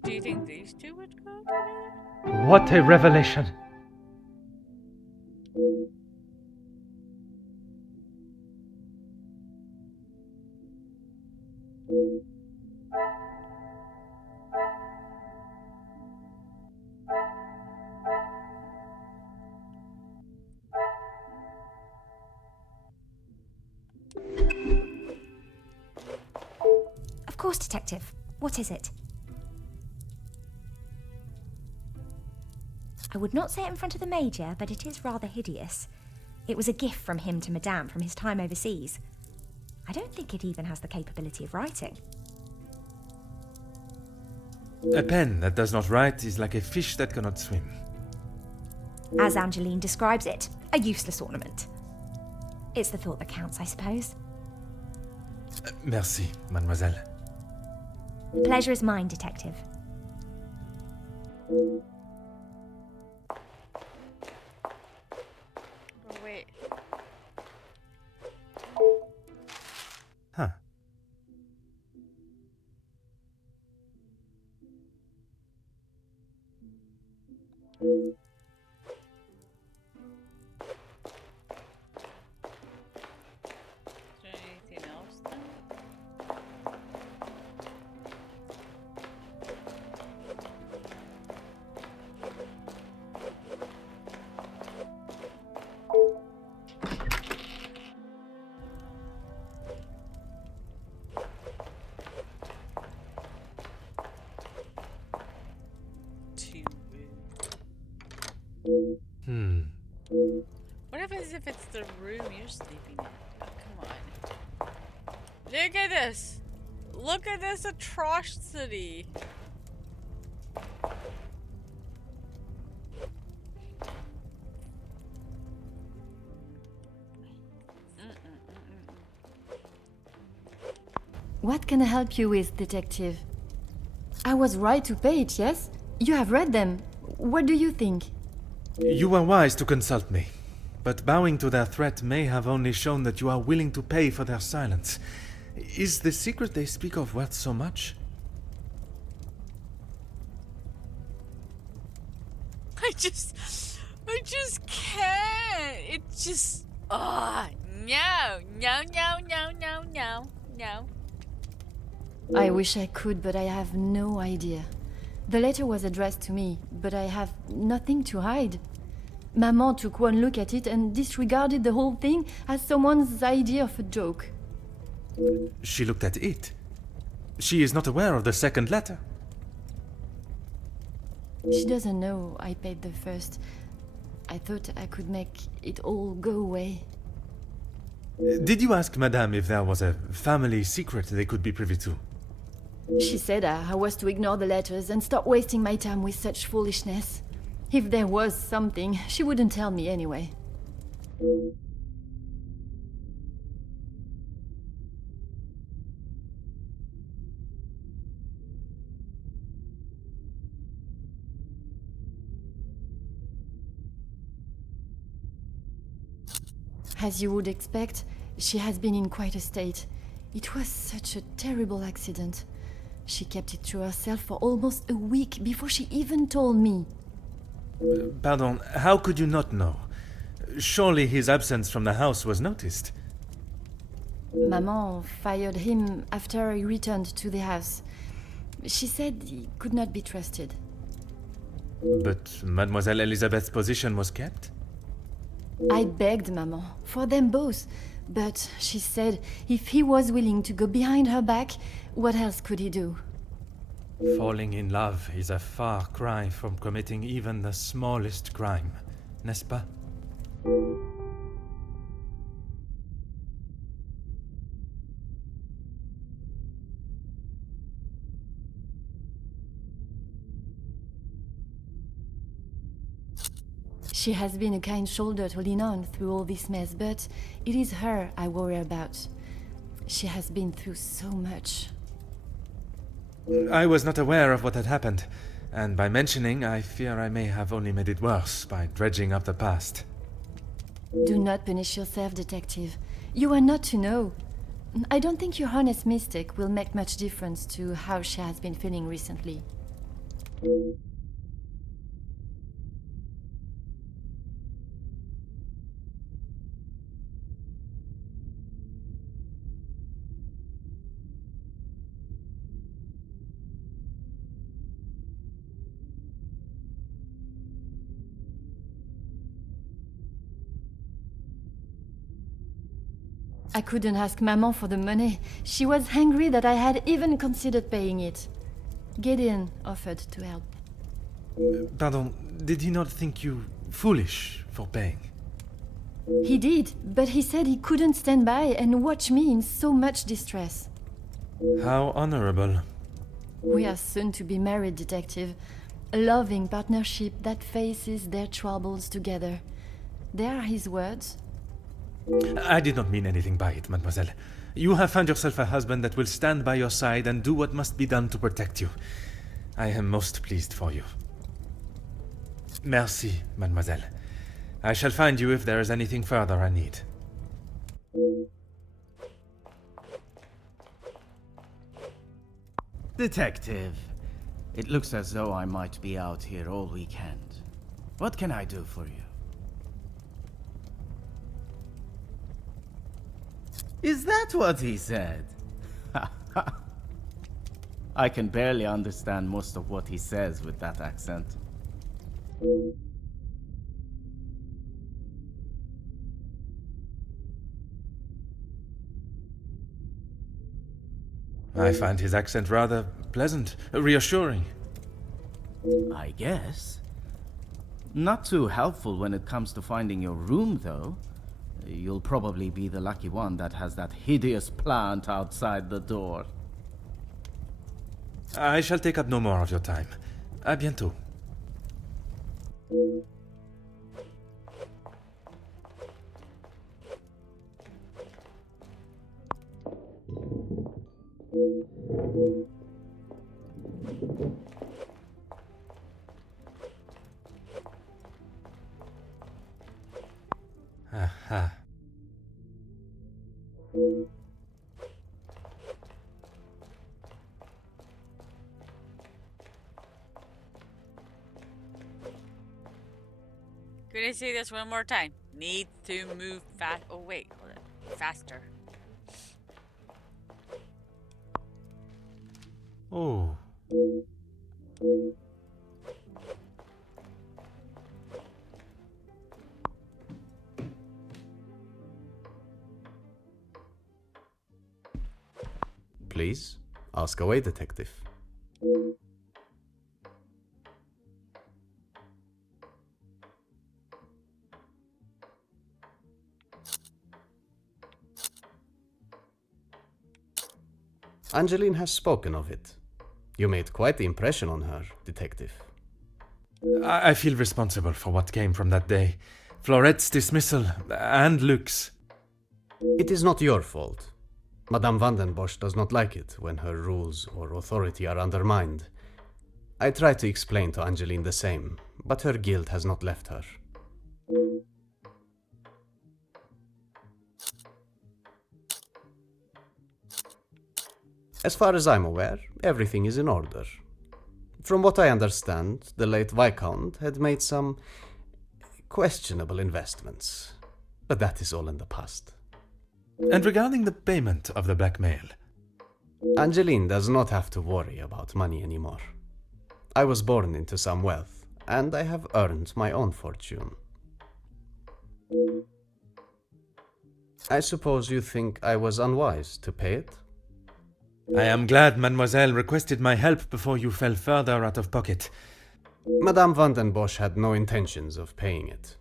Do you think these two would go together? What a revelation! Of course, Detective. What is it? I would not say it in front of the Major, but it is rather hideous. It was a gift from him to Madame from his time overseas. I don't think it even has the capability of writing. A pen that does not write is like a fish that cannot swim. As Angeline describes it, a useless ornament. It's the thought that counts, I suppose. Merci, mademoiselle. The pleasure is mine, detective. Oh, wait. Huh. Is there anything else then? Too weird. Hmm. What happens if it's the room you're sleeping in? Oh, come on. Look at this! Look at this atrocity! What can I help you with, detective? I was right to pay it, yes? You have read them. What do you think? You were wise to consult me, but bowing to their threat may have only shown that you are willing to pay for their silence. Is the secret they speak of worth so much? I just can't. It just, no, no, no, no, no, no, no. I wish I could, but I have no idea. The letter was addressed to me, but I have nothing to hide. Maman took one look at it and disregarded the whole thing as someone's idea of a joke. She looked at it. She is not aware of the second letter. She doesn't know I paid the first. I thought I could make it all go away. Did you ask Madame if there was a family secret they could be privy to? She said I was to ignore the letters and stop wasting my time with such foolishness. If there was something, she wouldn't tell me anyway. As you would expect, she has been in quite a state. It was such a terrible accident. She kept it to herself for almost a week before she even told me. Pardon, how could you not know? Surely his absence from the house was noticed. Maman fired him after he returned to the house. She said he could not be trusted. But Mademoiselle Elizabeth's position was kept? I begged Maman for them both, but she said if he was willing to go behind her back, what else could he do? Falling in love is a far cry from committing even the smallest crime, n'est-ce pas? She has been a kind shoulder to lean on through all this mess, but it is her I worry about. She has been through so much. I was not aware of what had happened, and by mentioning, I fear I may have only made it worse by dredging up the past. Do not punish yourself, detective. You are not to know. I don't think your honest mistake will make much difference to how she has been feeling recently. I couldn't ask Maman for the money. She was angry that I had even considered paying it. Gideon offered to help. Pardon, did he not think you foolish for paying? He did, but he said he couldn't stand by and watch me in so much distress. How honorable. We are soon to be married, Detective. A loving partnership that faces their troubles together. They are his words. I did not mean anything by it, mademoiselle. You have found yourself a husband that will stand by your side and do what must be done to protect you. I am most pleased for you. Merci, mademoiselle. I shall find you if there is anything further I need. Detective, it looks as though I might be out here all weekend. What can I do for you? Is that what he said? I can barely understand most of what he says with that accent. I find his accent rather pleasant, reassuring. I guess. Not too helpful when it comes to finding your room, though. You'll probably be the lucky one that has that hideous plant outside the door. I shall take up no more of your time. À bientôt. Aha. Gonna say this one more time. Need to move fast. Oh wait, hold it. Faster. Oh. Please, ask away, detective. Angeline has spoken of it. You made quite the impression on her, detective. I feel responsible for what came from that day. Florette's dismissal and Luke's. It is not your fault. Madame van den Bosch does not like it when her rules or authority are undermined. I try to explain to Angeline the same, but her guilt has not left her. As far as I'm aware, everything is in order. From what I understand, the late Viscount had made some questionable investments, but that is all in the past. And regarding the payment of the blackmail, Angeline does not have to worry about money anymore. I was born into some wealth, and I have earned my own fortune. I suppose you think I was unwise to pay it? I am glad Mademoiselle requested my help before you fell further out of pocket. Madame van den Bosch had no intentions of paying it,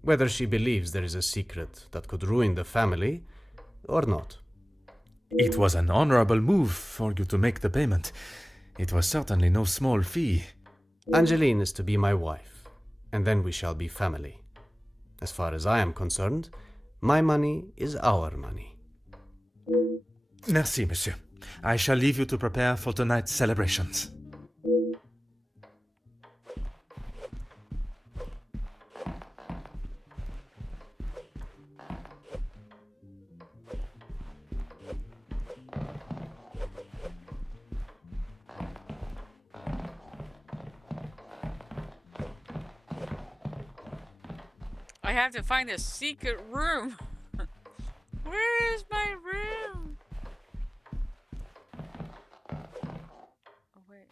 whether she believes there is a secret that could ruin the family or not. It was an honorable move for you to make the payment. It was certainly no small fee. Angeline is to be my wife, and then we shall be family. As far as I am concerned, my money is our money. Merci, monsieur. I shall leave you to prepare for tonight's celebrations. I have to find a secret room. Where is my room? Oh wait.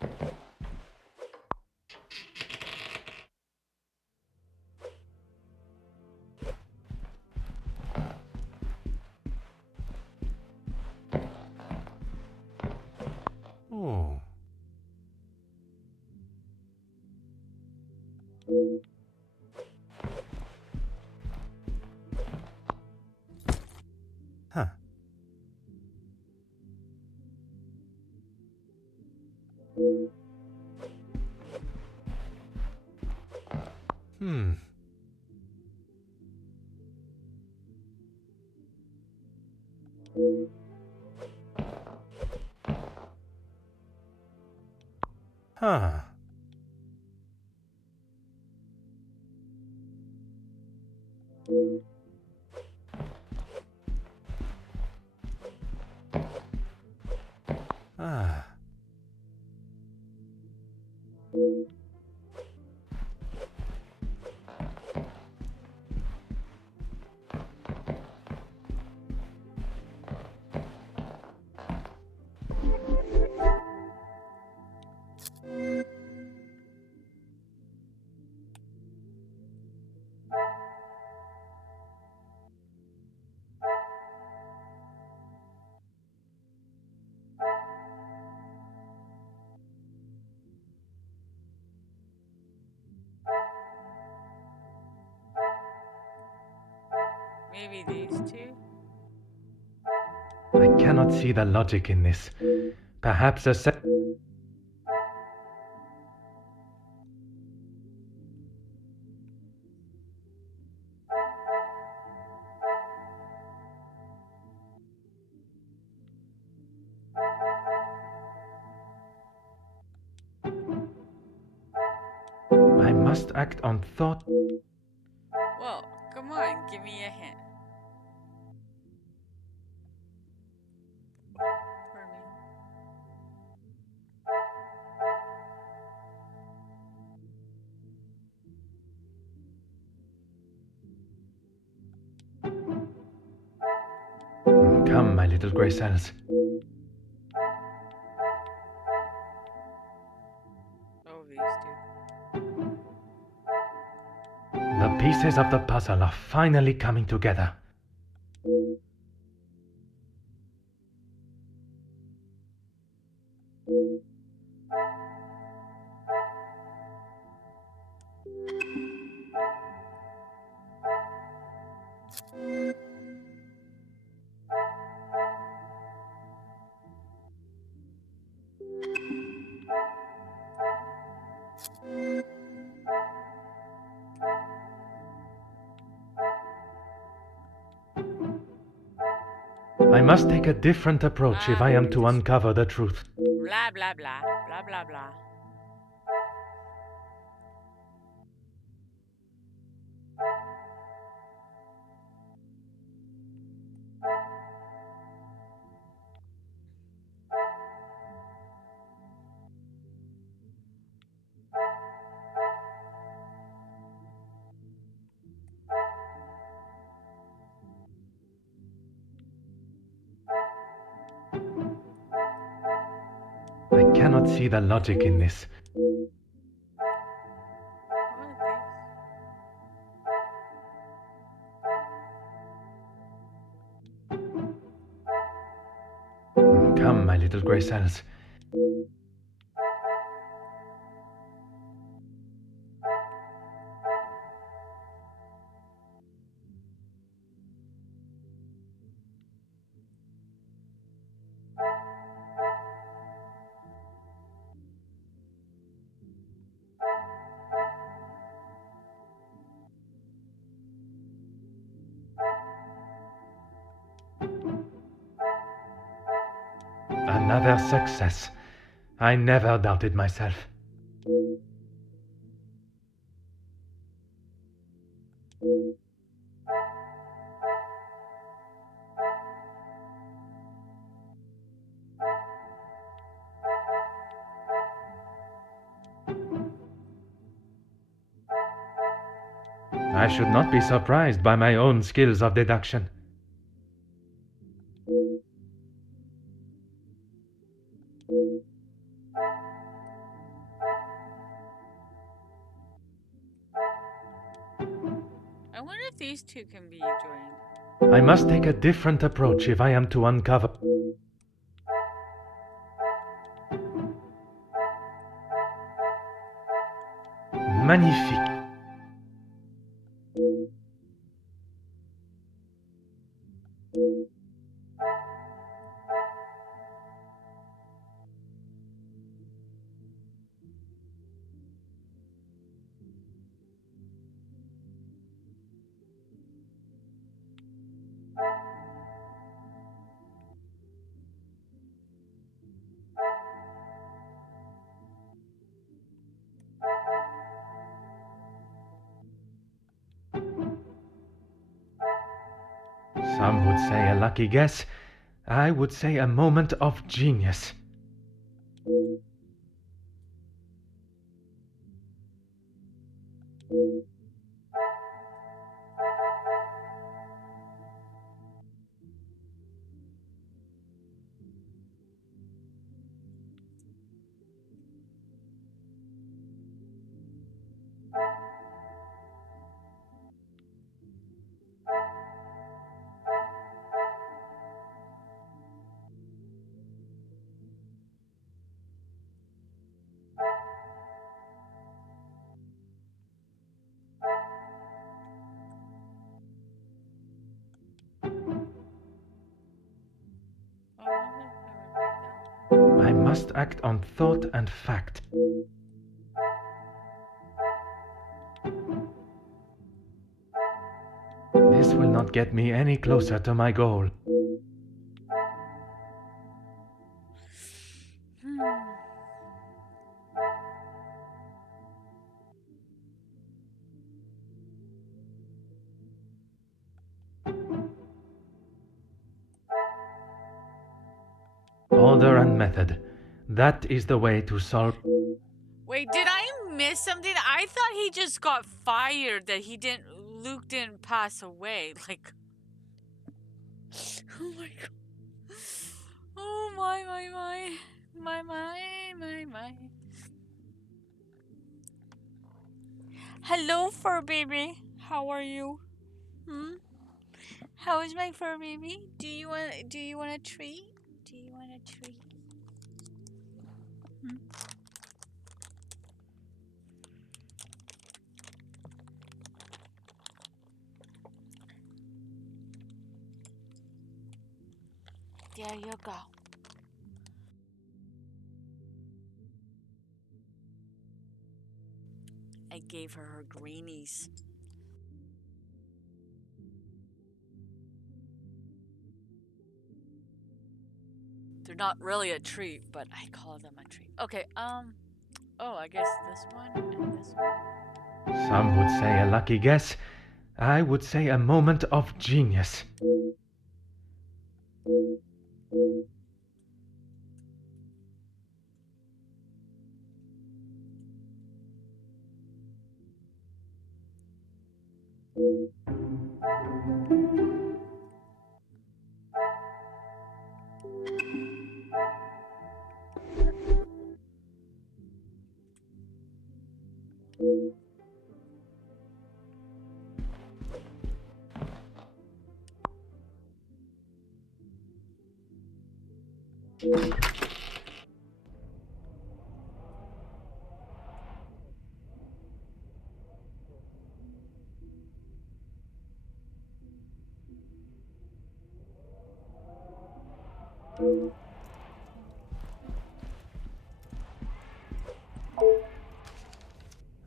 Oh. Huh. Huh. Ah. Maybe these two? I cannot see the logic in this. Perhaps a set. I must act on thought. Well, come on, give me a hint. For me. Come, my little grey cells. Oh, these two. The pieces of the puzzle are finally coming together. I must take a different approach if I am to uncover the truth. Blah, blah, blah. Blah, blah, blah. I cannot see the logic in this. Come, my little grey cells. Another success. I never doubted myself. I should not be surprised by my own skills of deduction. I wonder if these two can be joined. I must take a different approach if I am to uncover. Magnifique. Some would say a lucky guess. I would say a moment of genius. I must act on thought and fact. This will not get me any closer to my goal. Order and method. That is the way to solve... Wait, did I miss something? I thought he just got fired, that Luke didn't pass away. Like, oh my god. Oh my. Hello, fur baby. How are you? How is my fur baby? Do you want a treat? Do you want a treat? There you go. I gave her greenies. They're not really a treat, but I call them a treat. Okay, oh, I guess this one and this one. Some would say a lucky guess. I would say a moment of genius.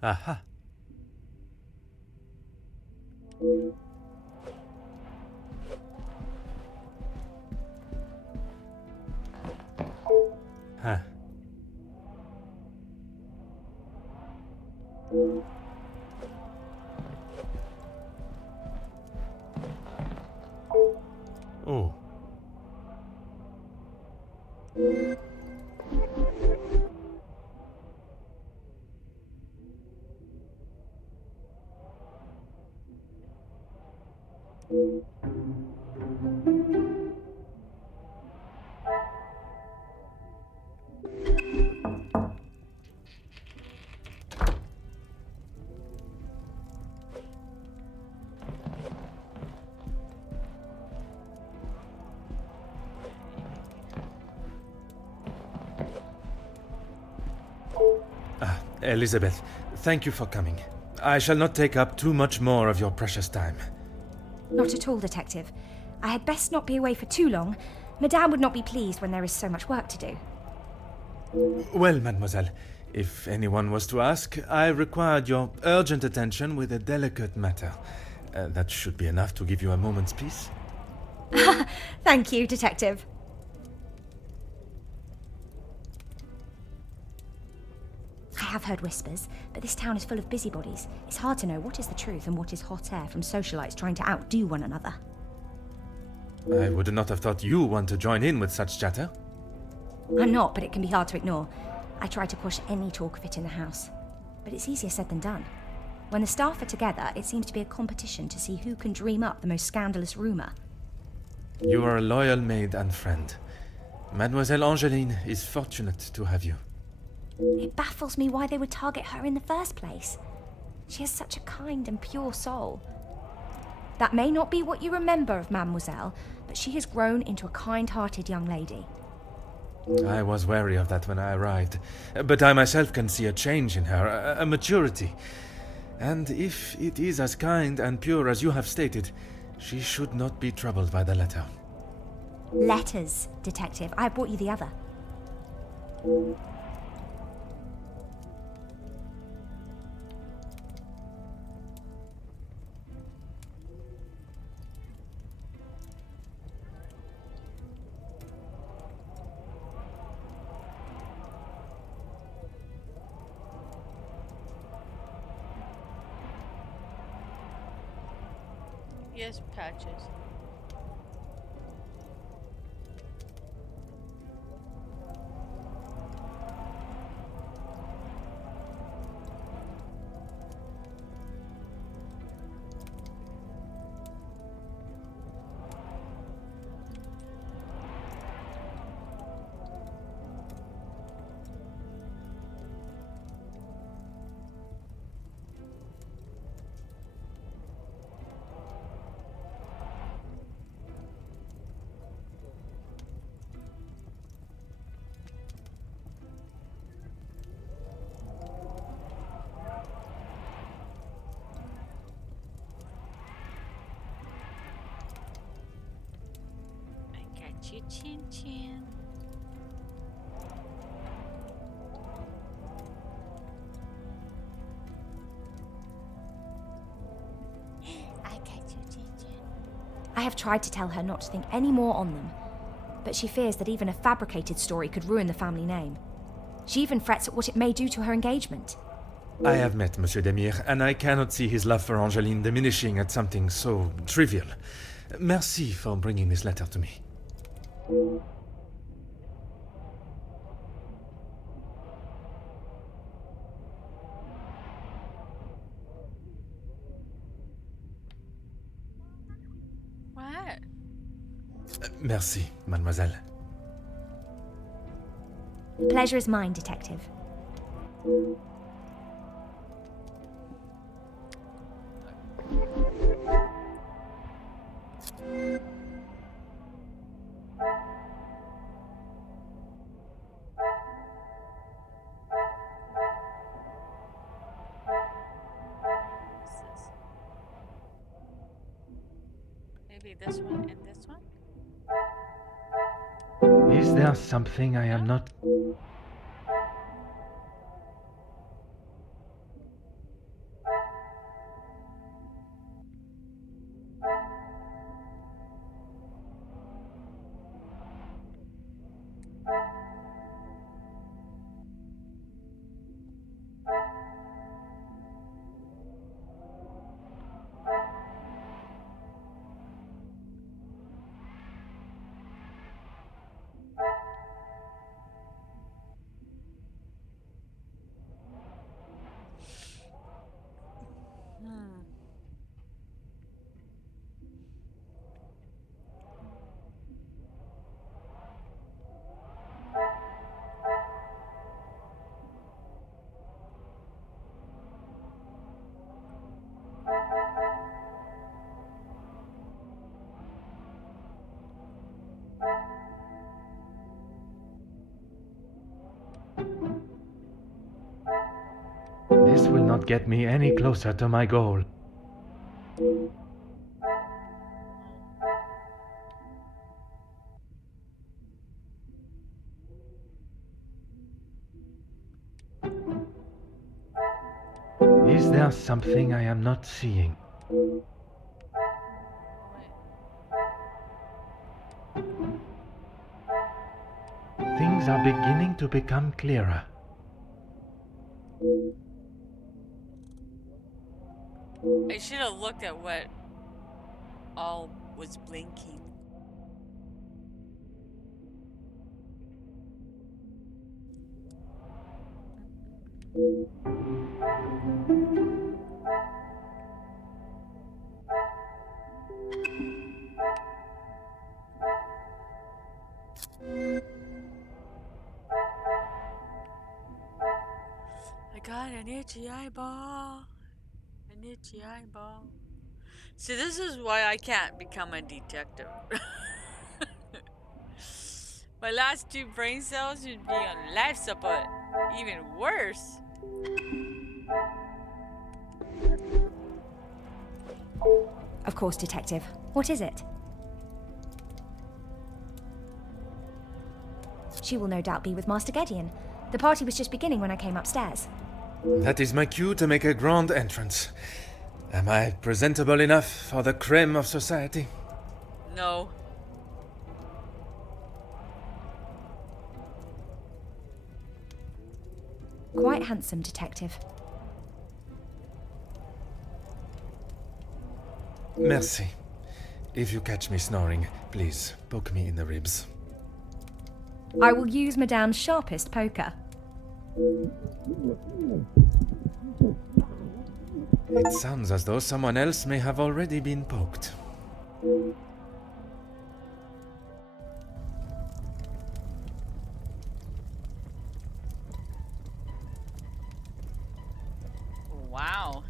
Aha. Huh. Oh. Elizabeth, thank you for coming. I shall not take up too much more of your precious time. Not at all, Detective. I had best not be away for too long. Madame would not be pleased when there is so much work to do. Well, mademoiselle, if anyone was to ask, I required your urgent attention with a delicate matter. That should be enough to give you a moment's peace. Thank you, Detective. I have heard whispers, but this town is full of busybodies. It's hard to know what is the truth and what is hot air from socialites trying to outdo one another. I would not have thought you want to join in with such chatter. I'm not, but it can be hard to ignore. I try to push any talk of it in the house. But it's easier said than done. When the staff are together, it seems to be a competition to see who can dream up the most scandalous rumour. You are a loyal maid and friend. Mademoiselle Angeline is fortunate to have you. It baffles me why they would target her in the first place. She has such a kind and pure soul. That may not be what you remember of Mademoiselle, but she has grown into a kind-hearted young lady. I was wary of that when I arrived, but I myself can see a change in her, a maturity. And if it is as kind and pure as you have stated, she should not be troubled by the letter. Letters, Detective. I brought you the other. Yes, Patches. Chin chin. I got you, chin chin. I have tried to tell her not to think any more on them, but she fears that even a fabricated story could ruin the family name. She even frets at what it may do to her engagement. I have met Monsieur Demire, and I cannot see his love for Angeline diminishing at something so trivial. Merci for bringing this letter to me. What? Merci, mademoiselle. The pleasure is mine, Detective. Maybe this one and this one? Is there something I am not... This will not get me any closer to my goal. Is there something I am not seeing? Things are beginning to become clearer. I should have looked at what all was blinking. I got an itchy eyeball. An itchy eyeball. See, this is why I can't become a detective. My last 2 brain cells would be on life support. Even worse. Of course, Detective. What is it? She will no doubt be with Master Gideon. The party was just beginning when I came upstairs. That is my cue to make a grand entrance. Am I presentable enough for the creme of society? No. Quite handsome, Detective. Merci. If you catch me snoring, please poke me in the ribs. I will use Madame's sharpest poker. It sounds as though someone else may have already been poked. Wow.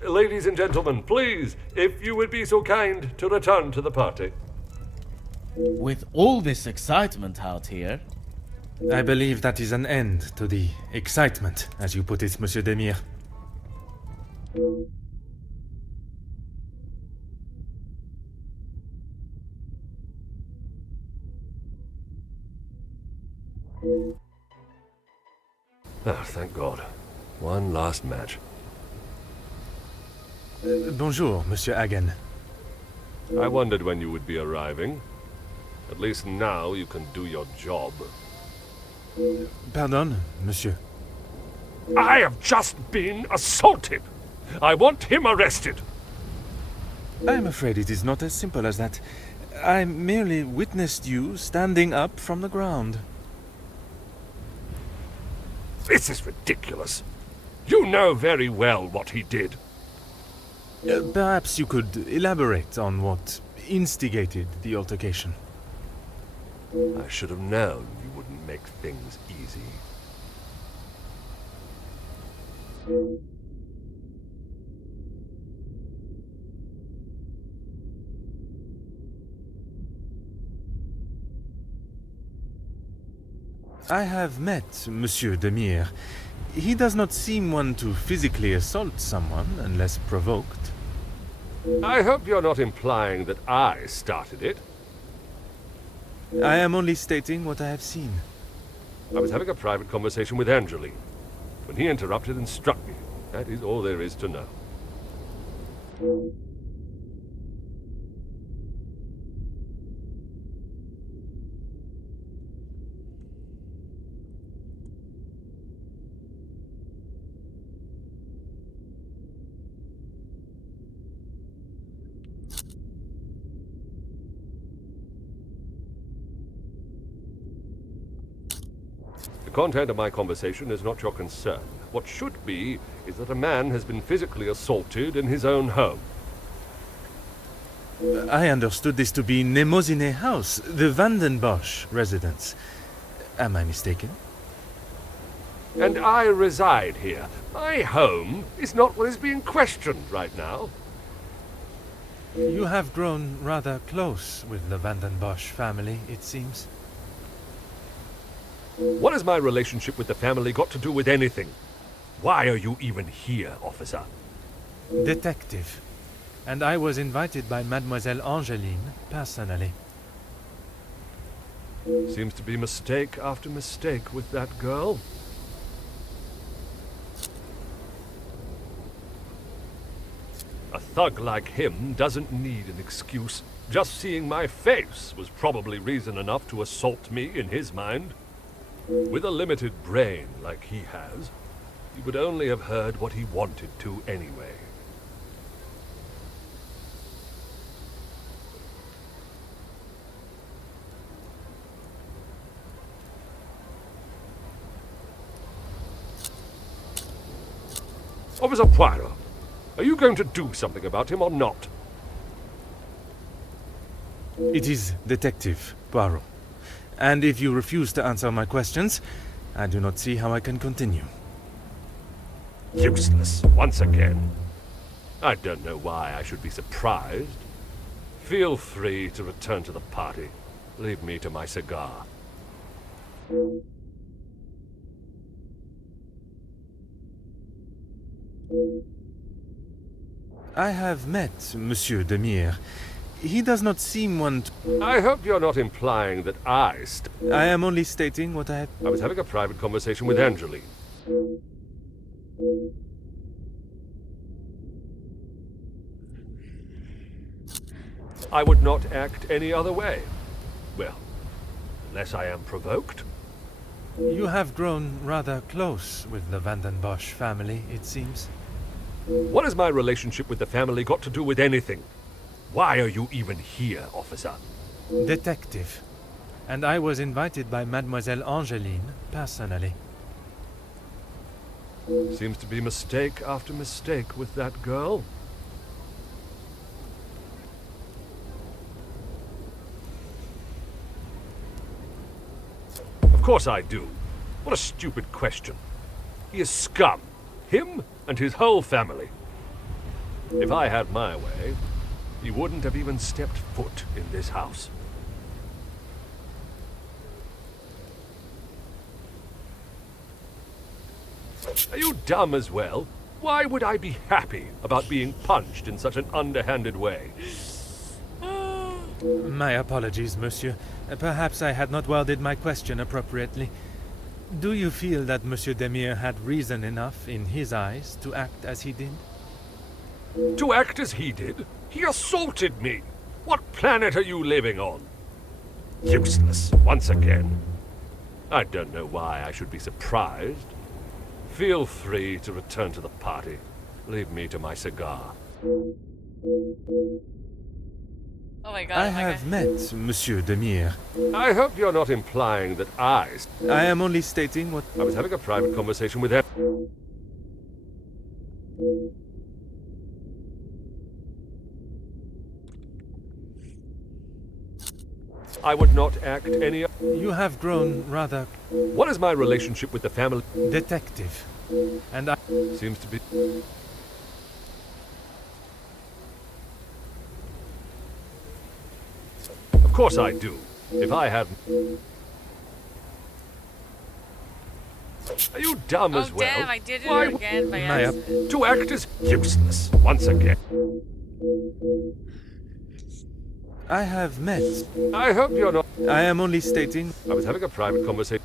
Ladies and gentlemen, please, if you would be so kind to return to the party. With all this excitement out here, I believe that is an end to the excitement, as you put it, Monsieur Demire. Ah, thank God. One last match. Bonjour, Monsieur Hagen. I wondered when you would be arriving. At least now you can do your job. Pardon, Monsieur. I have just been assaulted! I want him arrested! I'm afraid it is not as simple as that. I merely witnessed you standing up from the ground. This is ridiculous. You know very well what he did. Perhaps you could elaborate on what instigated the altercation. I should have known you wouldn't make things easy. I have met Monsieur Demire. He does not seem one to physically assault someone unless provoked. I hope you're not implying that I started it. I am only stating what I have seen. I was having a private conversation with Angeline when he interrupted and struck me. That is all there is to know. The content of my conversation is not your concern. What should be is that a man has been physically assaulted in his own home. I understood this to be Nemozine House, the Vandenbosch residence. Am I mistaken? And I reside here. My home is not what is being questioned right now. You have grown rather close with the Vandenbosch family, it seems. What has my relationship with the family got to do with anything? Why are you even here, officer? Detective. And I was invited by Mademoiselle Angeline personally. Seems to be mistake after mistake with that girl. A thug like him doesn't need an excuse. Just seeing my face was probably reason enough to assault me in his mind. With a limited brain like he has, he would only have heard what he wanted to anyway. Officer Poirot, are you going to do something about him or not? It is Detective Poirot. And if you refuse to answer my questions, I do not see how I can continue. Useless, once again. I don't know why I should be surprised. Feel free to return to the party. Leave me to my cigar. I have met Monsieur Demire. He does not seem one to... I hope you're not implying that I am only stating what I have... I was having a private conversation with Angeline. I would not act any other way. Well, unless I am provoked. You have grown rather close with the Vanden Bosch family, it seems. What has my relationship with the family got to do with anything? Why are you even here, officer? Detective. And I was invited by Mademoiselle Angeline personally. Seems to be mistake after mistake with that girl. Of course I do. What a stupid question. He is scum. Him and his whole family. If I had my way, he wouldn't have even stepped foot in this house. Are you dumb as well? Why would I be happy about being punched in such an underhanded way? My apologies, monsieur. Perhaps I had not worded my question appropriately. Do you feel that Monsieur Demire had reason enough in his eyes to act as he did? To act as he did? He assaulted me! What planet are you living on? Useless, once again. I don't know why I should be surprised. Feel free to return to the party. Leave me to my cigar. Oh my god. I have met Monsieur Demire. I hope you're not implying that I am only stating what... I was having a private conversation with him. I would not act any... You have grown rather... What is my relationship with the family? Detective. And I... Seems to be... Of course I do. If I had... Are you dumb as well? Damn, I did it Why again by accident. to act is useless, once again. I have met... I hope you're not... I am only stating... I was having a private conversation.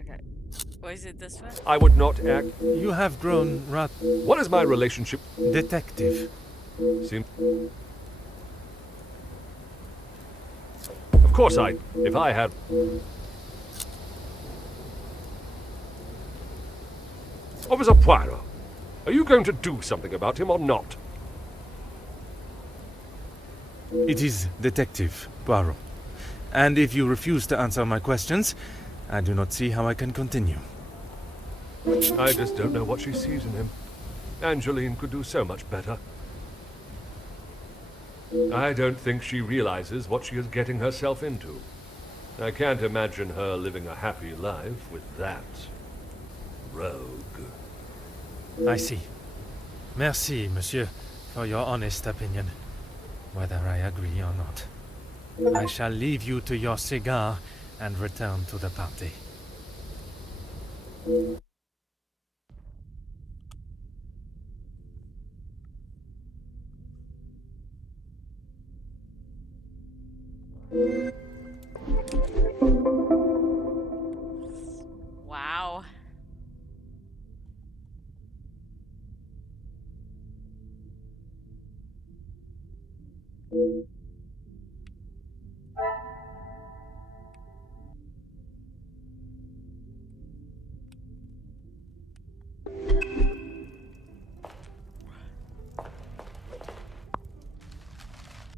Okay. Or is it this one? I would not act... You have grown rather... What is my relationship? Detective. Seem... Of course I... If I had... Officer Poirot, are you going to do something about him or not? It is Detective Poirot. And if you refuse to answer my questions, I do not see how I can continue. I just don't know what she sees in him. Angeline could do so much better. I don't think she realizes what she is getting herself into. I can't imagine her living a happy life with that rogue. I see. Merci, monsieur, for your honest opinion, whether I agree or not. I shall leave you to your cigar and return to the party. Wow.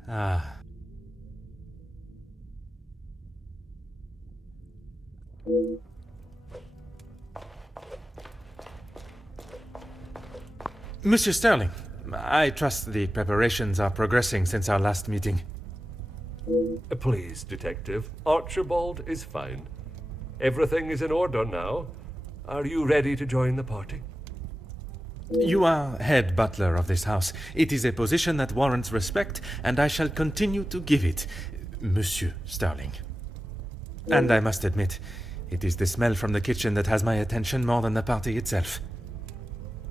Ah. Monsieur Sterling, I trust the preparations are progressing since our last meeting. Please, Detective. Archibald is fine. Everything is in order now. Are you ready to join the party? You are head butler of this house. It is a position that warrants respect, and I shall continue to give it, Monsieur Sterling. And I must admit, it is the smell from the kitchen that has my attention more than the party itself.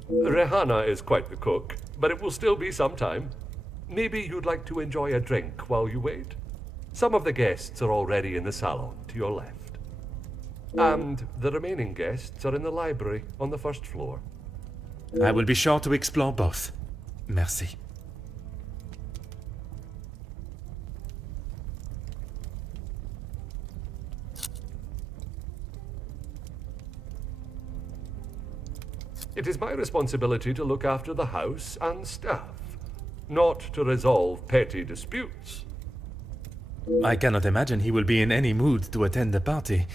Rehanna is quite the cook, but it will still be some time. Maybe you'd like to enjoy a drink while you wait? Some of the guests are already in the salon to your left. And the remaining guests are in the library on the first floor. I will be sure to explore both. Merci. It is my responsibility to look after the house and staff, not to resolve petty disputes. I cannot imagine he will be in any mood to attend the party.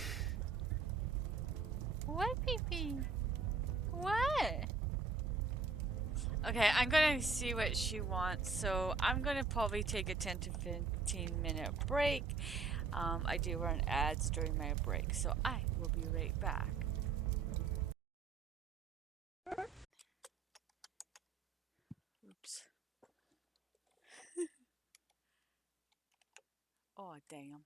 What, Pee-Pee? What? Okay, I'm gonna see what she wants, so I'm gonna probably take a 10 to 15 minute break. I do run ads during my break, so I will be right back. Oops. Oh, damn.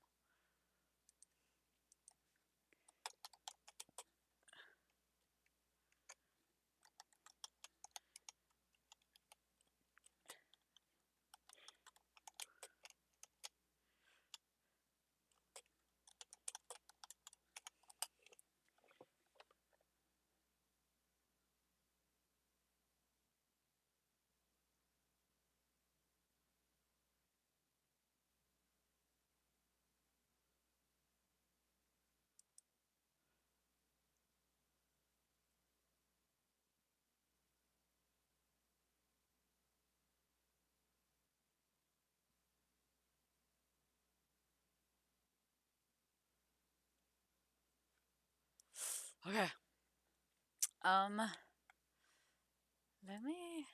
Okay. Let me.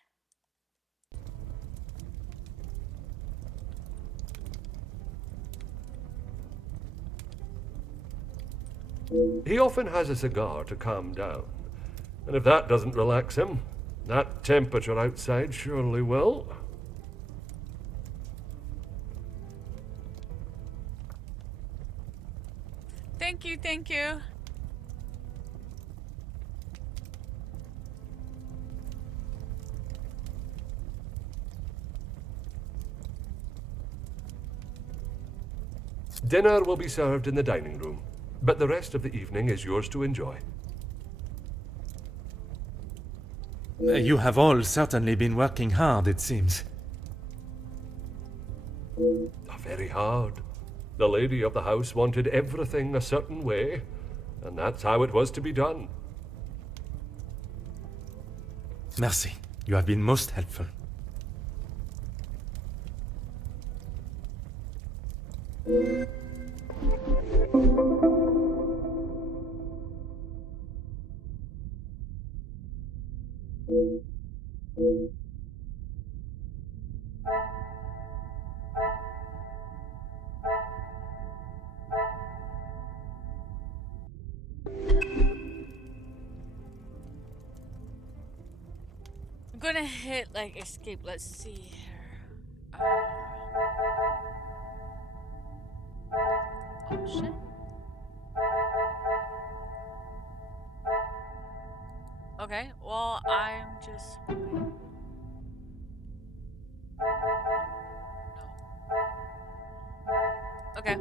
He often has a cigar to calm down. And if that doesn't relax him, that temperature outside surely will. Thank you, thank you. Dinner will be served in the dining room, but the rest of the evening is yours to enjoy. You have all certainly been working hard, it seems. Very hard. The lady of the house wanted everything a certain way, and that's how it was to be done. Merci. You have been most helpful. I'm gonna hit like escape. Let's see here. Oh shit. Okay, well, I'm just hoping. No. Okay.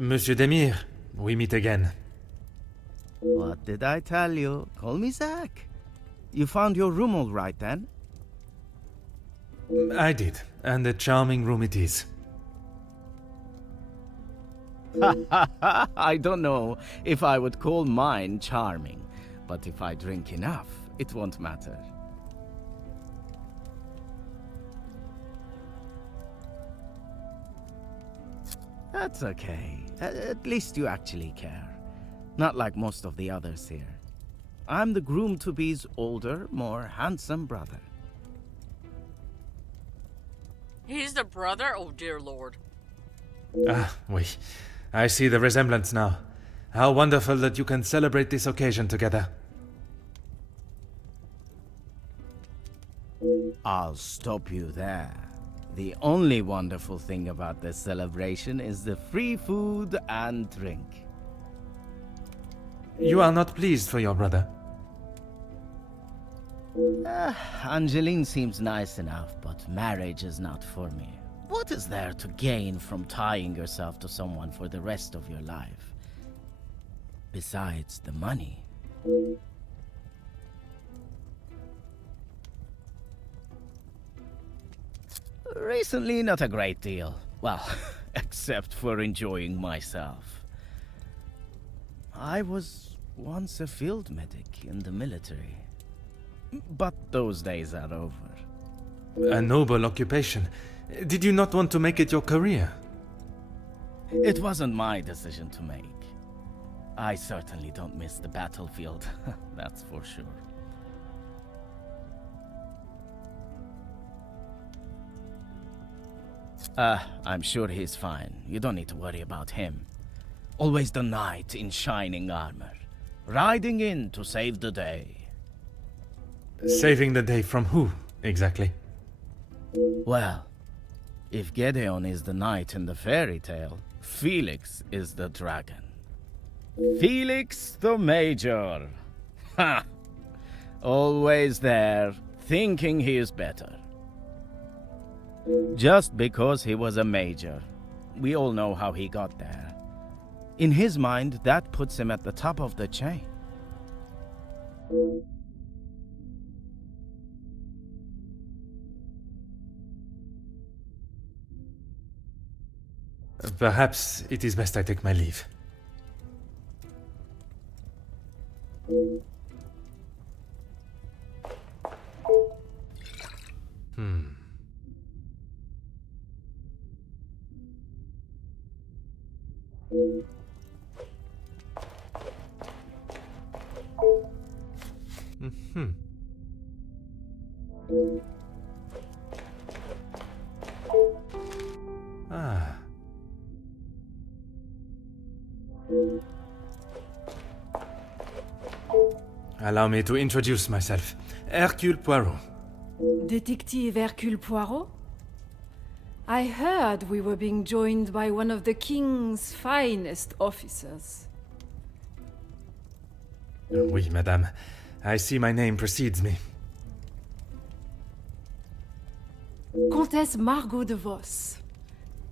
Monsieur Demir, we meet again. What did I tell you? Call me Zach. You found your room all right then? I did, and a charming room it is. I don't know if I would call mine charming, but if I drink enough, it won't matter. That's okay. At least you actually care. Not like most of the others here. I'm the groom-to-be's older, more handsome brother. He's the brother? Oh, dear lord. Ah, oui. I see the resemblance now. How wonderful that you can celebrate this occasion together. I'll stop you there. The only wonderful thing about this celebration is the free food and drink. You are not pleased for your brother. Angeline seems nice enough, but marriage is not for me. What is there to gain from tying yourself to someone for the rest of your life? Besides the money. Recently, not a great deal. Well, except for enjoying myself. I was once a field medic in the military. But those days are over. A noble occupation. Did you not want to make it your career? It wasn't my decision to make. I certainly don't miss the battlefield, that's for sure. I'm sure he's fine. You don't need to worry about him. Always the knight in shining armor, riding in to save the day. Saving the day from who, exactly? Well, if Gedeon is the knight in the fairy tale, Felix is the dragon. Felix the Major. Ha! Always there, thinking he is better. Just because he was a major. We all know how he got there. In his mind, that puts him at the top of the chain. Perhaps it is best I take my leave. Ah. Allow me to introduce myself. Hercule Poirot. Detective Hercule Poirot? I heard we were being joined by one of the King's finest officers. Oui, madame. I see my name precedes me. Comtesse Margot de Vos.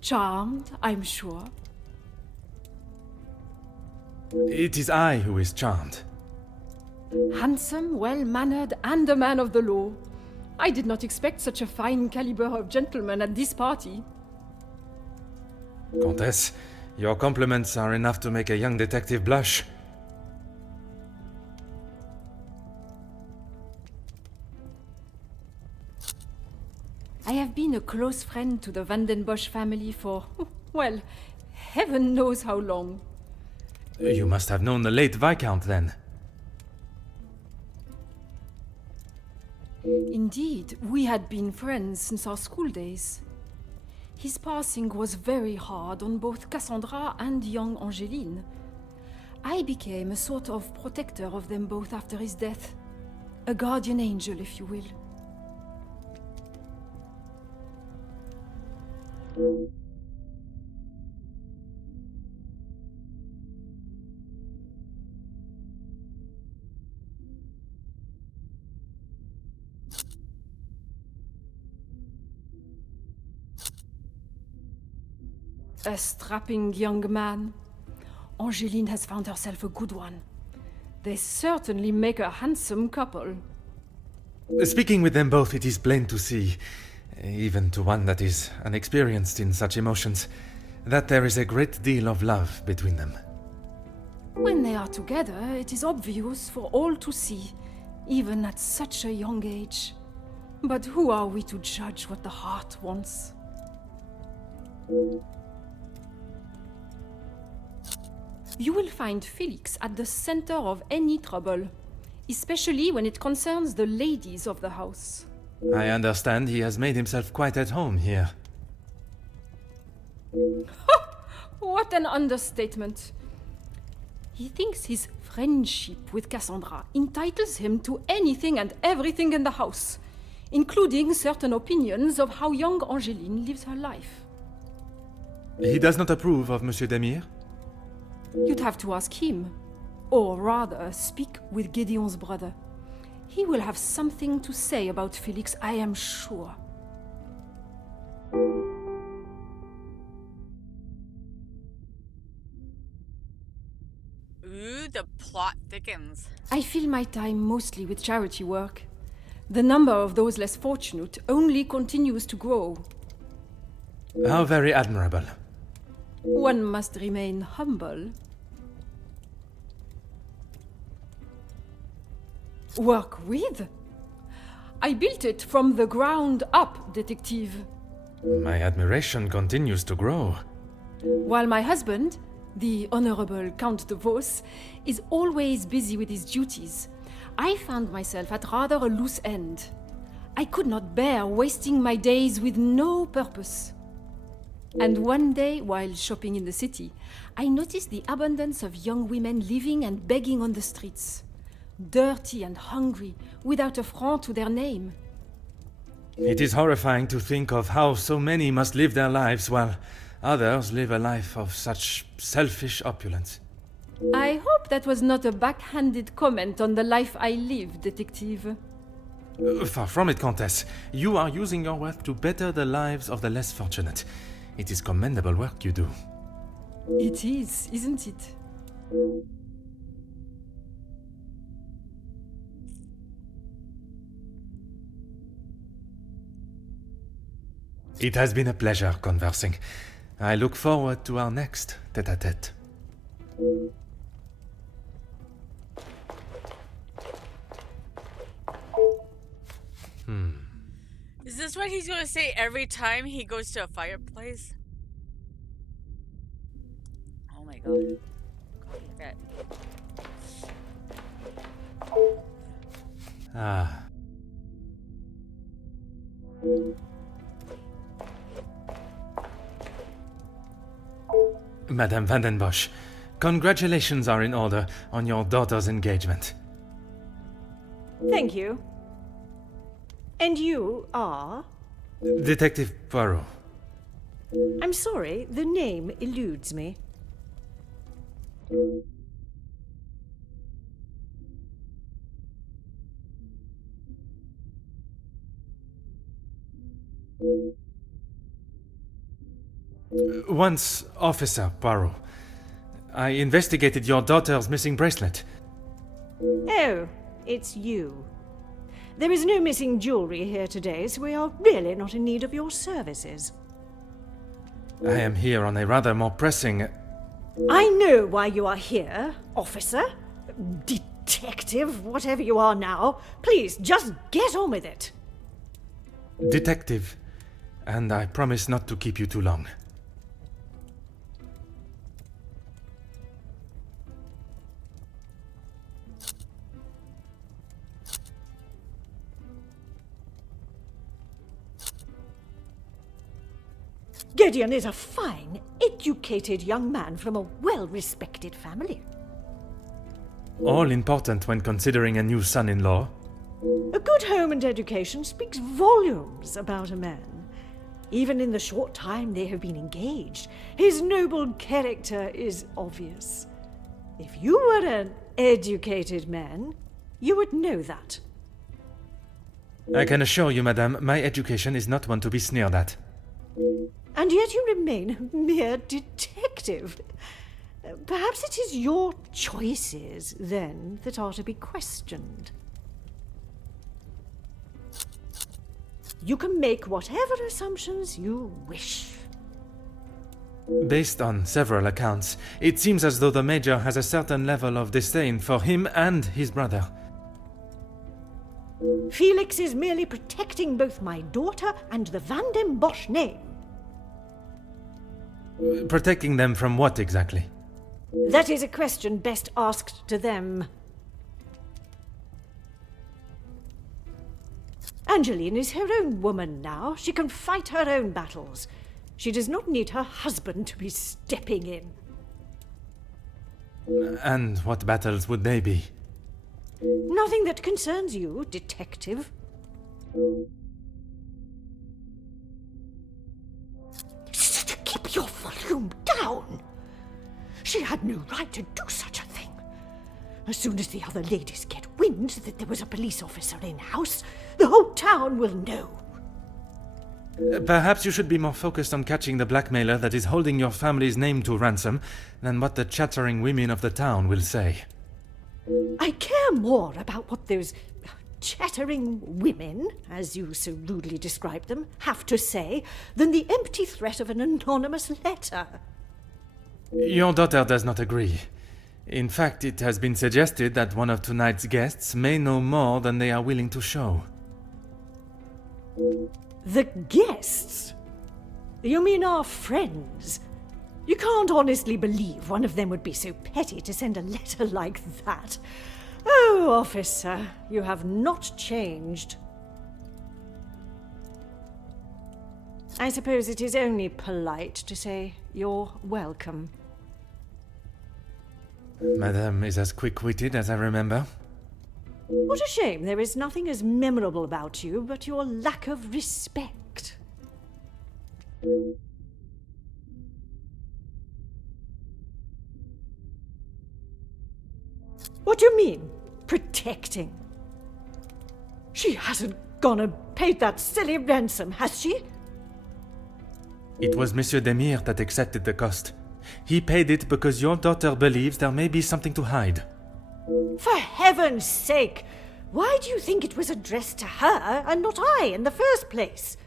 Charmed, I'm sure. It is I who is charmed. Handsome, well-mannered, and a man of the law. I did not expect such a fine caliber of gentleman at this party. Comtesse, your compliments are enough to make a young detective blush. I have been a close friend to the Vandenbosch family for, well, heaven knows how long. You must have known the late Viscount, then. Indeed, we had been friends since our school days. His passing was very hard on both Cassandra and young Angeline. I became a sort of protector of them both after his death. A guardian angel, if you will. A strapping young man. Angeline has found herself a good one. They certainly make a handsome couple. Speaking with them both, it is plain to see, even to one that is unexperienced in such emotions, that there is a great deal of love between them. When they are together, it is obvious for all to see, even at such a young age. But who are we to judge what the heart wants? You will find Felix at the center of any trouble, especially when it concerns the ladies of the house. I understand he has made himself quite at home here. What an understatement! He thinks his friendship with Cassandra entitles him to anything and everything in the house, including certain opinions of how young Angeline lives her life. He does not approve of Monsieur Demire? You'd have to ask him. Or rather, speak with Gideon's brother. He will have something to say about Felix, I am sure. Ooh, the plot thickens. I fill my time mostly with charity work. The number of those less fortunate only continues to grow. How very admirable. One must remain humble. Work with? I built it from the ground up, detective. My admiration continues to grow. While my husband, the Honorable Count de Vos, is always busy with his duties, I found myself at rather a loose end. I could not bear wasting my days with no purpose. And one day, while shopping in the city, I noticed the abundance of young women living and begging on the streets. Dirty and hungry, without a franc to their name. It is horrifying to think of how so many must live their lives while others live a life of such selfish opulence. I hope that was not a backhanded comment on the life I live, detective. Far from it, Countess. You are using your wealth to better the lives of the less fortunate. It is commendable work you do. It is, isn't it? It has been a pleasure conversing. I look forward to our next tête-à-tête. Is this what he's gonna say every time he goes to a fireplace? Oh my god. Copy that. Ah. Madame Van den Bosch, congratulations are in order on your daughter's engagement. Thank you. And you are? Detective Poirot. I'm sorry, the name eludes me. Once Officer Poirot, I investigated your daughter's missing bracelet. Oh, it's you. There is no missing jewelry here today, so we are really not in need of your services. I am here on a rather more pressing... I know why you are here, officer, detective, whatever you are now. Please, just get on with it. Detective, and I promise not to keep you too long. Gideon is a fine, educated young man from a well-respected family. All important when considering a new son-in-law. A good home and education speaks volumes about a man. Even in the short time they have been engaged, his noble character is obvious. If you were an educated man, you would know that. I can assure you, madame, my education is not one to be sneered at. And yet you remain a mere detective. Perhaps it is your choices, then, that are to be questioned. You can make whatever assumptions you wish. Based on several accounts, it seems as though the Major has a certain level of disdain for him and his brother. Felix is merely protecting both my daughter and the Van den Bosch name. Protecting them from what exactly? That is a question best asked to them. Angeline is her own woman now. She can fight her own battles. She does not need her husband to be stepping in. And what battles would they be? Nothing that concerns you, detective. Keep your volume down! She had no right to do such a thing. As soon as the other ladies get wind that there was a police officer in-house, the whole town will know. Perhaps you should be more focused on catching the blackmailer that is holding your family's name to ransom than what the chattering women of the town will say. I care more about what those chattering women, as you so rudely describe them, have to say than the empty threat of an anonymous letter. Your daughter does not agree. In fact, it has been suggested that one of tonight's guests may know more than they are willing to show. The guests? You mean our friends? You can't honestly believe one of them would be so petty to send a letter like that. Oh, officer, you have not changed. I suppose it is only polite to say you're welcome. Madame is as quick-witted as I remember. What a shame there is nothing as memorable about you but your lack of respect. What do you mean, protecting? She hasn't gone and paid that silly ransom, has she? It was Monsieur Demire that accepted the cost. He paid it because your daughter believes there may be something to hide. For heaven's sake! Why do you think it was addressed to her and not I in the first place?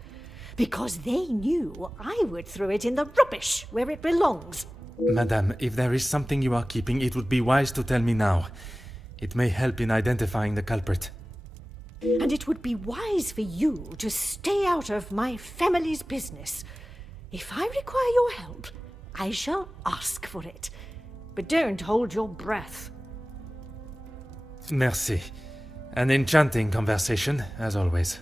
Because they knew I would throw it in the rubbish where it belongs. Madame, if there is something you are keeping, it would be wise to tell me now. It may help in identifying the culprit. And it would be wise for you to stay out of my family's business. If I require your help, I shall ask for it. But don't hold your breath. Merci. An enchanting conversation, as always.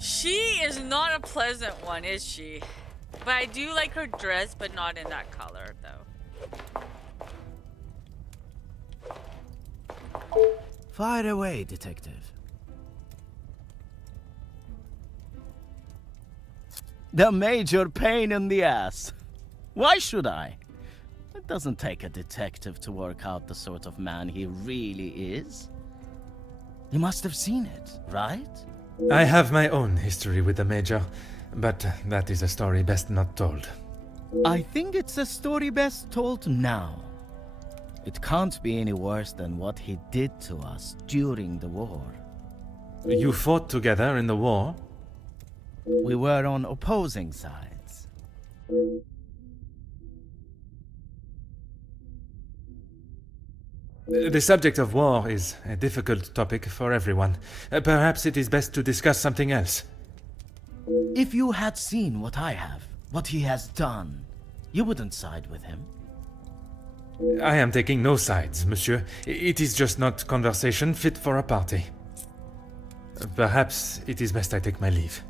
She is not a pleasant one, is she? But I do like her dress, but not in that color, though. Fire away, detective. The major pain in the ass. Why should I? It doesn't take a detective to work out the sort of man he really is. You must have seen it, right? I have my own history with the Major, but that is a story best not told. I think it's a story best told now. It can't be any worse than what he did to us during the war. You fought together in the war? We were on opposing sides. The subject of war is a difficult topic for everyone. Perhaps it is best to discuss something else. If you had seen what I have, what he has done, you wouldn't side with him. I am taking no sides, monsieur. It is just not conversation fit for a party. Perhaps it is best I take my leave.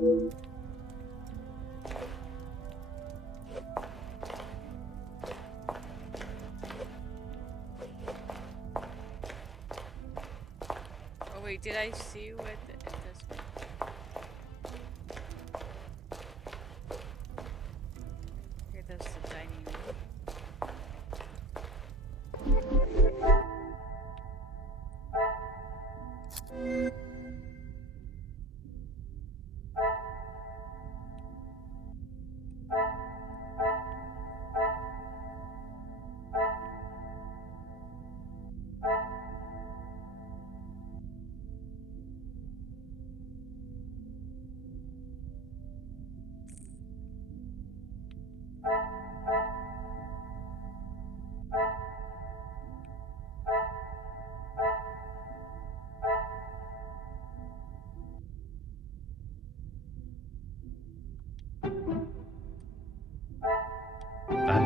Oh wait, did I see you at this one? Here, that's the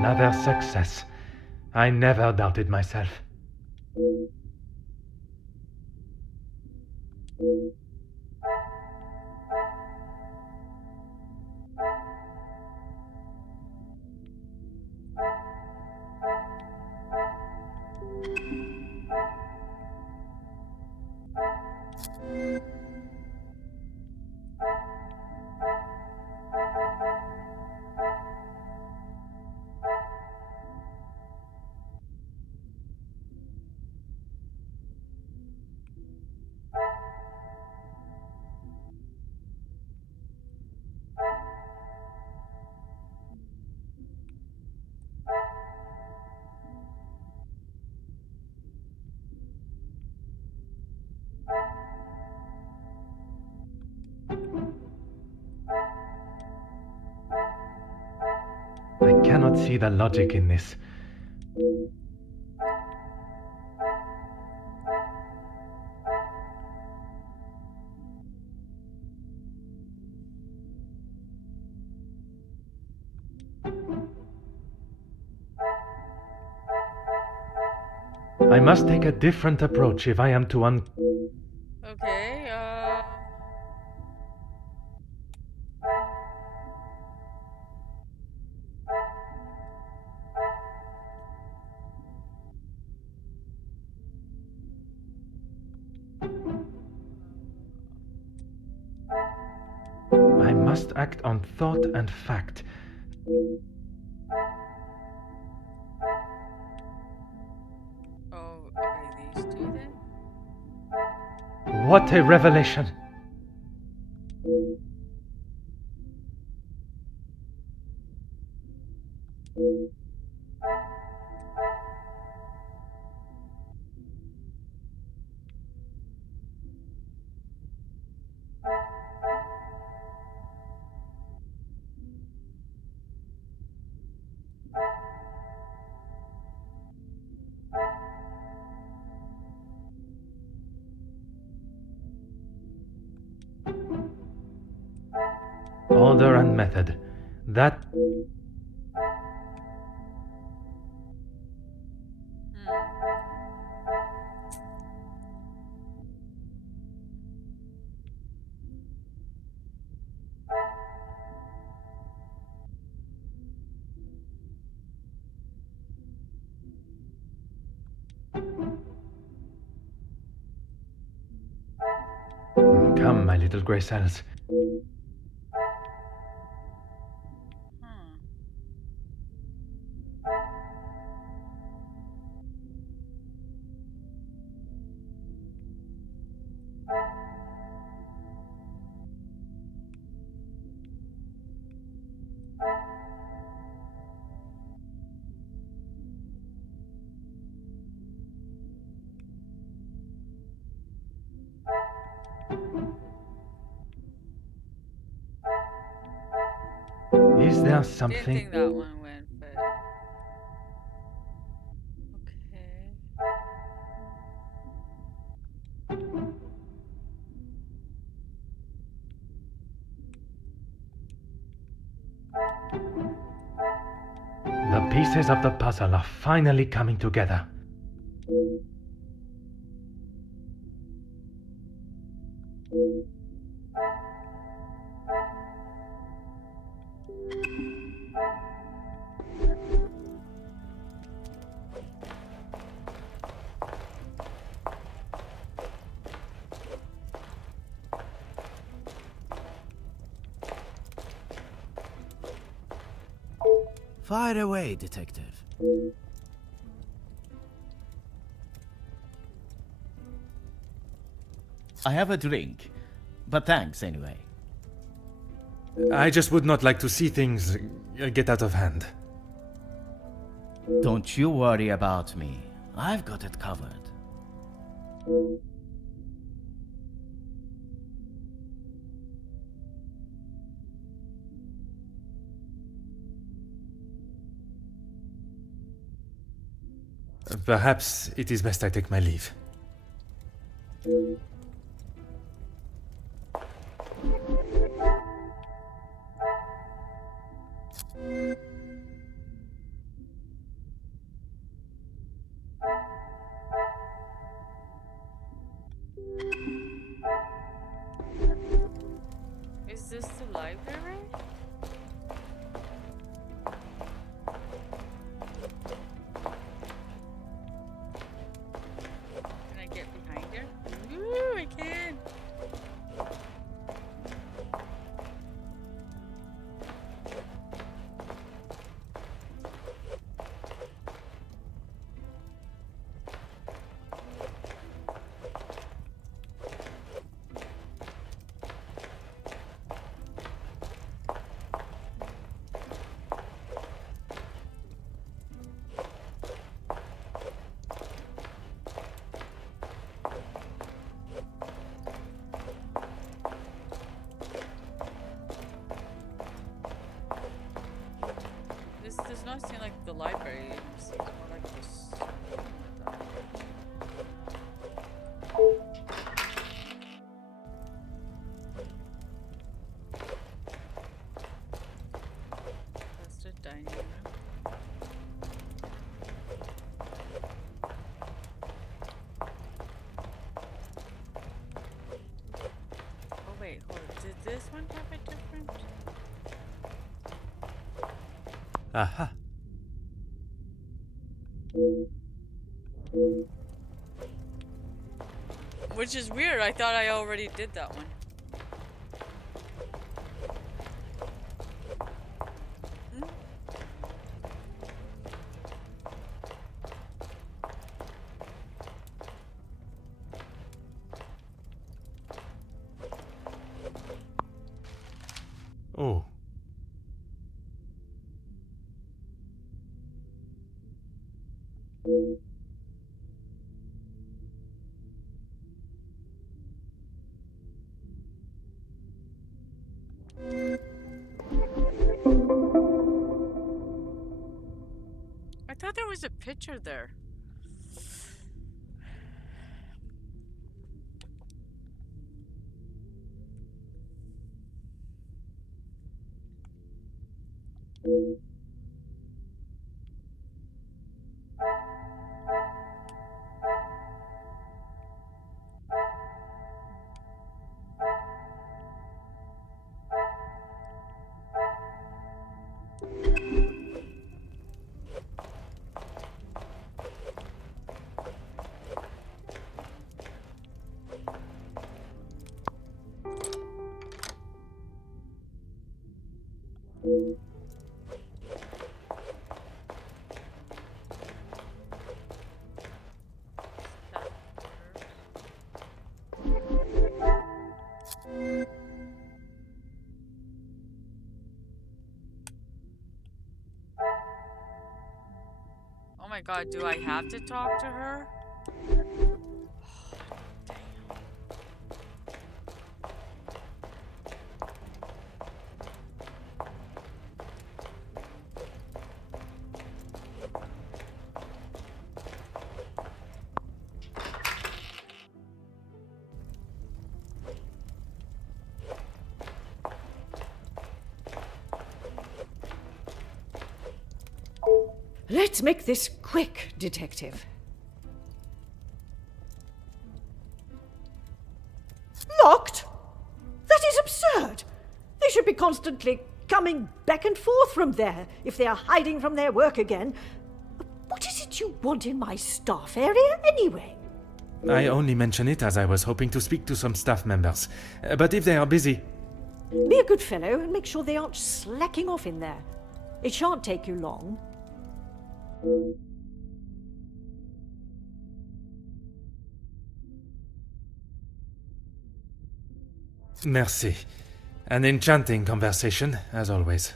Another success. I never doubted myself. I cannot see the logic in this. I must take a different approach if I am to Okay, I must act on thought and fact. oh, okay, these two then? What a revelation! Order and method. That Come, my little grey cells. Is there Didn't something? think that one went, but okay. The pieces of the puzzle are finally coming together. Fire away, detective. I have a drink, but thanks anyway. I just would not like to see things get out of hand. Don't you worry about me. I've got it covered. Perhaps it is best I take my leave. does not seem like the library. It seems more like this. That's the dining room. Oh wait, hold on. Did this one have a different? Aha. Which is weird. I thought I already did that one. Hmm? Oh. I thought there was a picture there. Oh my god, do I have to talk to her? Let's make this quick, Detective. Locked? That is absurd. They should be constantly coming back and forth from there if they are hiding from their work again. What is it you want in my staff area anyway? I only mention it as I was hoping to speak to some staff members. But if they are busy... Be a good fellow and make sure they aren't slacking off in there. It shan't take you long. Merci. An enchanting conversation, as always.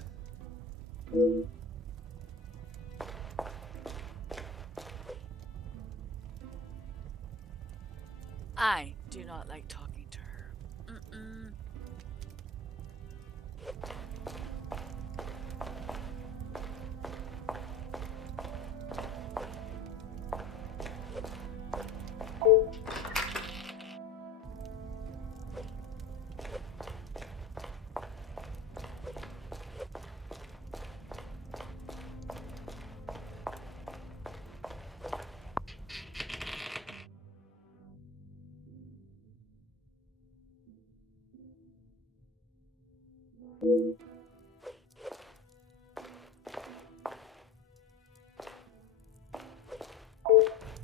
I do not like talking to her. Mm-mm.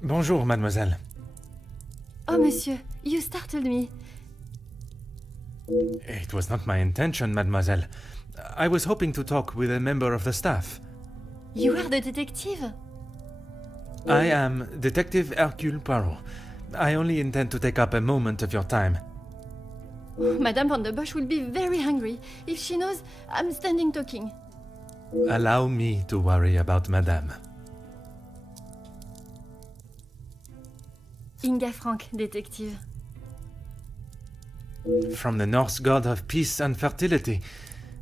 Bonjour, mademoiselle. Oh, monsieur, you startled me. It was not my intention, mademoiselle. I was hoping to talk with a member of the staff. You are the detective? I am Detective Hercule Poirot. I only intend to take up a moment of your time. Madame Van der Bosch will be very hungry if she knows I'm standing talking. Allow me to worry about madame. Inga Frank, detective. From the Norse god of peace and fertility.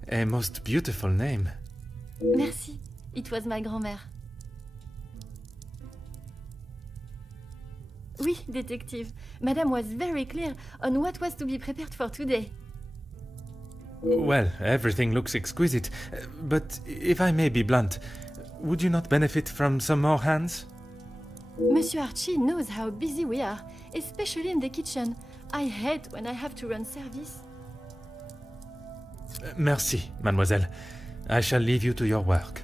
A most beautiful name. Merci. It was my grand-mère. Oui, detective. Madame was very clear on what was to be prepared for today. Well, everything looks exquisite, but if I may be blunt, would you not benefit from some more hands? Monsieur Archie knows how busy we are, especially in the kitchen. I hate when I have to run service. Merci, mademoiselle. I shall leave you to your work.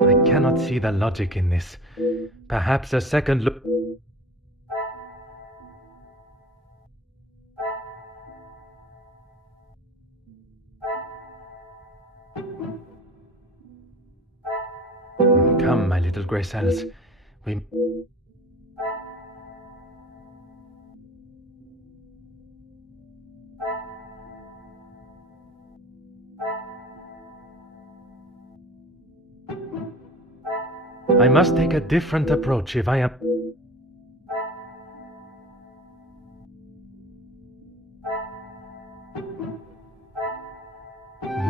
I cannot see the logic in this. Perhaps a second look. Come, my little grey cells. We. I must take a different approach if I am.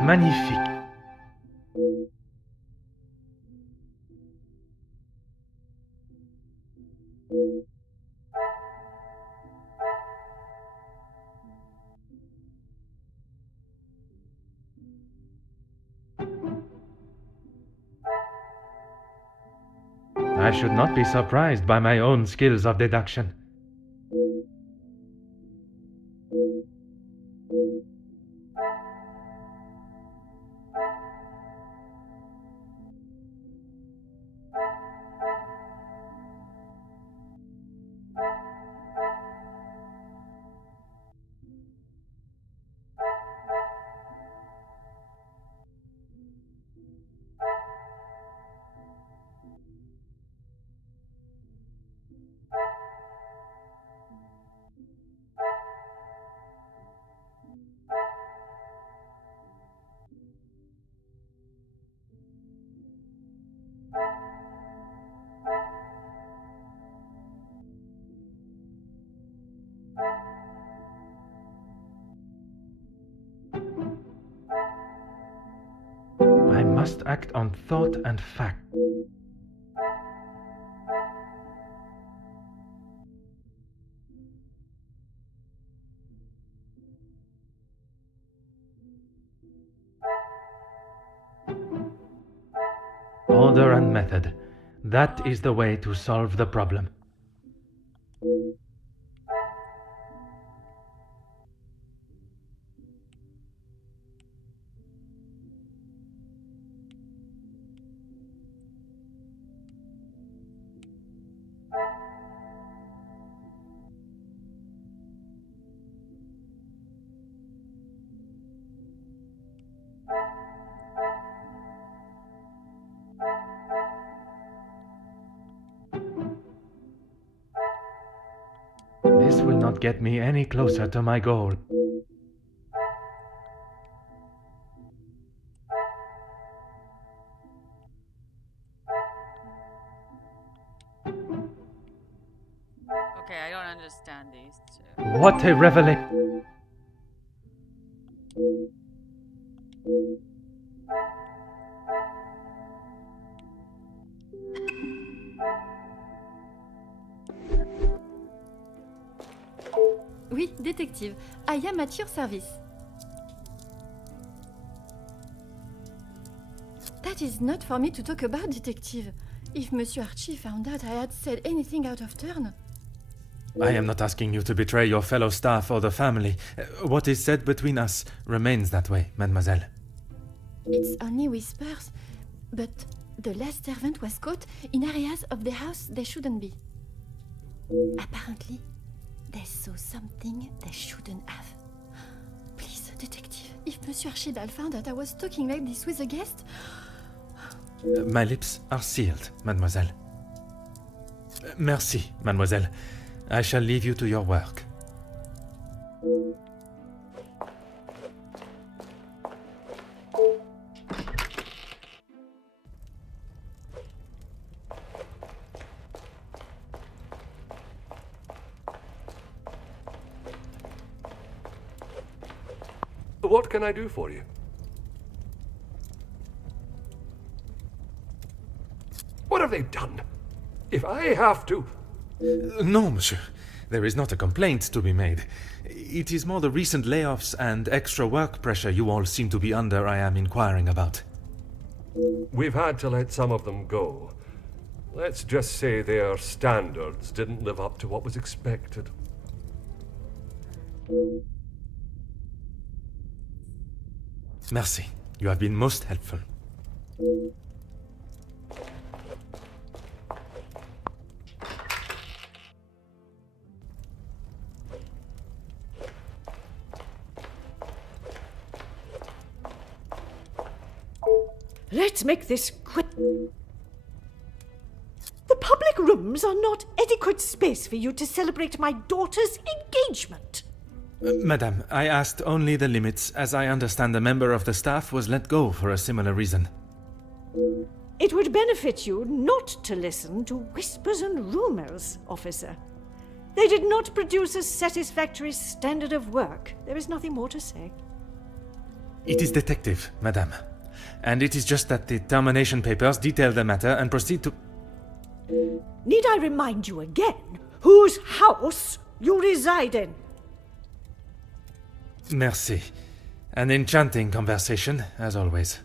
Magnifique. I should not be surprised by my own skills of deduction. I must act on thought and fact. Order and method. That is the way to solve the problem. This will not get me any closer to my goal. Okay, I don't understand these two. What a revelation! Oui, détective. I am at your service. That is not for me to talk about, detective. If Monsieur Archie found out I had said anything out of turn... I am not asking you to betray your fellow staff or the family. What is said between us remains that way, mademoiselle. It's only whispers, but the last servant was caught in areas of the house they shouldn't be. Apparently, they saw something they shouldn't have. Please, detective, if Monsieur Archibald found out I was talking like this with a guest... My lips are sealed, mademoiselle. Merci, mademoiselle. I shall leave you to your work. What can I do for you? What have they done? If I have to... No, monsieur. There is not a complaint to be made. It is more the recent layoffs and extra work pressure you all seem to be under I am inquiring about. We've had to let some of them go. Let's just say their standards didn't live up to what was expected. Merci. You have been most helpful. Let's make this quick. The public rooms are not adequate space for you to celebrate my daughter's engagement. Madame, I asked only the limits, as I understand a member of the staff was let go for a similar reason. It would benefit you not to listen to whispers and rumors, officer. They did not produce a satisfactory standard of work. There is nothing more to say. It is detective, madame. And it is just that the termination papers detail the matter and proceed to... Need I remind you again whose house you reside in? Merci. An enchanting conversation, as always.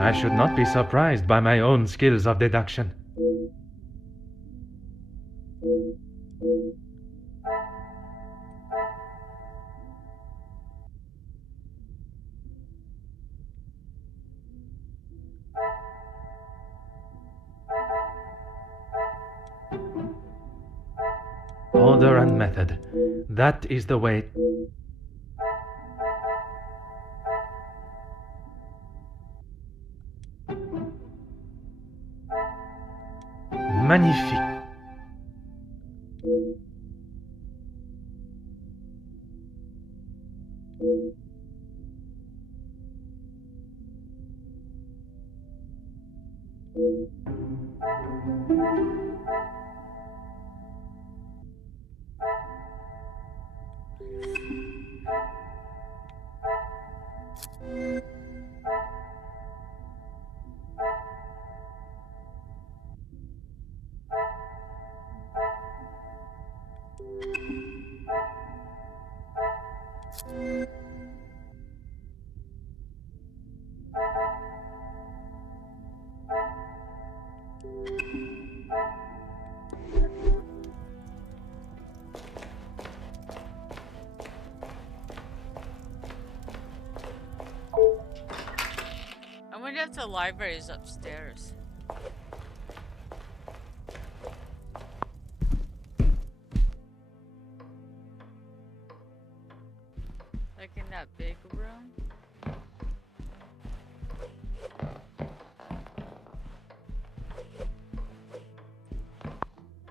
I should not be surprised by my own skills of deduction. Order and method. That is the way. Magnifique. I wonder if the library is upstairs. Like in that big room?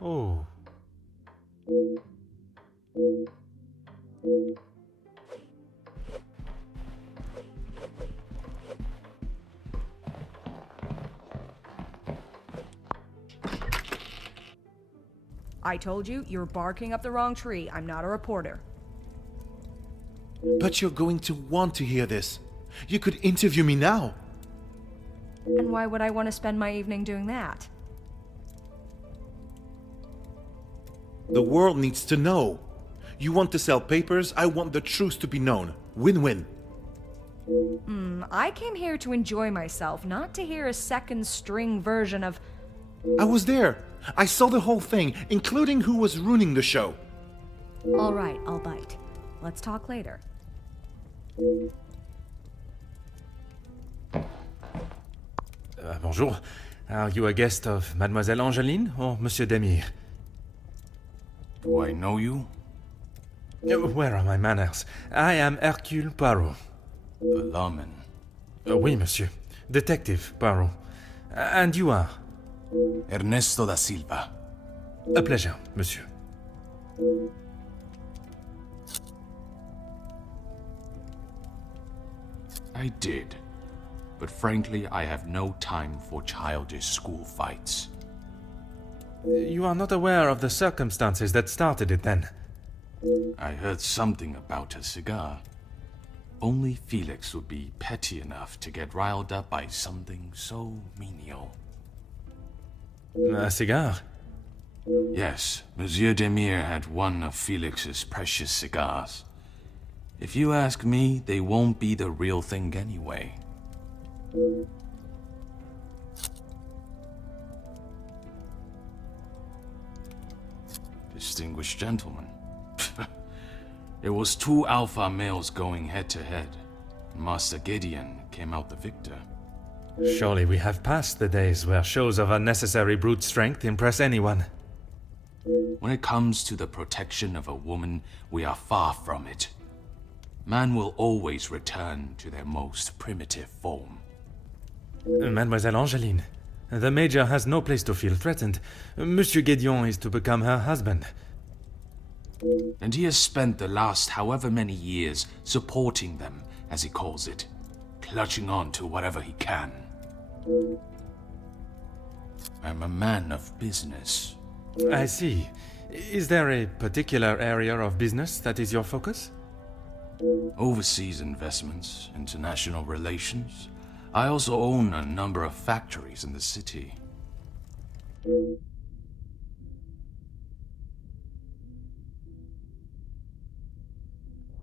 Oh. I told you, you're barking up the wrong tree. I'm not a reporter. But you're going to want to hear this. You could interview me now. And why would I want to spend my evening doing that? The world needs to know. You want to sell papers, I want the truth to be known. Win-win. I came here to enjoy myself, not to hear a second-string version of... I was there. I saw the whole thing, including who was ruining the show. All right, I'll bite. Let's talk later. Bonjour. Are you a guest of Mademoiselle Angeline or Monsieur Demire? Do I know you? Where are my manners? I am Hercule Poirot. The lawman. Oui, monsieur. Detective Poirot. And you are? Ernesto da Silva. A pleasure, monsieur. I did. But frankly, I have no time for childish school fights. You are not aware of the circumstances that started it, then? I heard something about a cigar. Only Felix would be petty enough to get riled up by something so menial. A cigar? Yes, Monsieur Demire had one of Felix's precious cigars. If you ask me, they won't be the real thing anyway. Distinguished gentlemen. It was two alpha males going head-to-head. Master Gideon came out the victor. Surely we have passed the days where shows of unnecessary brute strength impress anyone. When it comes to the protection of a woman, we are far from it. Man will always return to their most primitive form. Mademoiselle Angeline, the Major has no place to feel threatened. Monsieur Gideon is to become her husband. And he has spent the last however many years supporting them, as he calls it, clutching on to whatever he can. I'm a man of business. I see. Is there a particular area of business that is your focus? Overseas investments, international relations. I also own a number of factories in the city.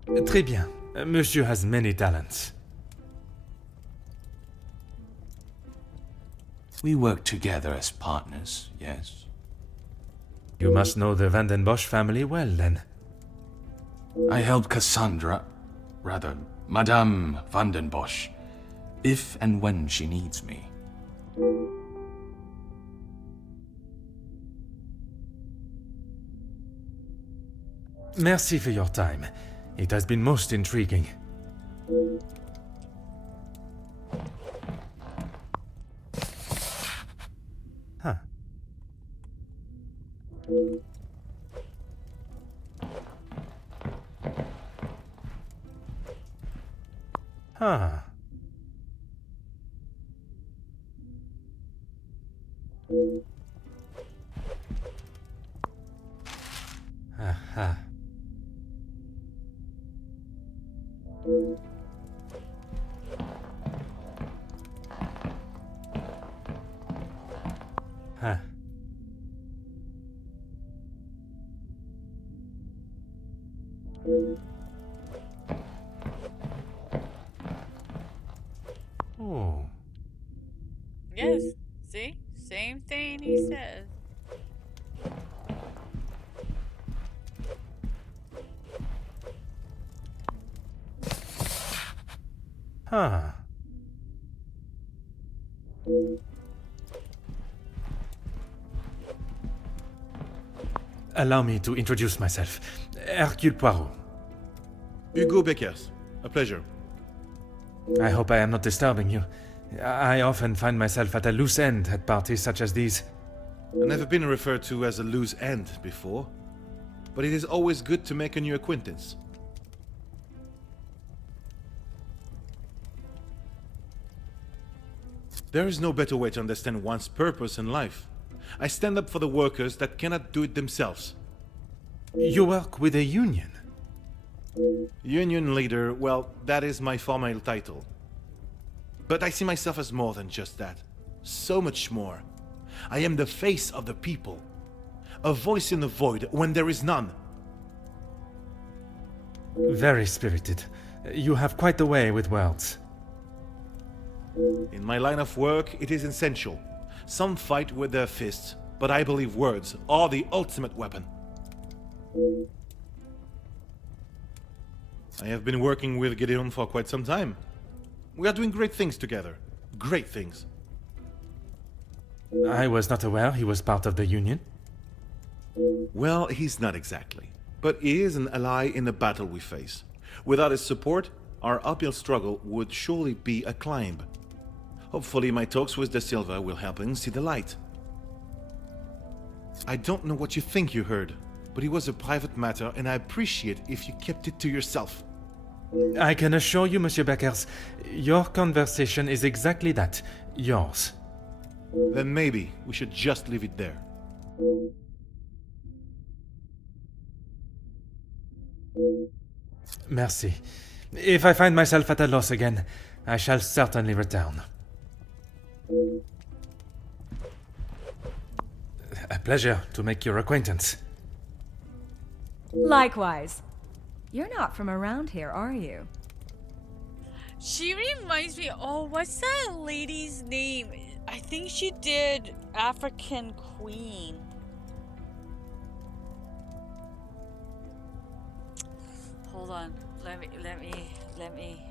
Très bien. Monsieur has many talents. We work together as partners, yes. You must know the Van den Bosch family well, then. I helped Cassandra, rather, Madame Van den Bosch, if and when she needs me. Merci for your time. It has been most intriguing. Huh. Huh. Aha. Huh. Huh. Allow me to introduce myself. Hercule Poirot. Hugo Beckers. A pleasure. I hope I am not disturbing you. I often find myself at a loose end at parties such as these. I've never been referred to as a loose end before, but it is always good to make a new acquaintance. There is no better way to understand one's purpose in life. I stand up for the workers that cannot do it themselves. You work with a union? Union leader, well, that is my formal title. But I see myself as more than just that. So much more. I am the face of the people. A voice in the void when there is none. Very spirited. You have quite the way with words. In my line of work, it is essential. Some fight with their fists, but I believe words are the ultimate weapon. I have been working with Gideon for quite some time. We are doing great things together. Great things. I was not aware he was part of the union. Well, he's not exactly. But he is an ally in the battle we face. Without his support, our uphill struggle would surely be a climb. Hopefully my talks with De Silva will help him see the light. I don't know what you think you heard, but it was a private matter and I appreciate if you kept it to yourself. I can assure you, Monsieur Beckers, your conversation is exactly that. Yours. Then maybe we should just leave it there. Merci. If I find myself at a loss again, I shall certainly return. A pleasure to make your acquaintance. Likewise. You're not from around here, are you? She reminds me, oh, what's that lady's name? I think she did African Queen. Hold on. Let me.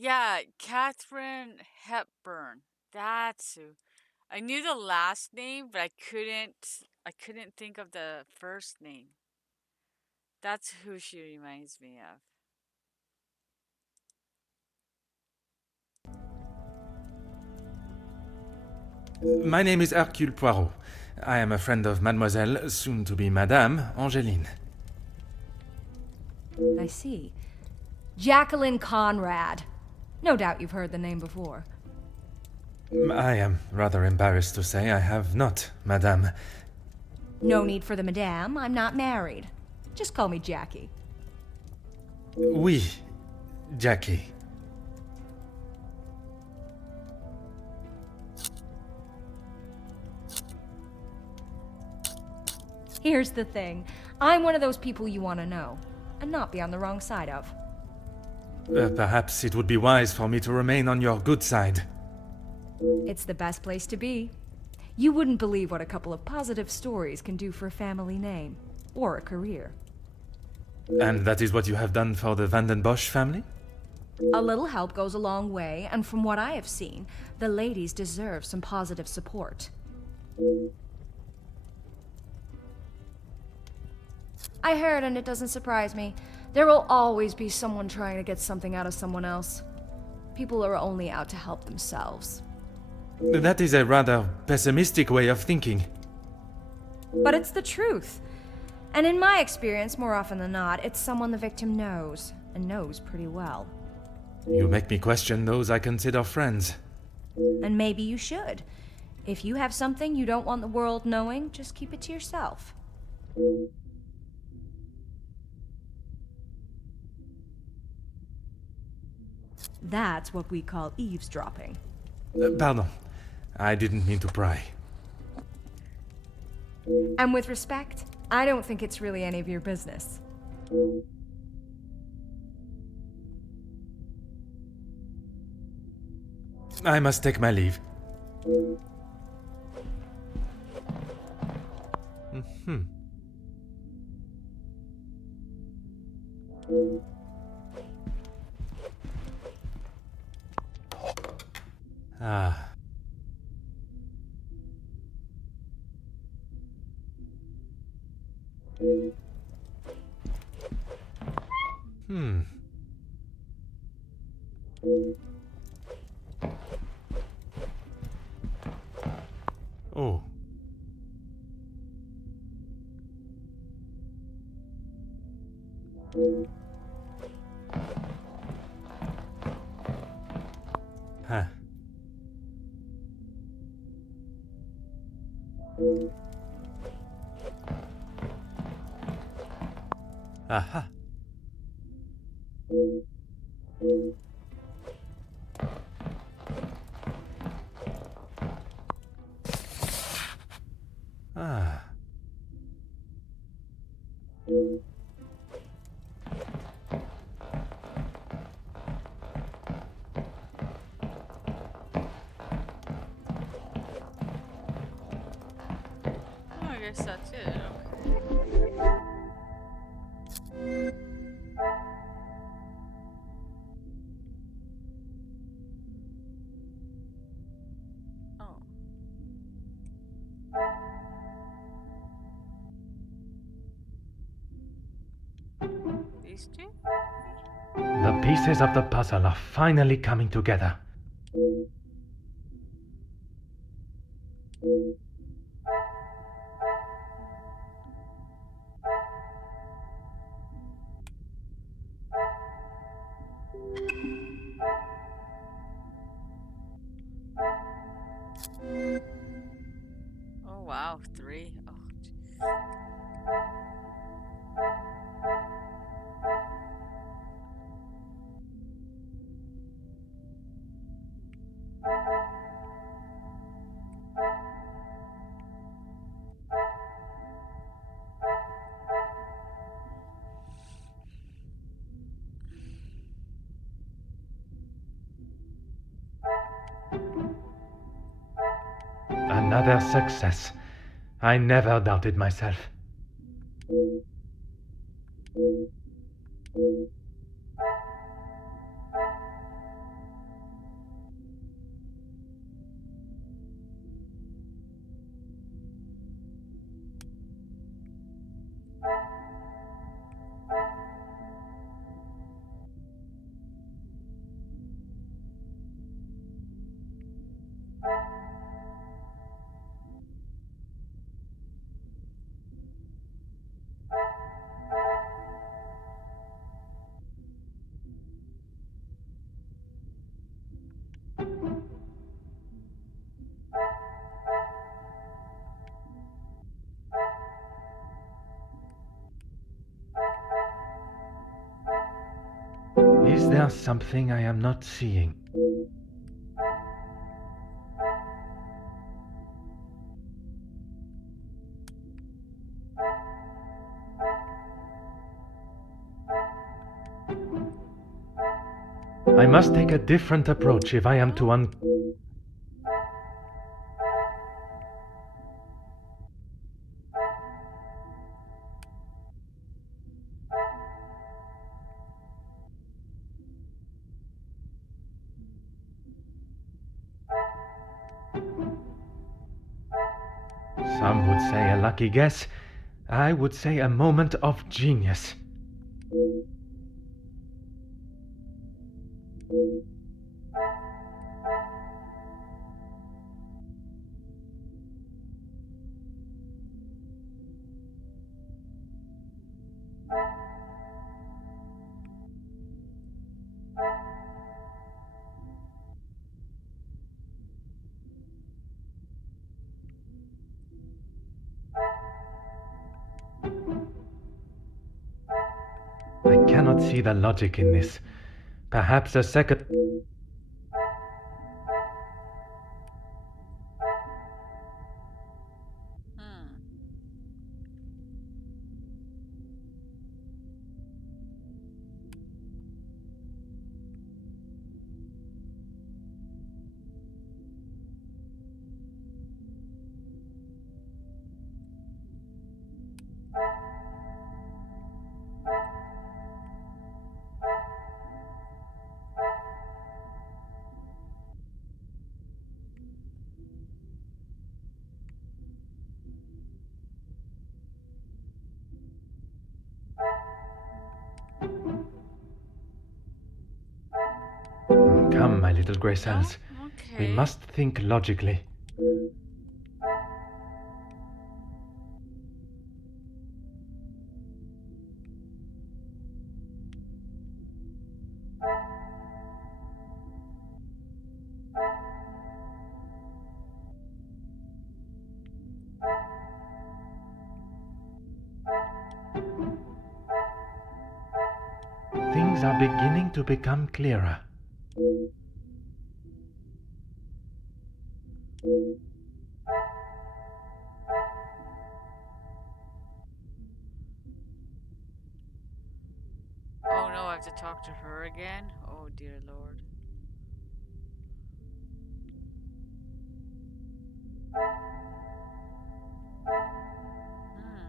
Yeah, Catherine Hepburn. That's who. I knew the last name, but I couldn't think of the first name. That's who she reminds me of. My name is Hercule Poirot. I am a friend of Mademoiselle, soon to be Madame, Angeline. I see. Jacqueline Conrad. No doubt you've heard the name before. I am rather embarrassed to say I have not, Madame. No need for the madame. I'm not married. Just call me Jackie. Oui, Jackie. Here's the thing. I'm one of those people you want to know, and not be on the wrong side of. Perhaps it would be wise for me to remain on your good side. It's the best place to be. You wouldn't believe what a couple of positive stories can do for a family name, or a career. And that is what you have done for the Van den Bosch family? A little help goes a long way, and from what I have seen, the ladies deserve some positive support. I heard, and it doesn't surprise me, there will always be someone trying to get something out of someone else. People are only out to help themselves. That is a rather pessimistic way of thinking. But it's the truth. And in my experience, more often than not, it's someone the victim knows, and knows pretty well. You make me question those I consider friends. And maybe you should. If you have something you don't want the world knowing, just keep it to yourself. That's what we call eavesdropping. Pardon. I didn't mean to pry. And with respect, I don't think it's really any of your business. I must take my leave. Hmm. Ah. Hmm. Oh. Huh. Aha. Ah. Oh, I guess that's it. Okay. Oh. These two? The pieces of the puzzle are finally coming together. Oh wow, 3. Oh. Another success. I never doubted myself. Is there something I am not seeing? I must take a different approach if I am to Some would say a lucky guess. I would say a moment of genius. I cannot see the logic in this. Perhaps a second... little grey cells. We Okay. must think logically. Things are beginning to become clearer. Oh no, I have to talk to her again? Oh dear lord. Hmm.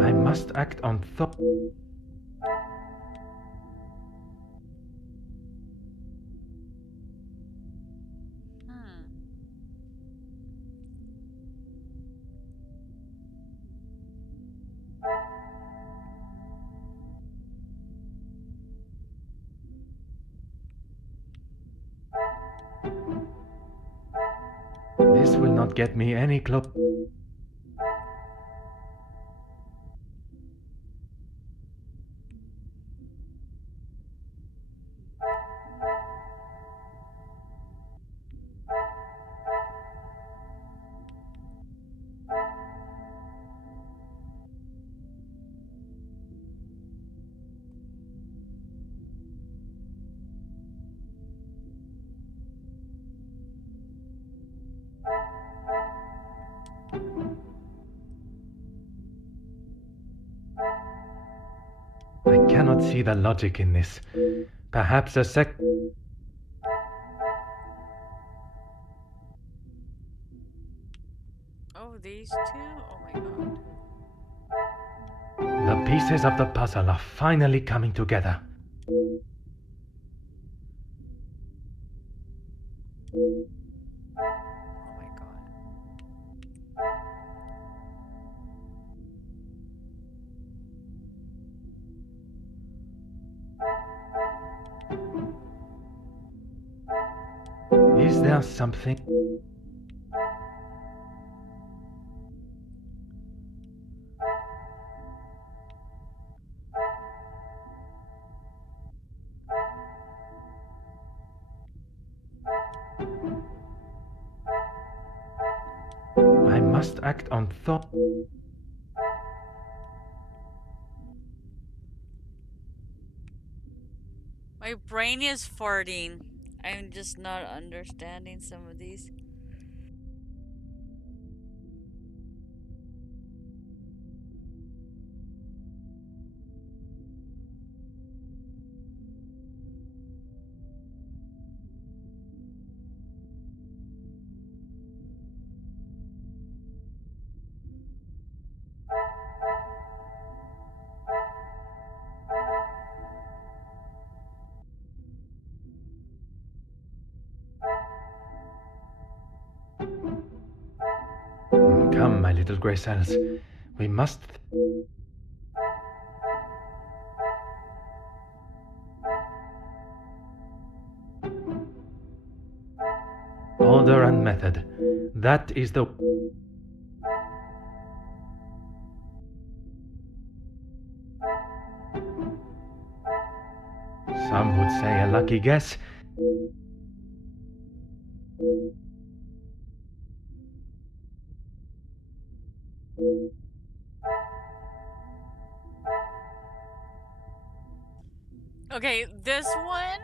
I must act on thought. Hmm. This will not get me any closer. I cannot see the logic in this. Perhaps a sec. Oh, these two? Oh my god. The pieces of the puzzle are finally coming together. Oh my god. Is there something? I must act on thought. My brain is farting. I'm just not understanding some of these. Come, my little grey cells. We must. Order and method. That is the. Some would say a lucky guess. Okay, this one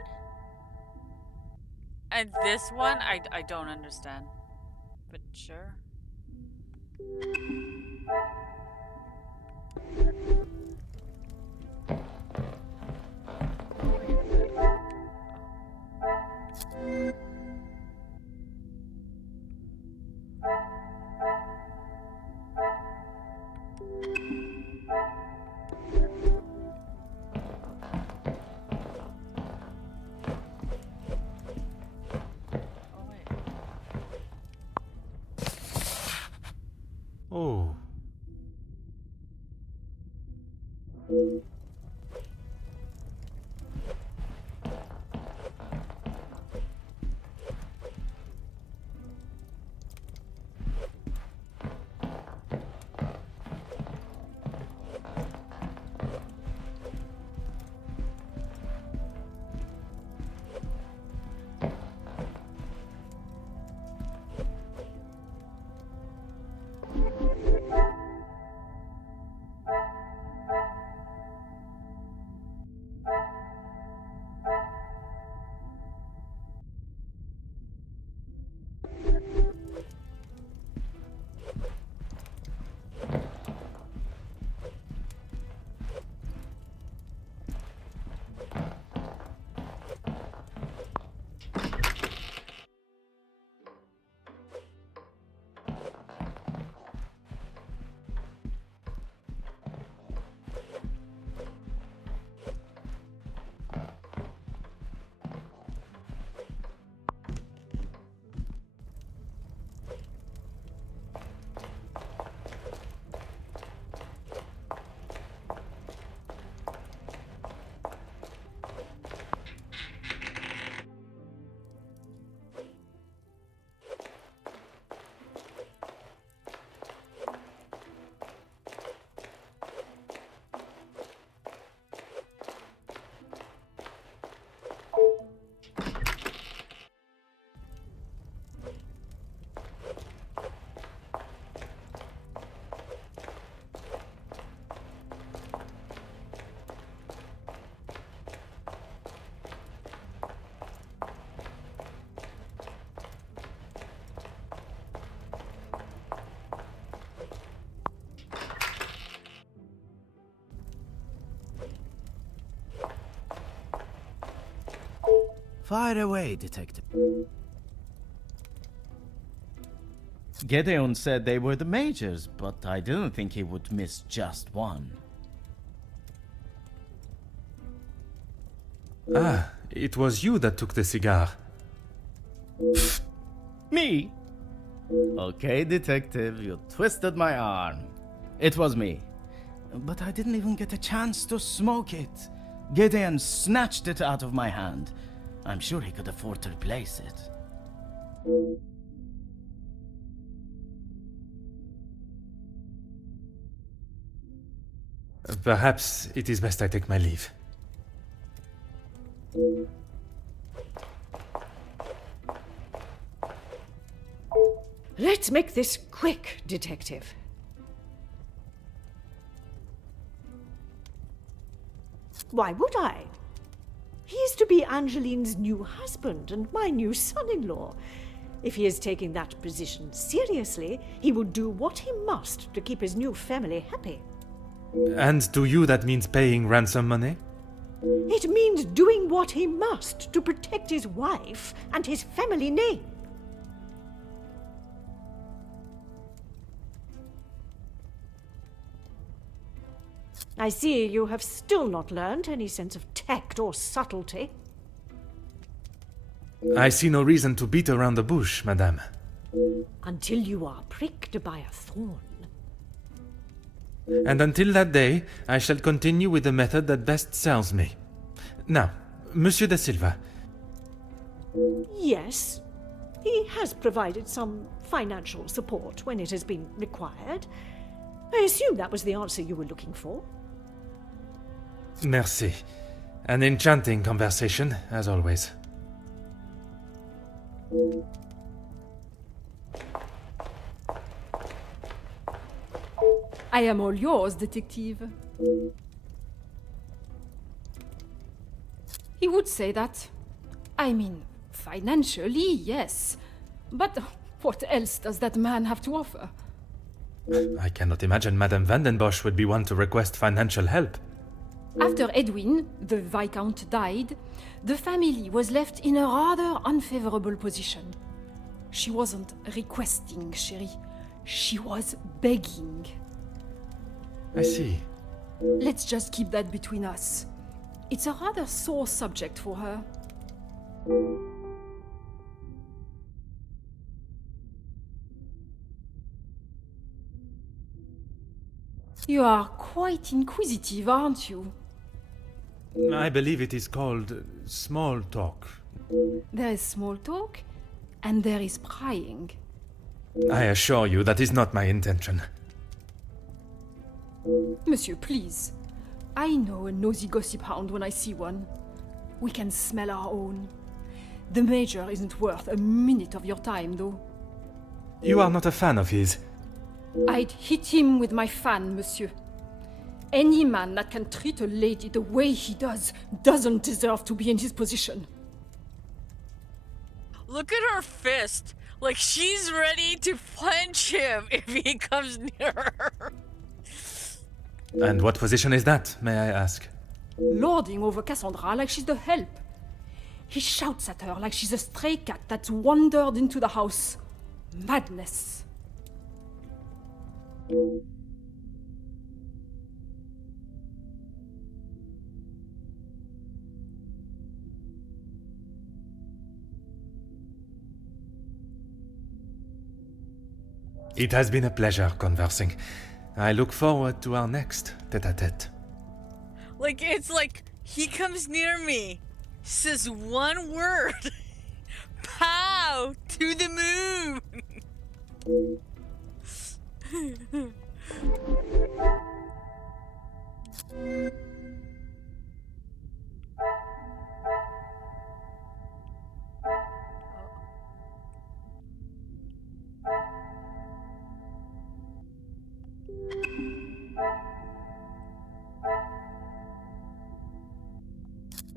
and this one I don't understand. But sure. Fire away, detective. Gedeon said they were the majors, but I didn't think he would miss just one. Ah, it was you that took the cigar. Me? Okay, detective, you twisted my arm. It was me. But I didn't even get a chance to smoke it. Gideon snatched it out of my hand. I'm sure he could afford to replace it. Perhaps it is best I take my leave. Let's make this quick, detective. Why would I? He is to be Angeline's new husband and my new son-in-law. If he is taking that position seriously, he will do what he must to keep his new family happy. And to you that means paying ransom money? It means doing what he must to protect his wife and his family name. I see you have still not learned any sense of tact or subtlety. I see no reason to beat around the bush, madame. Until you are pricked by a thorn. And until that day, I shall continue with the method that best serves me. Now, Monsieur da Silva. Yes, he has provided some financial support when it has been required. I assume that was the answer you were looking for. Merci. An enchanting conversation, as always. I am all yours, detective. He would say that. I mean, financially, yes. But what else does that man have to offer? I cannot imagine Madame Vandenbosch would be one to request financial help. After Edwin, the Viscount, died, the family was left in a rather unfavorable position. She wasn't requesting, chérie. She was begging. I see. Let's just keep that between us. It's a rather sore subject for her. You are quite inquisitive, aren't you? I believe it is called small talk. There is small talk, and there is prying. I assure you that is not my intention. Monsieur, please. I know a nosy gossip hound when I see one. We can smell our own. The Major isn't worth a minute of your time, though. You are not a fan of his. I'd hit him with my fan, monsieur. Any man that can treat a lady the way he does doesn't deserve to be in his position. Look at her fist. Like she's ready to punch him if he comes near her. And what position is that, may I ask? Lording over Cassandra like she's the help. He shouts at her like she's a stray cat that's wandered into the house. Madness. It has been a pleasure conversing. I look forward to our next tete-a-tete. Like, it's like, he comes near me, says one word. Pow! To the moon!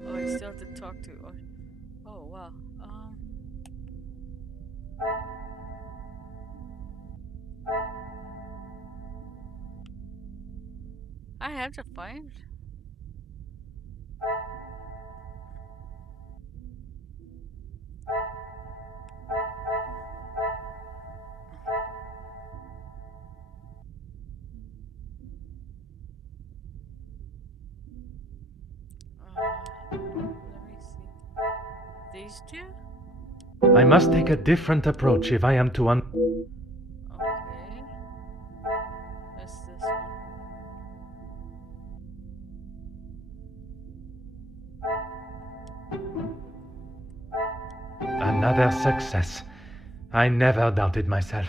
Oh, I still have to talk to. Oh wow. I have to find. these two? I must take a different approach if I am to Okay. What's this one? Another success. I never doubted myself.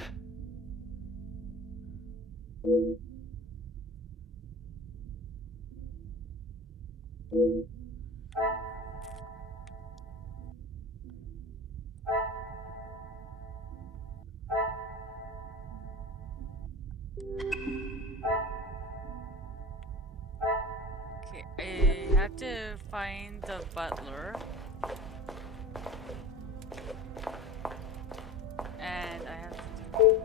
Okay, I have to find the butler. And I have to do...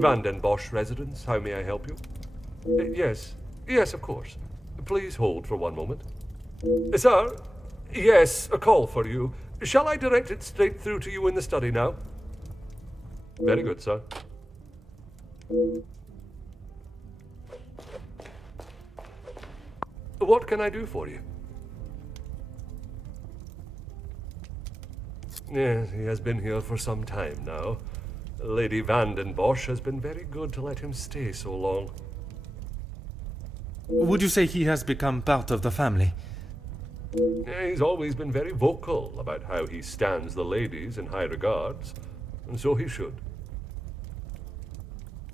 Vandenbosch residence, how may I help you? Yes, of course. Please hold for one moment. Sir? Yes, a call for you. Shall I direct it straight through to you in the study now? Very good, sir. What can I do for you? Yes, he has been here for some time now. Lady Vandenbosch has been very good to let him stay so long. Would you say he has become part of the family? He's always been very vocal about how he stands the ladies in high regards, and so he should.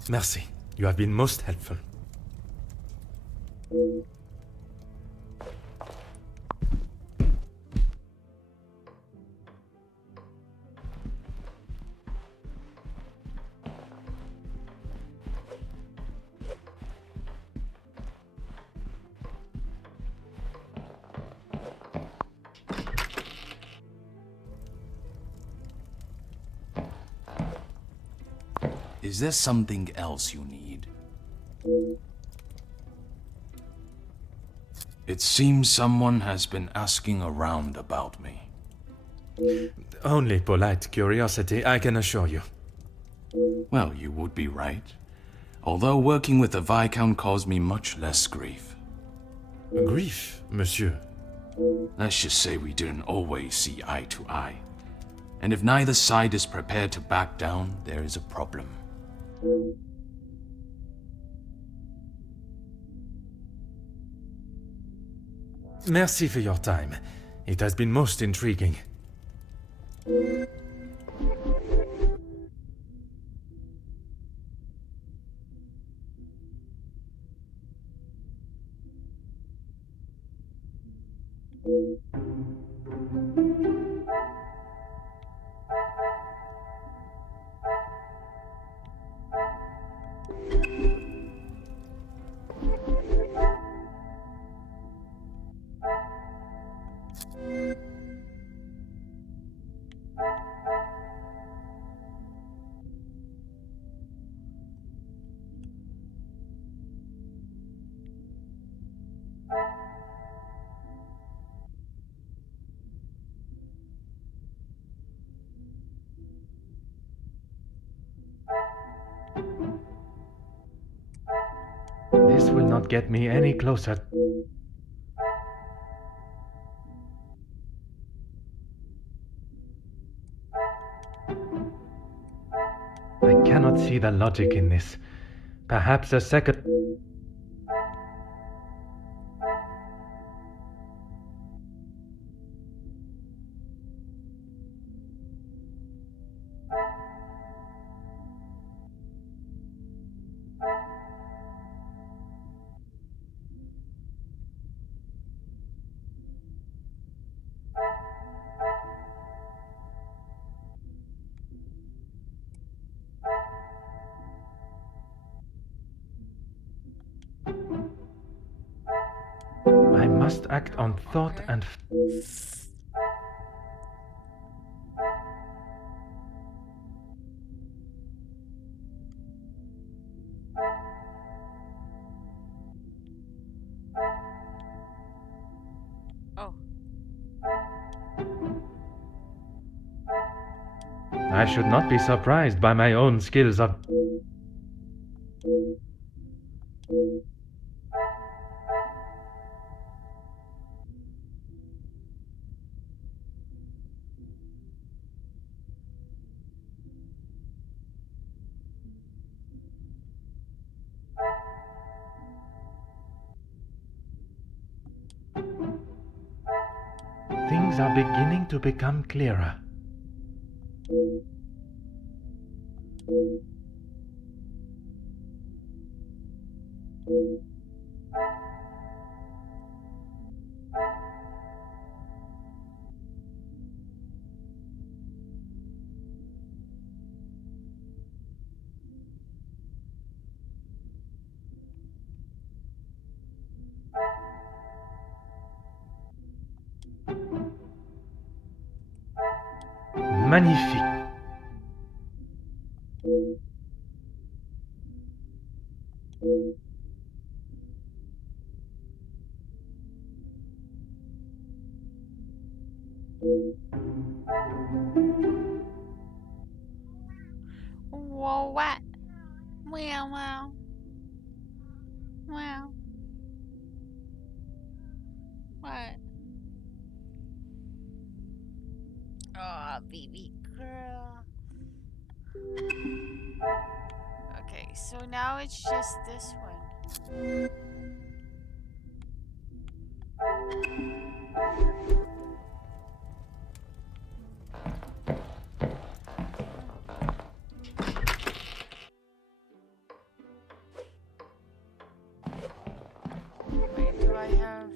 Merci. You have been most helpful. Is there something else you need? It seems someone has been asking around about me. Only polite curiosity, I can assure you. Well, you would be right. Although working with the Viscount caused me much less grief. Grief, monsieur? Let's just say we didn't always see eye to eye. And if neither side is prepared to back down, there is a problem. Merci for your time. It has been most intriguing. This will not get me any closer. I cannot see the logic in this. Perhaps a second... I must act on thought and... Oh. I should not be surprised by my own skills of... are beginning to become clearer. Magnifique. Whoa, what? Wow, wow. Wow. What? Oh, baby girl. Okay, so now it's just this one. Wait, do I have...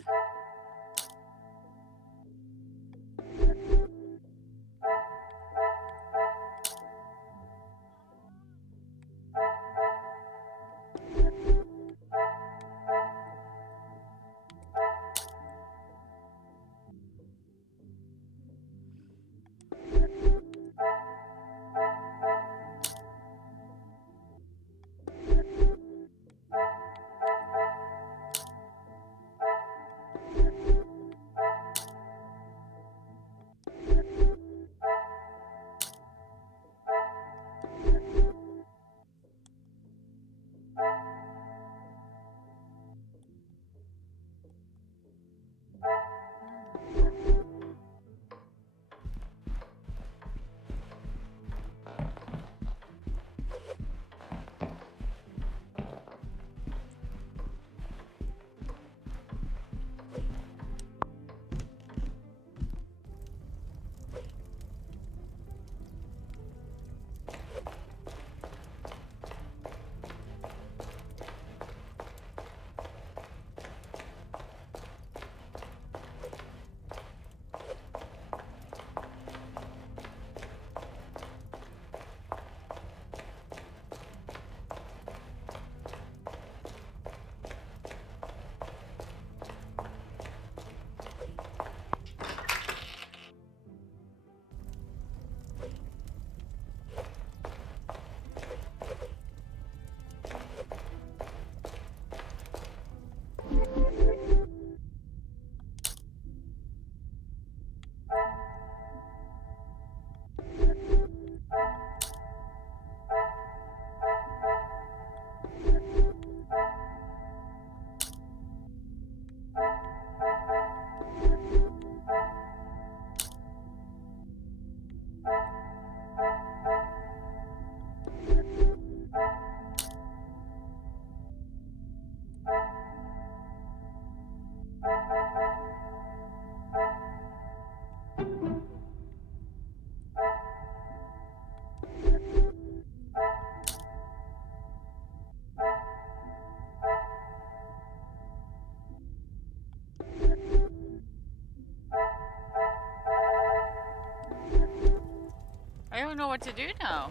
I don't know what to do now.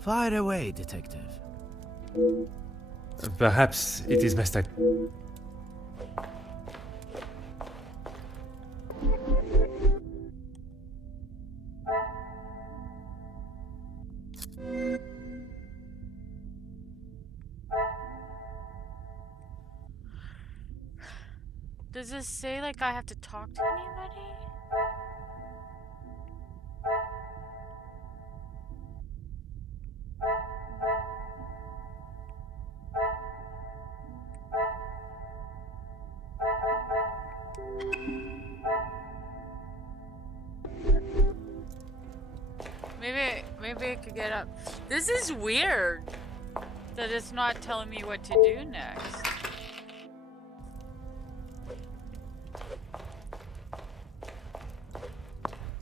Fire away, detective. Perhaps it is best I... Does this say like I have to talk to anybody? Maybe I could get up. This is weird that it's not telling me what to do next.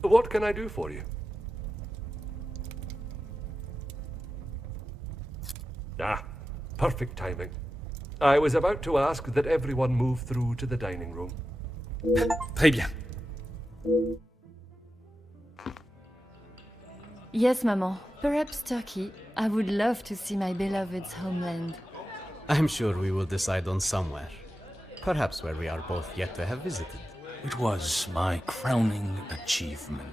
What can I do for you? Ah, perfect timing. I was about to ask that everyone move through to the dining room. Très bien. Yes, Maman. Perhaps Turkey. I would love to see my beloved's homeland. I'm sure we will decide on somewhere. Perhaps where we are both yet to have visited. It was my crowning achievement.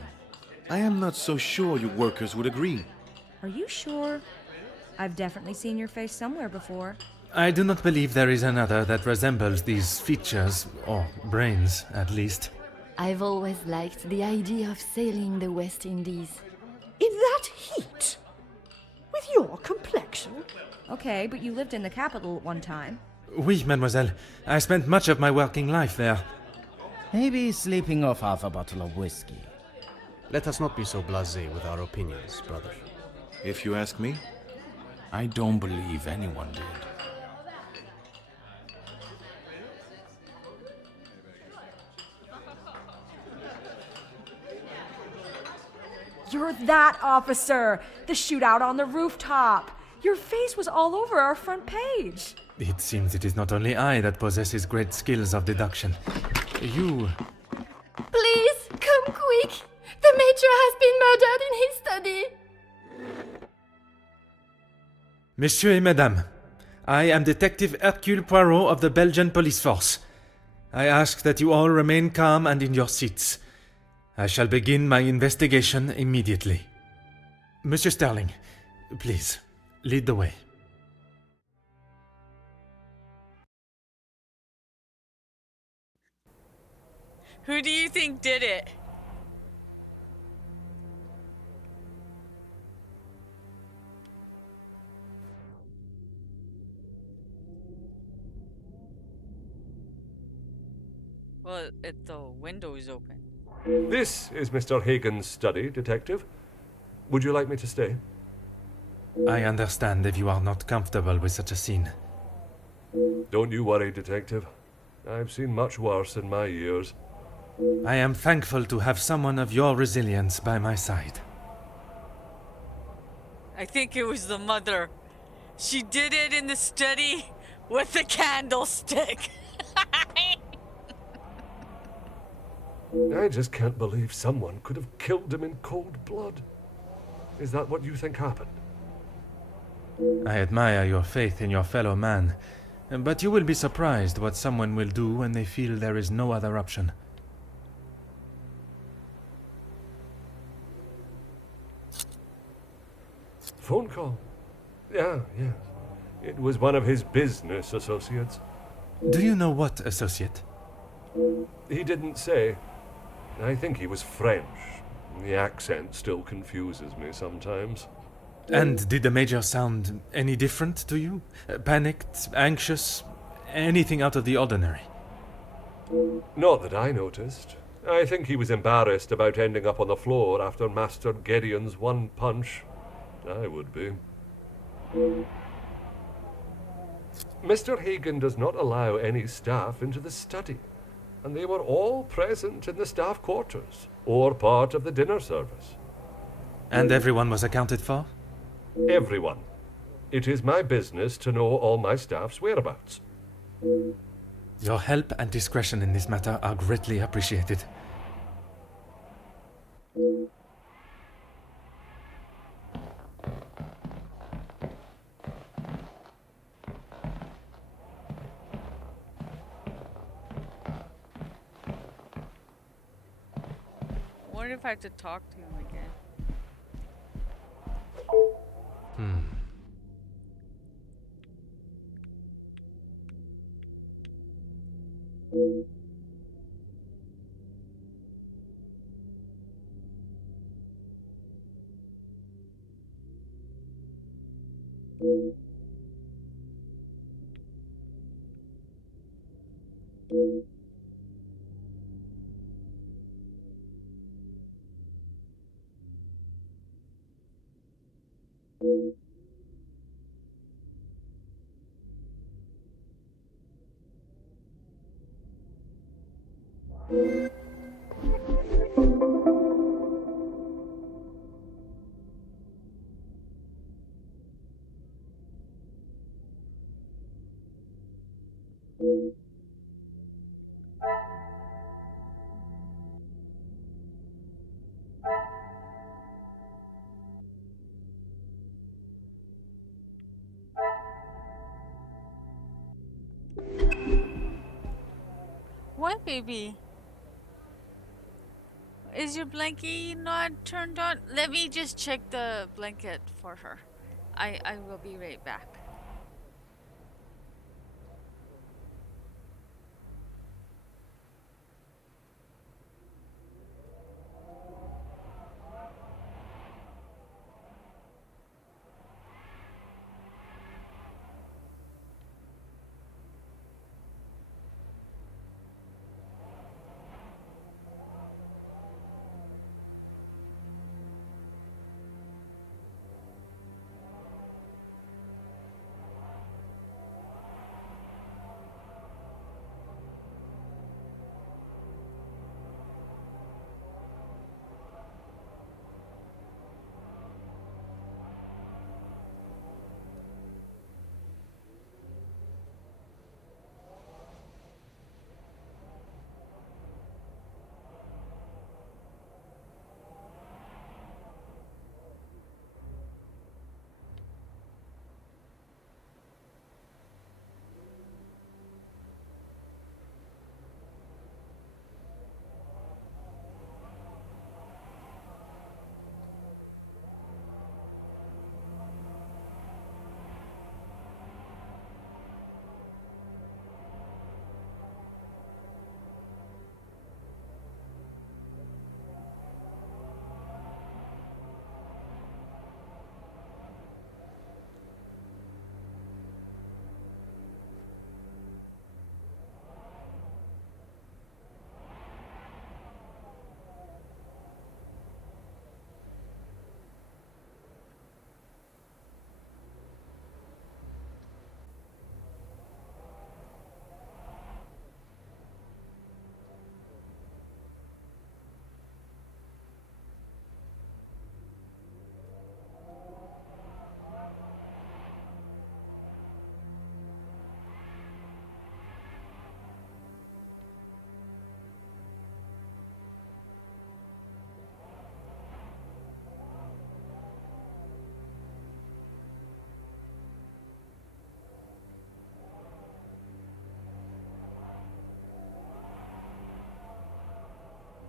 I am not so sure you workers would agree. Are you sure? I've definitely seen your face somewhere before. I do not believe there is another that resembles these features, or brains, at least. I've always liked the idea of sailing the West Indies. In that heat? With your complexion? Okay, but you lived in the capital at one time. Oui, mademoiselle. I spent much of my working life there. Maybe sleeping off half a bottle of whiskey. Let us not be so blasé with our opinions, brother. If you ask me. I don't believe anyone did. You're that officer! The shootout on the rooftop! Your face was all over our front page! It seems it is not only I that possesses great skills of deduction. You... Please, come quick! The Major has been murdered in his study! Messieurs et Mesdames, I am Detective Hercule Poirot of the Belgian Police Force. I ask that you all remain calm and in your seats. I shall begin my investigation immediately. Monsieur Sterling, please, lead the way. Who do you think did it? Well, the window is open. This is Mr. Hagen's study, Detective. Would you like me to stay? I understand if you are not comfortable with such a scene. Don't you worry, Detective. I've seen much worse in my years. I am thankful to have someone of your resilience by my side. I think it was the mother. She did it in the study with the candlestick. I just can't believe someone could have killed him in cold blood. Is that what you think happened? I admire your faith in your fellow man, but you will be surprised what someone will do when they feel there is no other option. Phone call? Yeah. It was one of his business associates. Do you know what associate? He didn't say. I think he was French. The accent still confuses me sometimes. And did the Major sound any different to you? Panicked, anxious, anything out of the ordinary? Not that I noticed. I think he was embarrassed about ending up on the floor after Master Gideon's one punch. I would be. Mr. Hagen does not allow any staff into the study, and they were all present in the staff quarters, or part of the dinner service. And everyone was accounted for? Everyone. It is my business to know all my staff's whereabouts. Your help and discretion in this matter are greatly appreciated. I wonder if I have to talk to him again. What, baby? Is your blankie not turned on? Let me just check the blanket for her. I will be right back.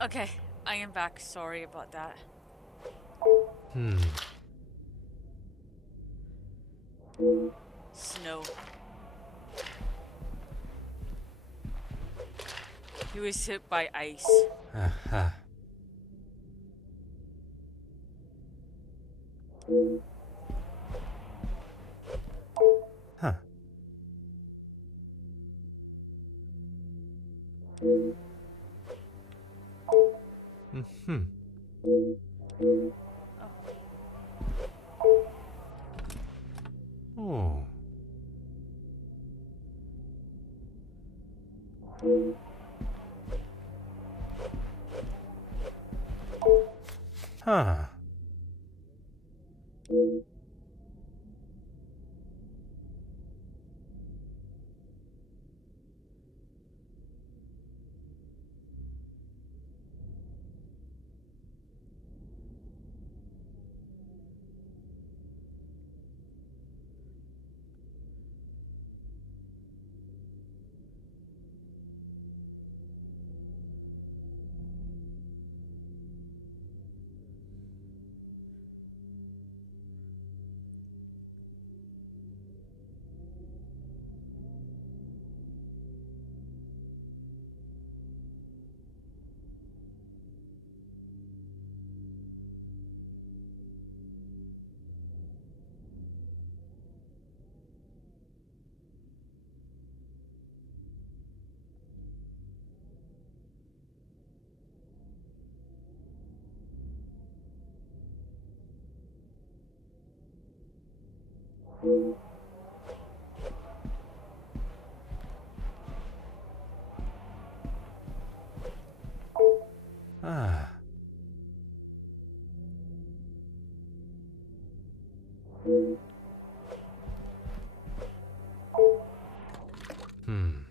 Okay, I am back. Sorry about that. Snow. He was hit by ice. Aha. Huh. Mm-hmm. Oh. Huh. Ah. Hmm.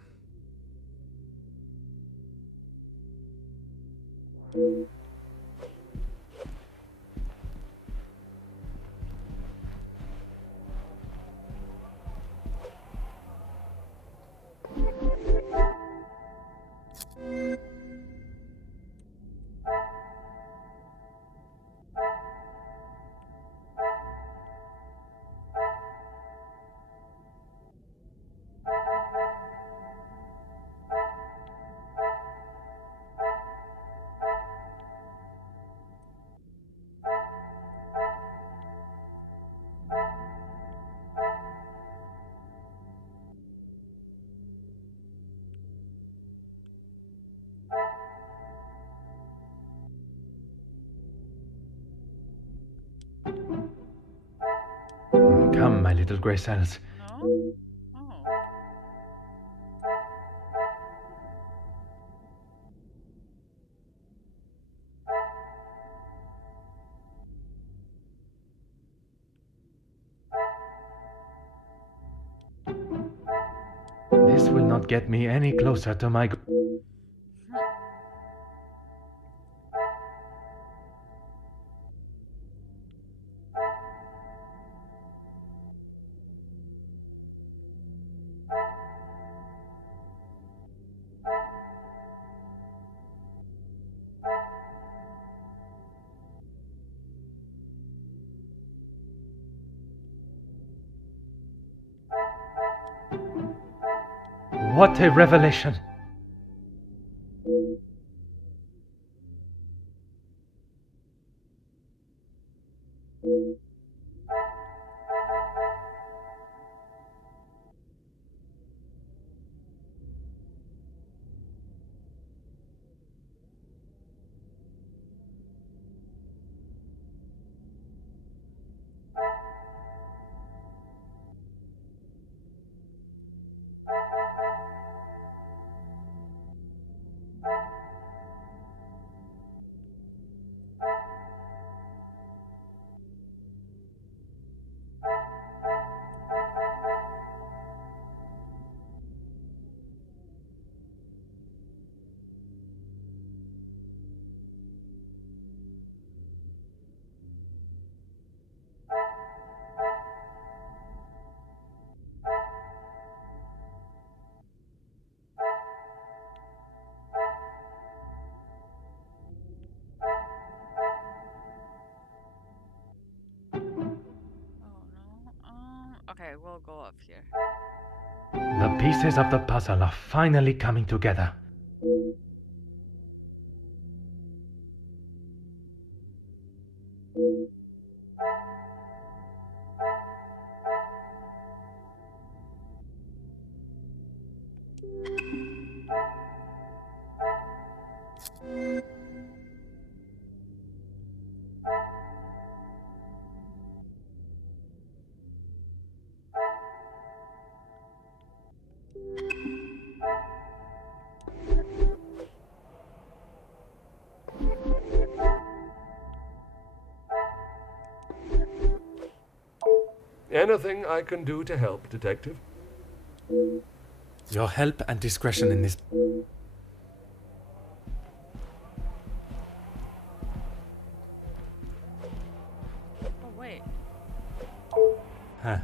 Come, my little grey cells. No? Oh. This will not get me any closer to my... What a revelation! Okay, we'll go up here. The pieces of the puzzle are finally coming together. Anything I can do to help, Detective? Your help and discretion in this... Oh, wait. Huh.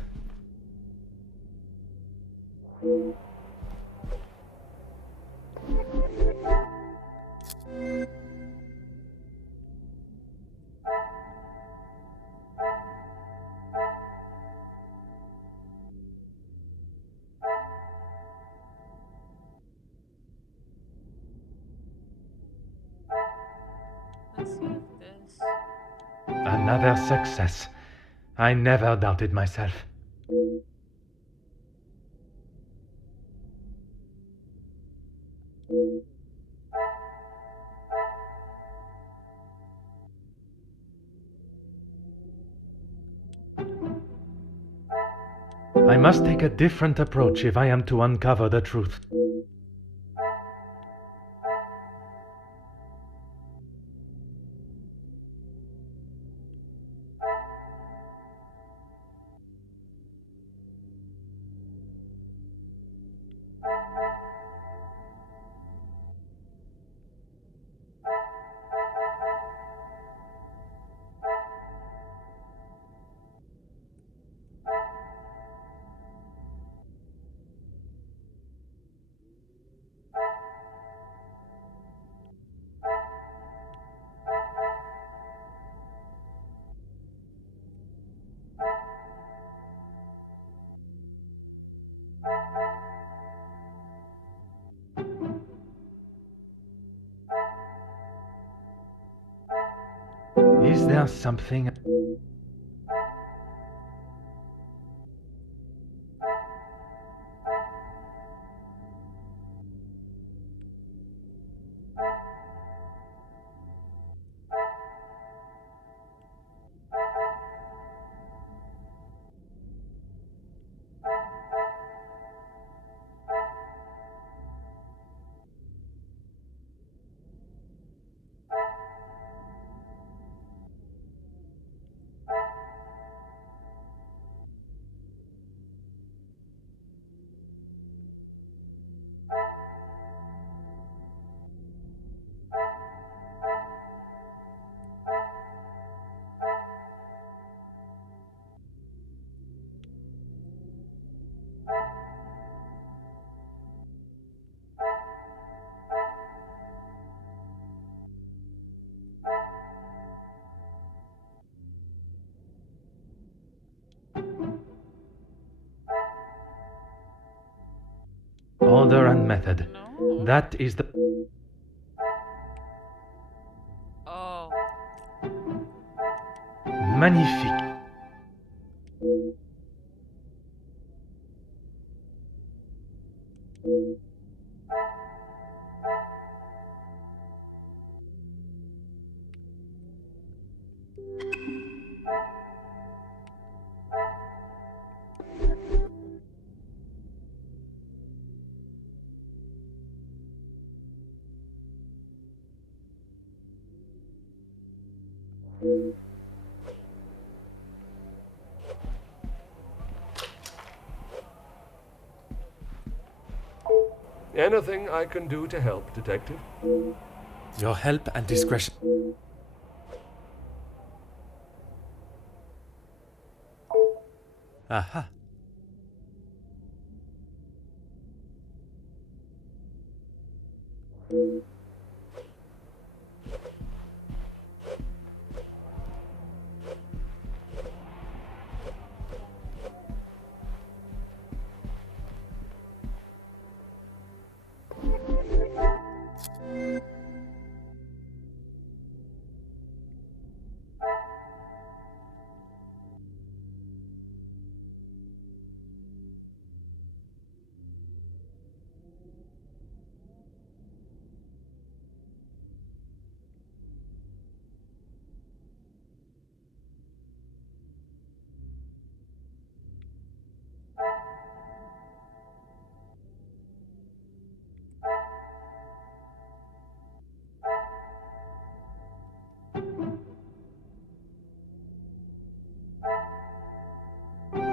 Let's see if this... Another success. I never doubted myself. I must take a different approach if I am to uncover the truth. Is there something... Order and method. No. That is the... Oh. Magnifique. Anything I can do to help, Detective? Your help and discretion. Aha.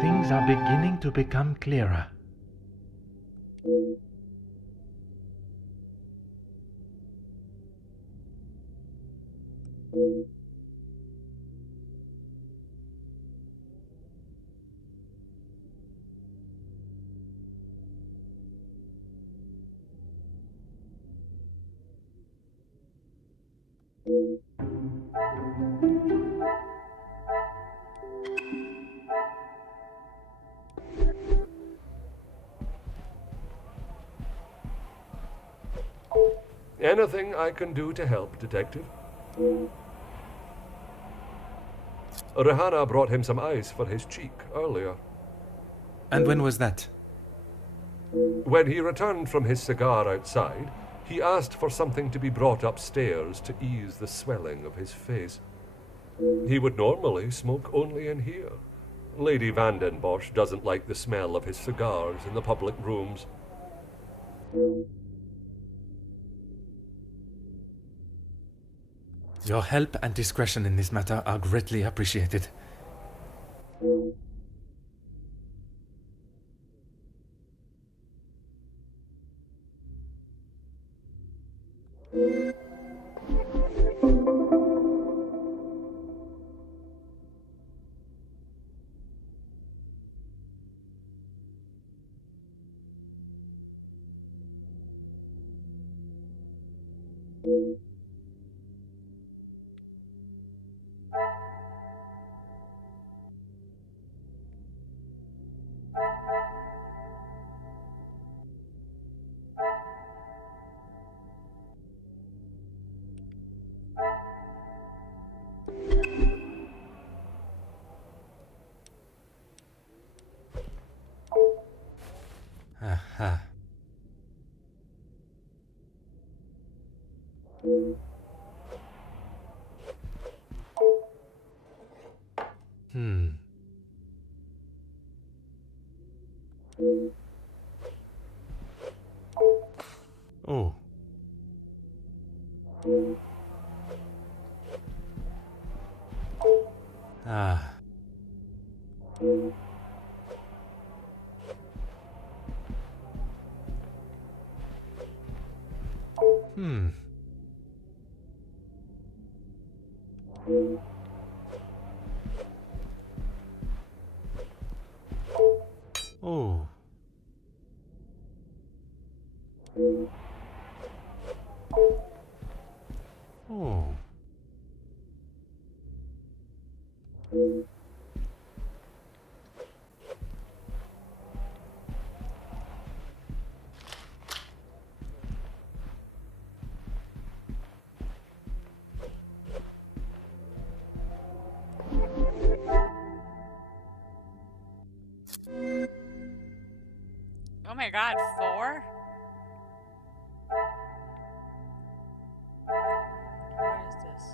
Things are beginning to become clearer. Anything I can do to help, Detective? Rihanna brought him some ice for his cheek earlier. And when was that? When he returned from his cigar outside, he asked for something to be brought upstairs to ease the swelling of his face. He would normally smoke only in here. Lady Vandenbosch doesn't like the smell of his cigars in the public rooms. Your help and discretion in this matter are greatly appreciated. Aha. Oh. Ah. Oh. Oh. Oh my god, 4? What is this?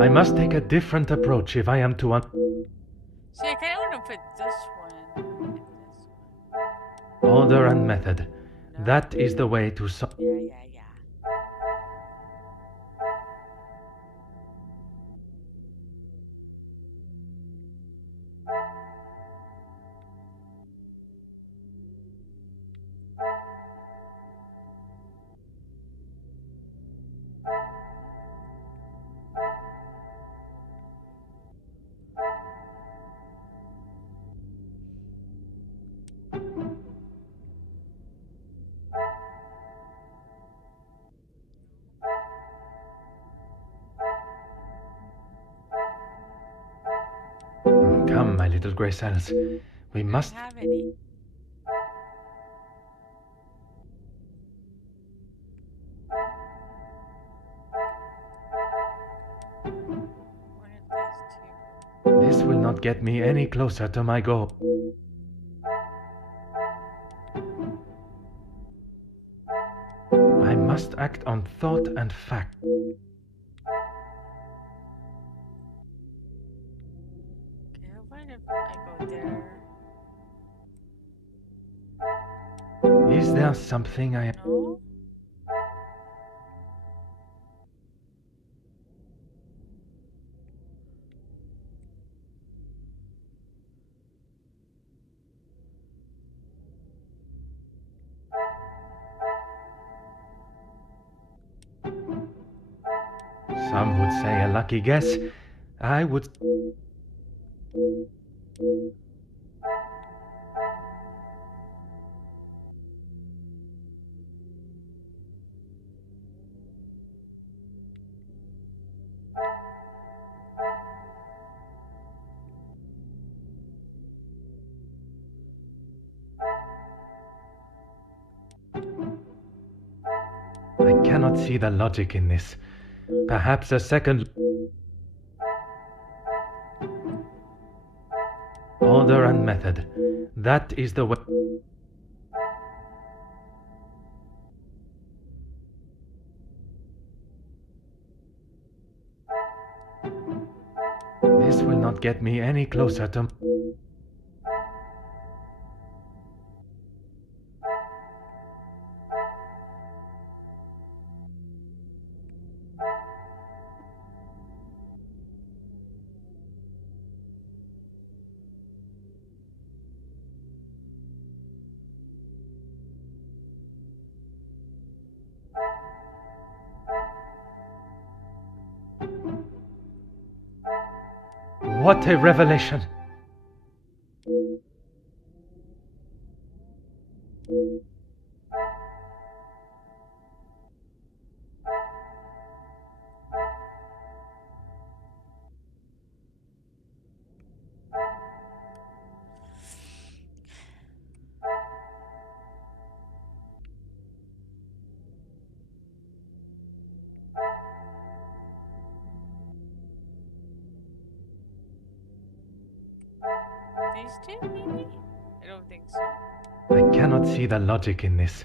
I must take a different approach if I am to See, I kind of want to put this one and this one. order and method. No. That is the way to Yeah. Come, my little grey cells. We must. I don't have any. One of these two. This will not get me any closer to my goal. I must act on thought and fact. Okay, what if I go there? Is there something I... No? Some would say a lucky guess. I would... I cannot see the logic in this. Perhaps a second... Order and method. That is the way... This will not get me any closer to... What a revelation! These two, maybe? I don't think so. I cannot see the logic in this.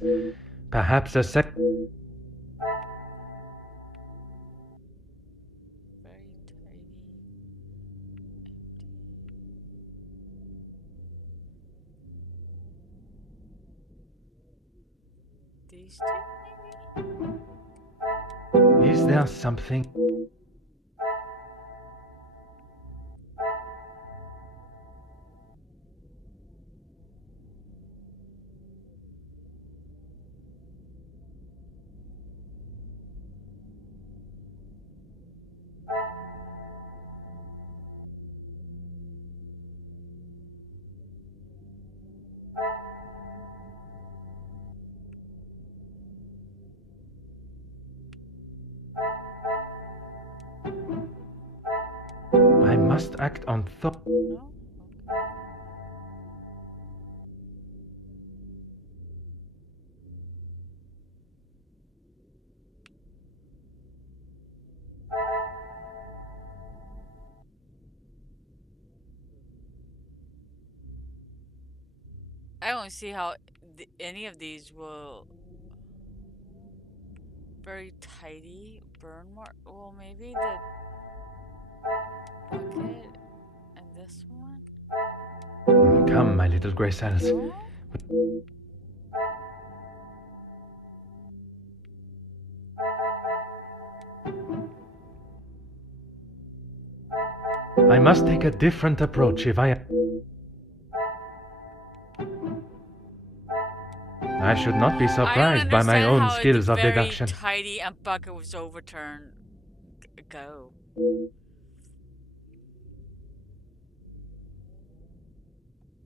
Perhaps a sec... Very tidy. Empty. These two, maybe? Is there something... I must act on thought. No? I don't see how any of these will very tidy burn mark. Well, maybe the bucket and this one. Come, my little grey cells. No? I must take a different approach if I should not be surprised by my own skills of deduction. Tidy and bucket was overturned. Go.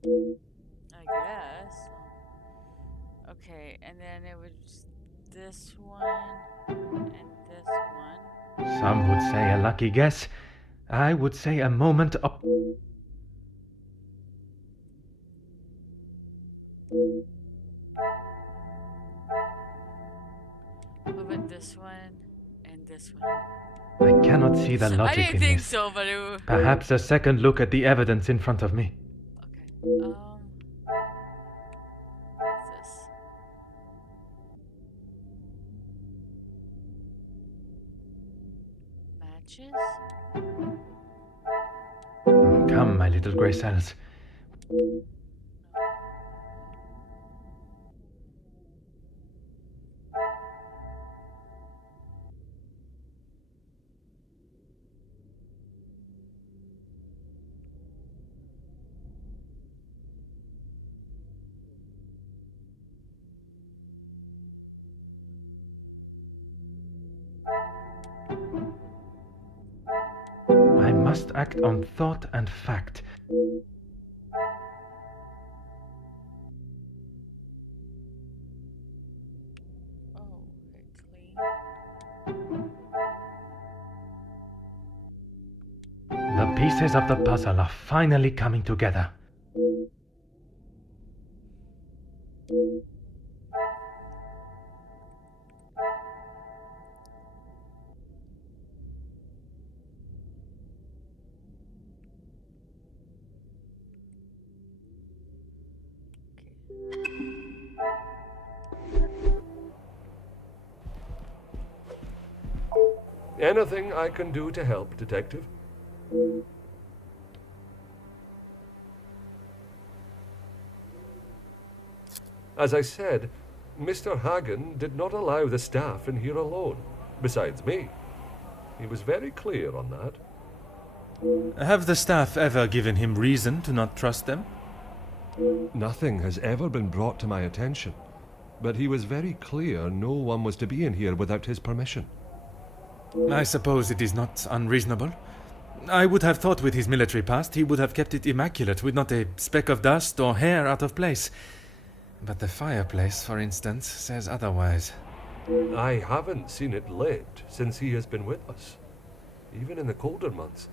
I guess. Okay, and then it was this one and this one. Some would say a lucky guess. I would say a moment of... What about this one and this one? I cannot see the logic in this. I didn't think so, but it was... Perhaps a second look at the evidence in front of me. Okay. What's this? Matches? Come, my little grey cells. I must act on thought and fact. Oh, okay, clean. The pieces of the puzzle are finally coming together. Anything I can do to help, Detective? As I said, Mr. Hagen did not allow the staff in here alone, besides me. He was very clear on that. Have the staff ever given him reason to not trust them? Nothing has ever been brought to my attention, but he was very clear no one was to be in here without his permission. I suppose it is not unreasonable. I would have thought with his military past he would have kept it immaculate, with not a speck of dust or hair out of place. But the fireplace, for instance, says otherwise. I haven't seen it lit since he has been with us, even in the colder months.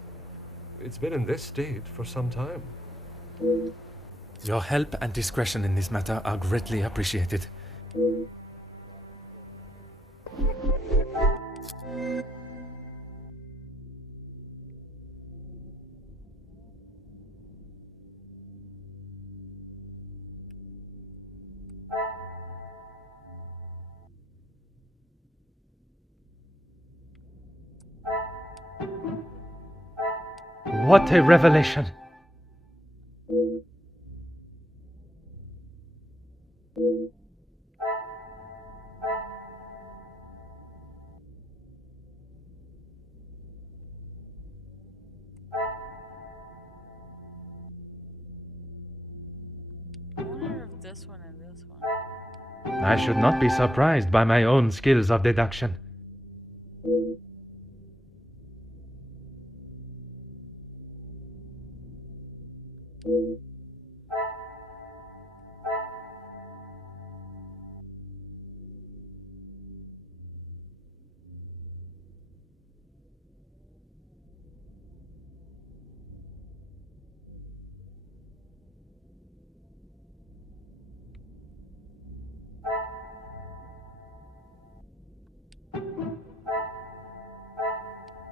It's been in this state for some time. Your help and discretion in this matter are greatly appreciated. What a revelation! I wonder if this one and this one. I should not be surprised by my own skills of deduction.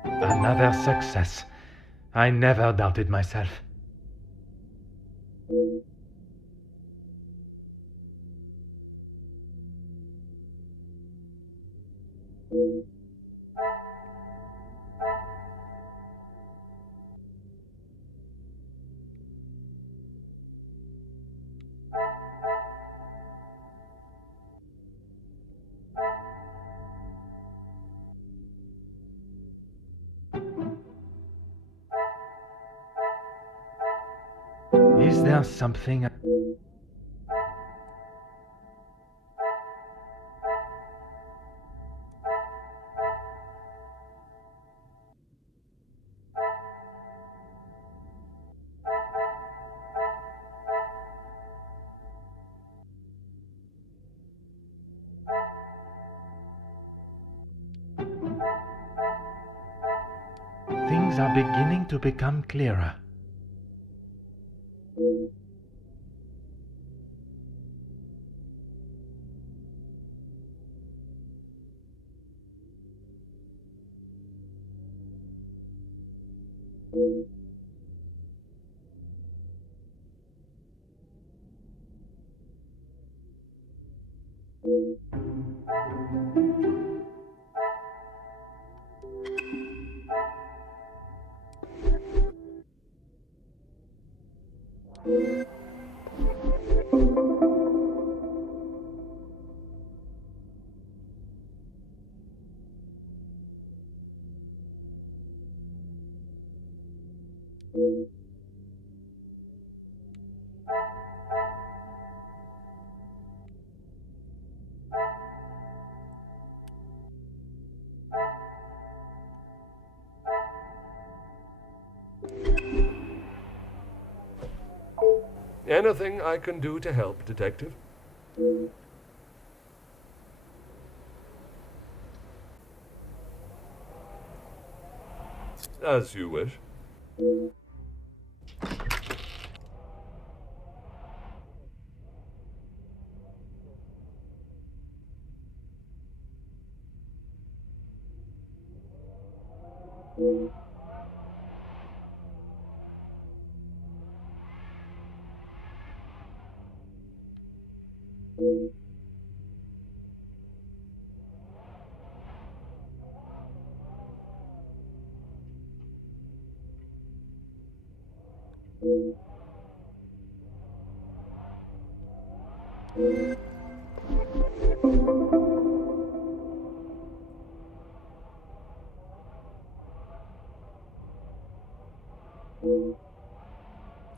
Another success. I never doubted myself. there something... Things are beginning to become clearer. Anything I can do to help, Detective? As you wish.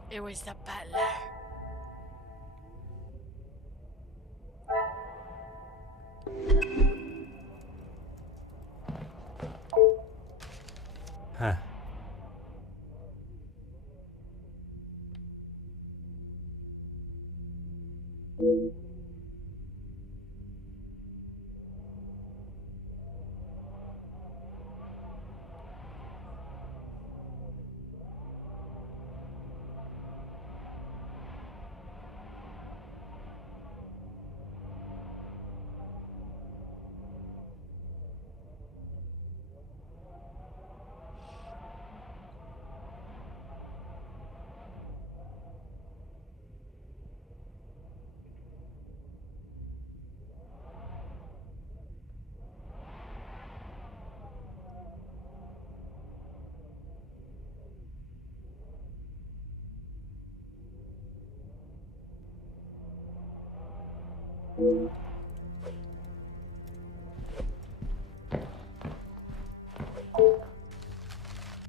It was the butler. Huh.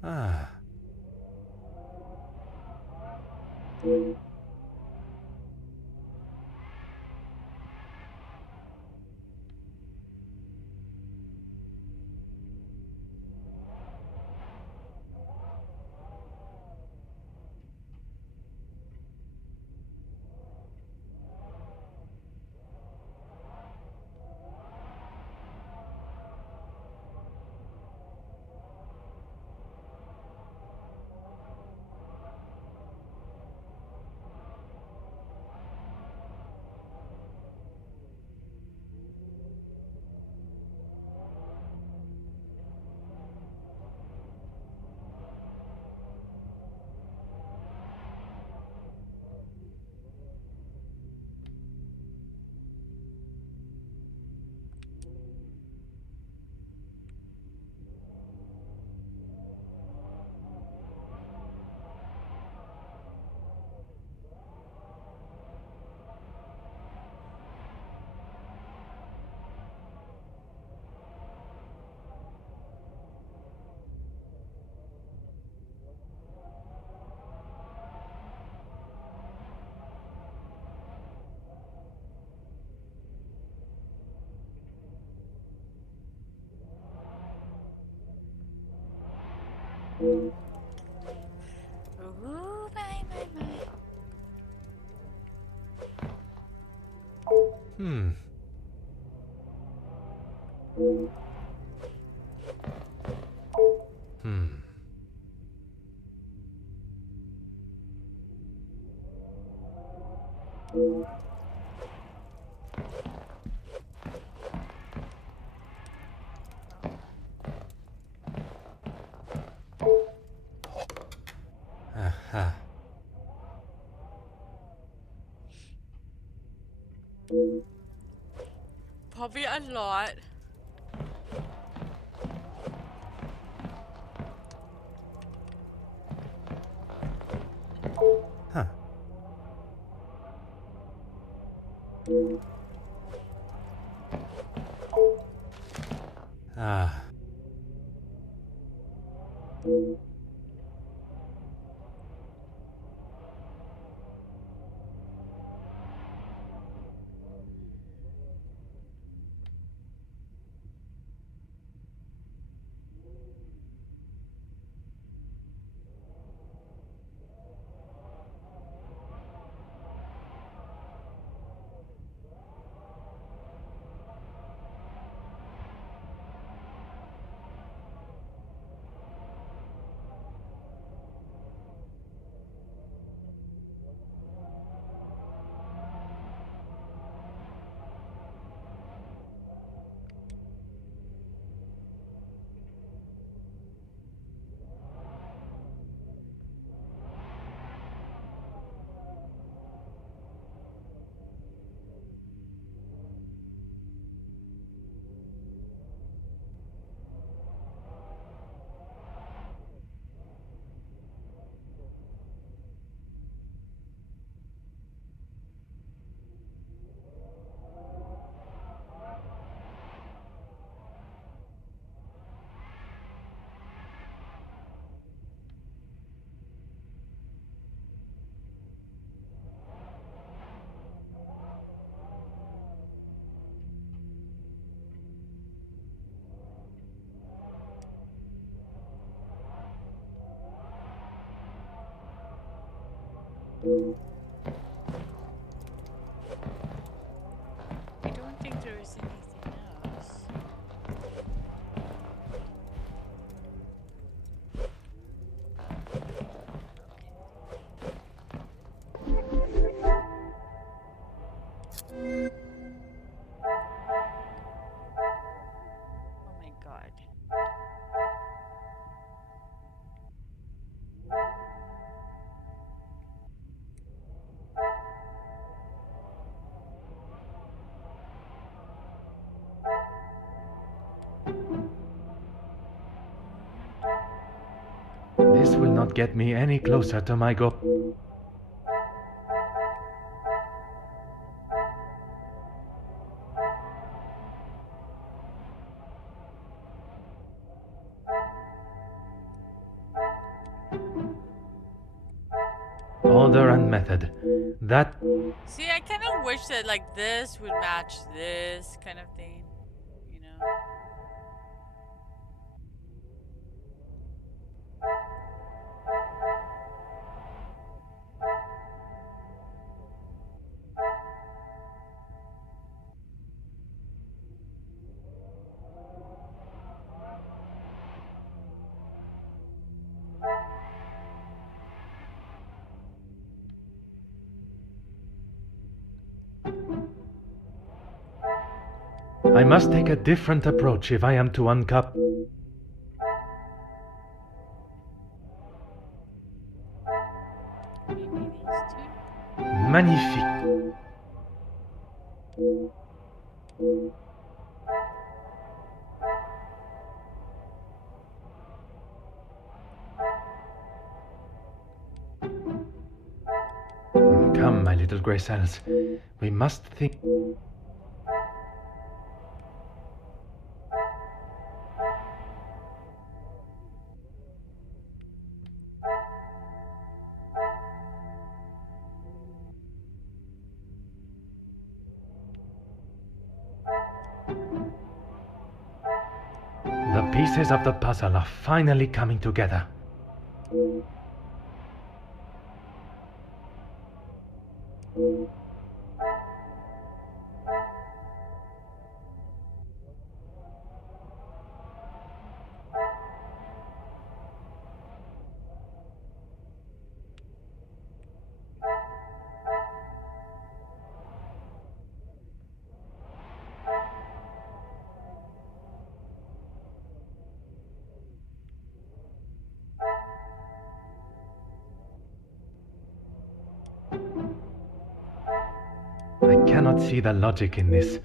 Ah. Ooh, my. Hmm. Hmm. Aha. Probably a lot. Huh. Ah. I don't think there is anything else. Oh my god. This will not get me any closer to my goal. Order and method. That. See, I kind of wish that like this would match this kind of thing, you know? I must take a different approach if I am to uncup. Maybe these two? Magnifique. Come, my little grey cells. We must think. The pieces of the puzzle are finally coming together. I cannot see the logic in this.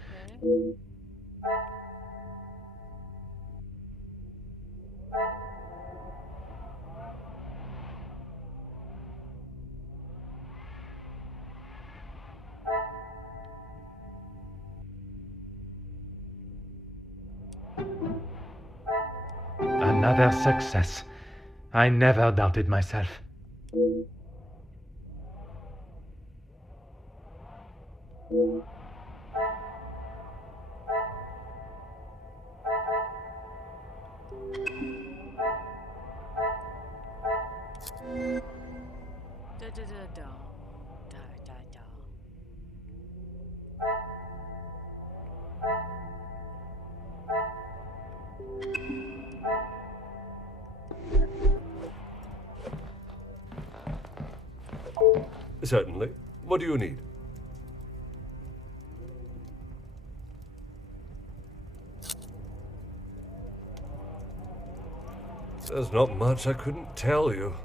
Another success. I never doubted myself. Da da da da. Da da da. Certainly. What do you need? There's not much I couldn't tell you.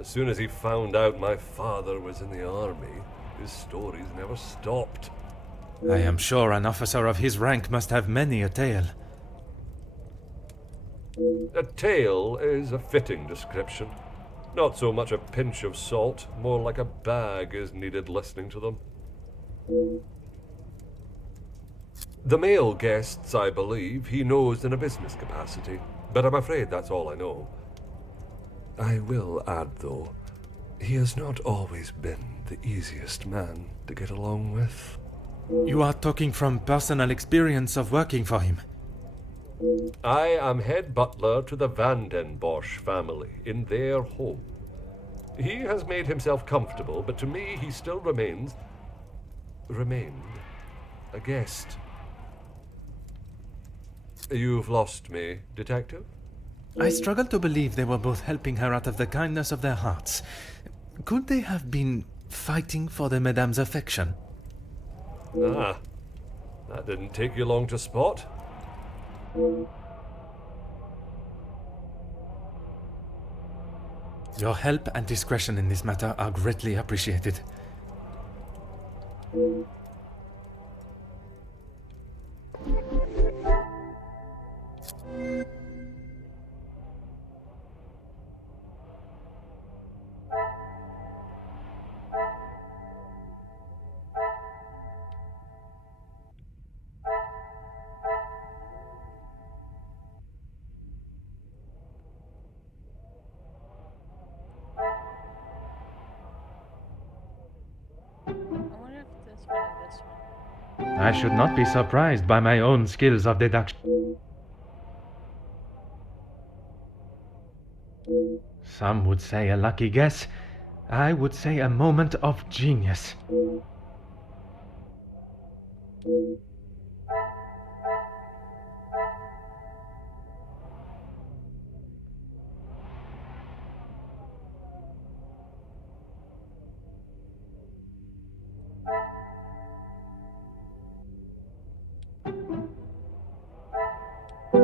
As soon as he found out my father was in the army, his stories never stopped. I am sure an officer of his rank must have many a tale. A tale is a fitting description. Not so much a pinch of salt, more like a bag is needed listening to them. The male guests, I believe, he knows in a business capacity, but I'm afraid that's all I know. I will add, though, he has not always been the easiest man to get along with. You are talking from personal experience of working for him. I am head butler to the Van den Bosch family in their home. He has made himself comfortable, but to me he still remained a guest. You've lost me, detective? I struggle to believe they were both helping her out of the kindness of their hearts. Could they have been fighting for the madame's affection? Ah, that didn't take you long to spot. Your help and discretion in this matter are greatly appreciated. I wonder if this one and this one. I should not be surprised by my own skills of deduction. Some would say a lucky guess. I would say a moment of genius.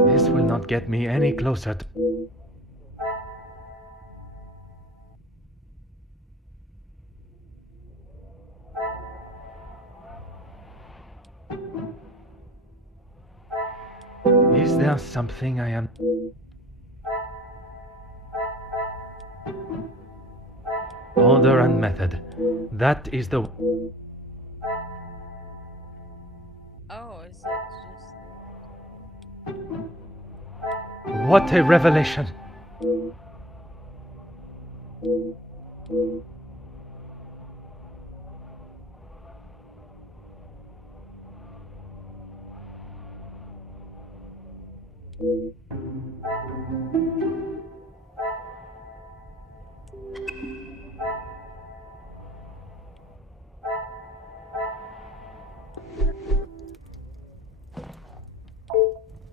This will not get me any closer to... Is there something I am... Order and method. That is the... Oh, is it just... What a revelation!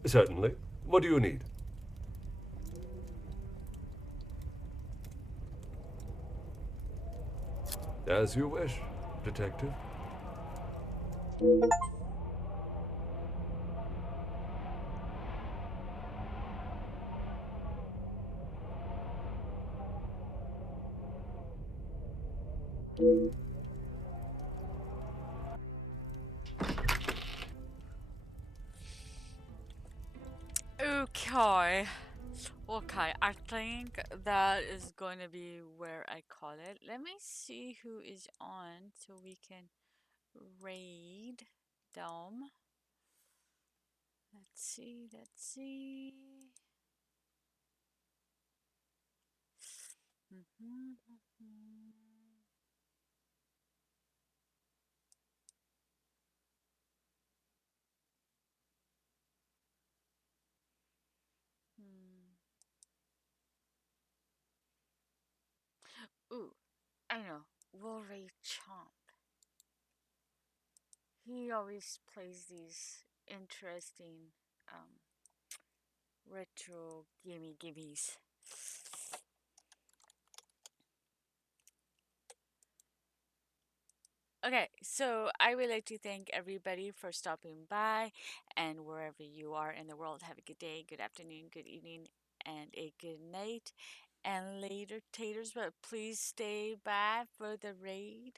Certainly. What do you need? As you wish, detective. Okay. Okay, I think that is going to be where I call it. Let me see who is on so we can raid them. Let's see, let's see. Ooh, I know. We'll raid Chomp. He always plays these interesting retro gimmies. Okay, so I would like to thank everybody for stopping by, and wherever you are in the world, have a good day, good afternoon, good evening, and a good night. And later, taters, but please stay by for the raid.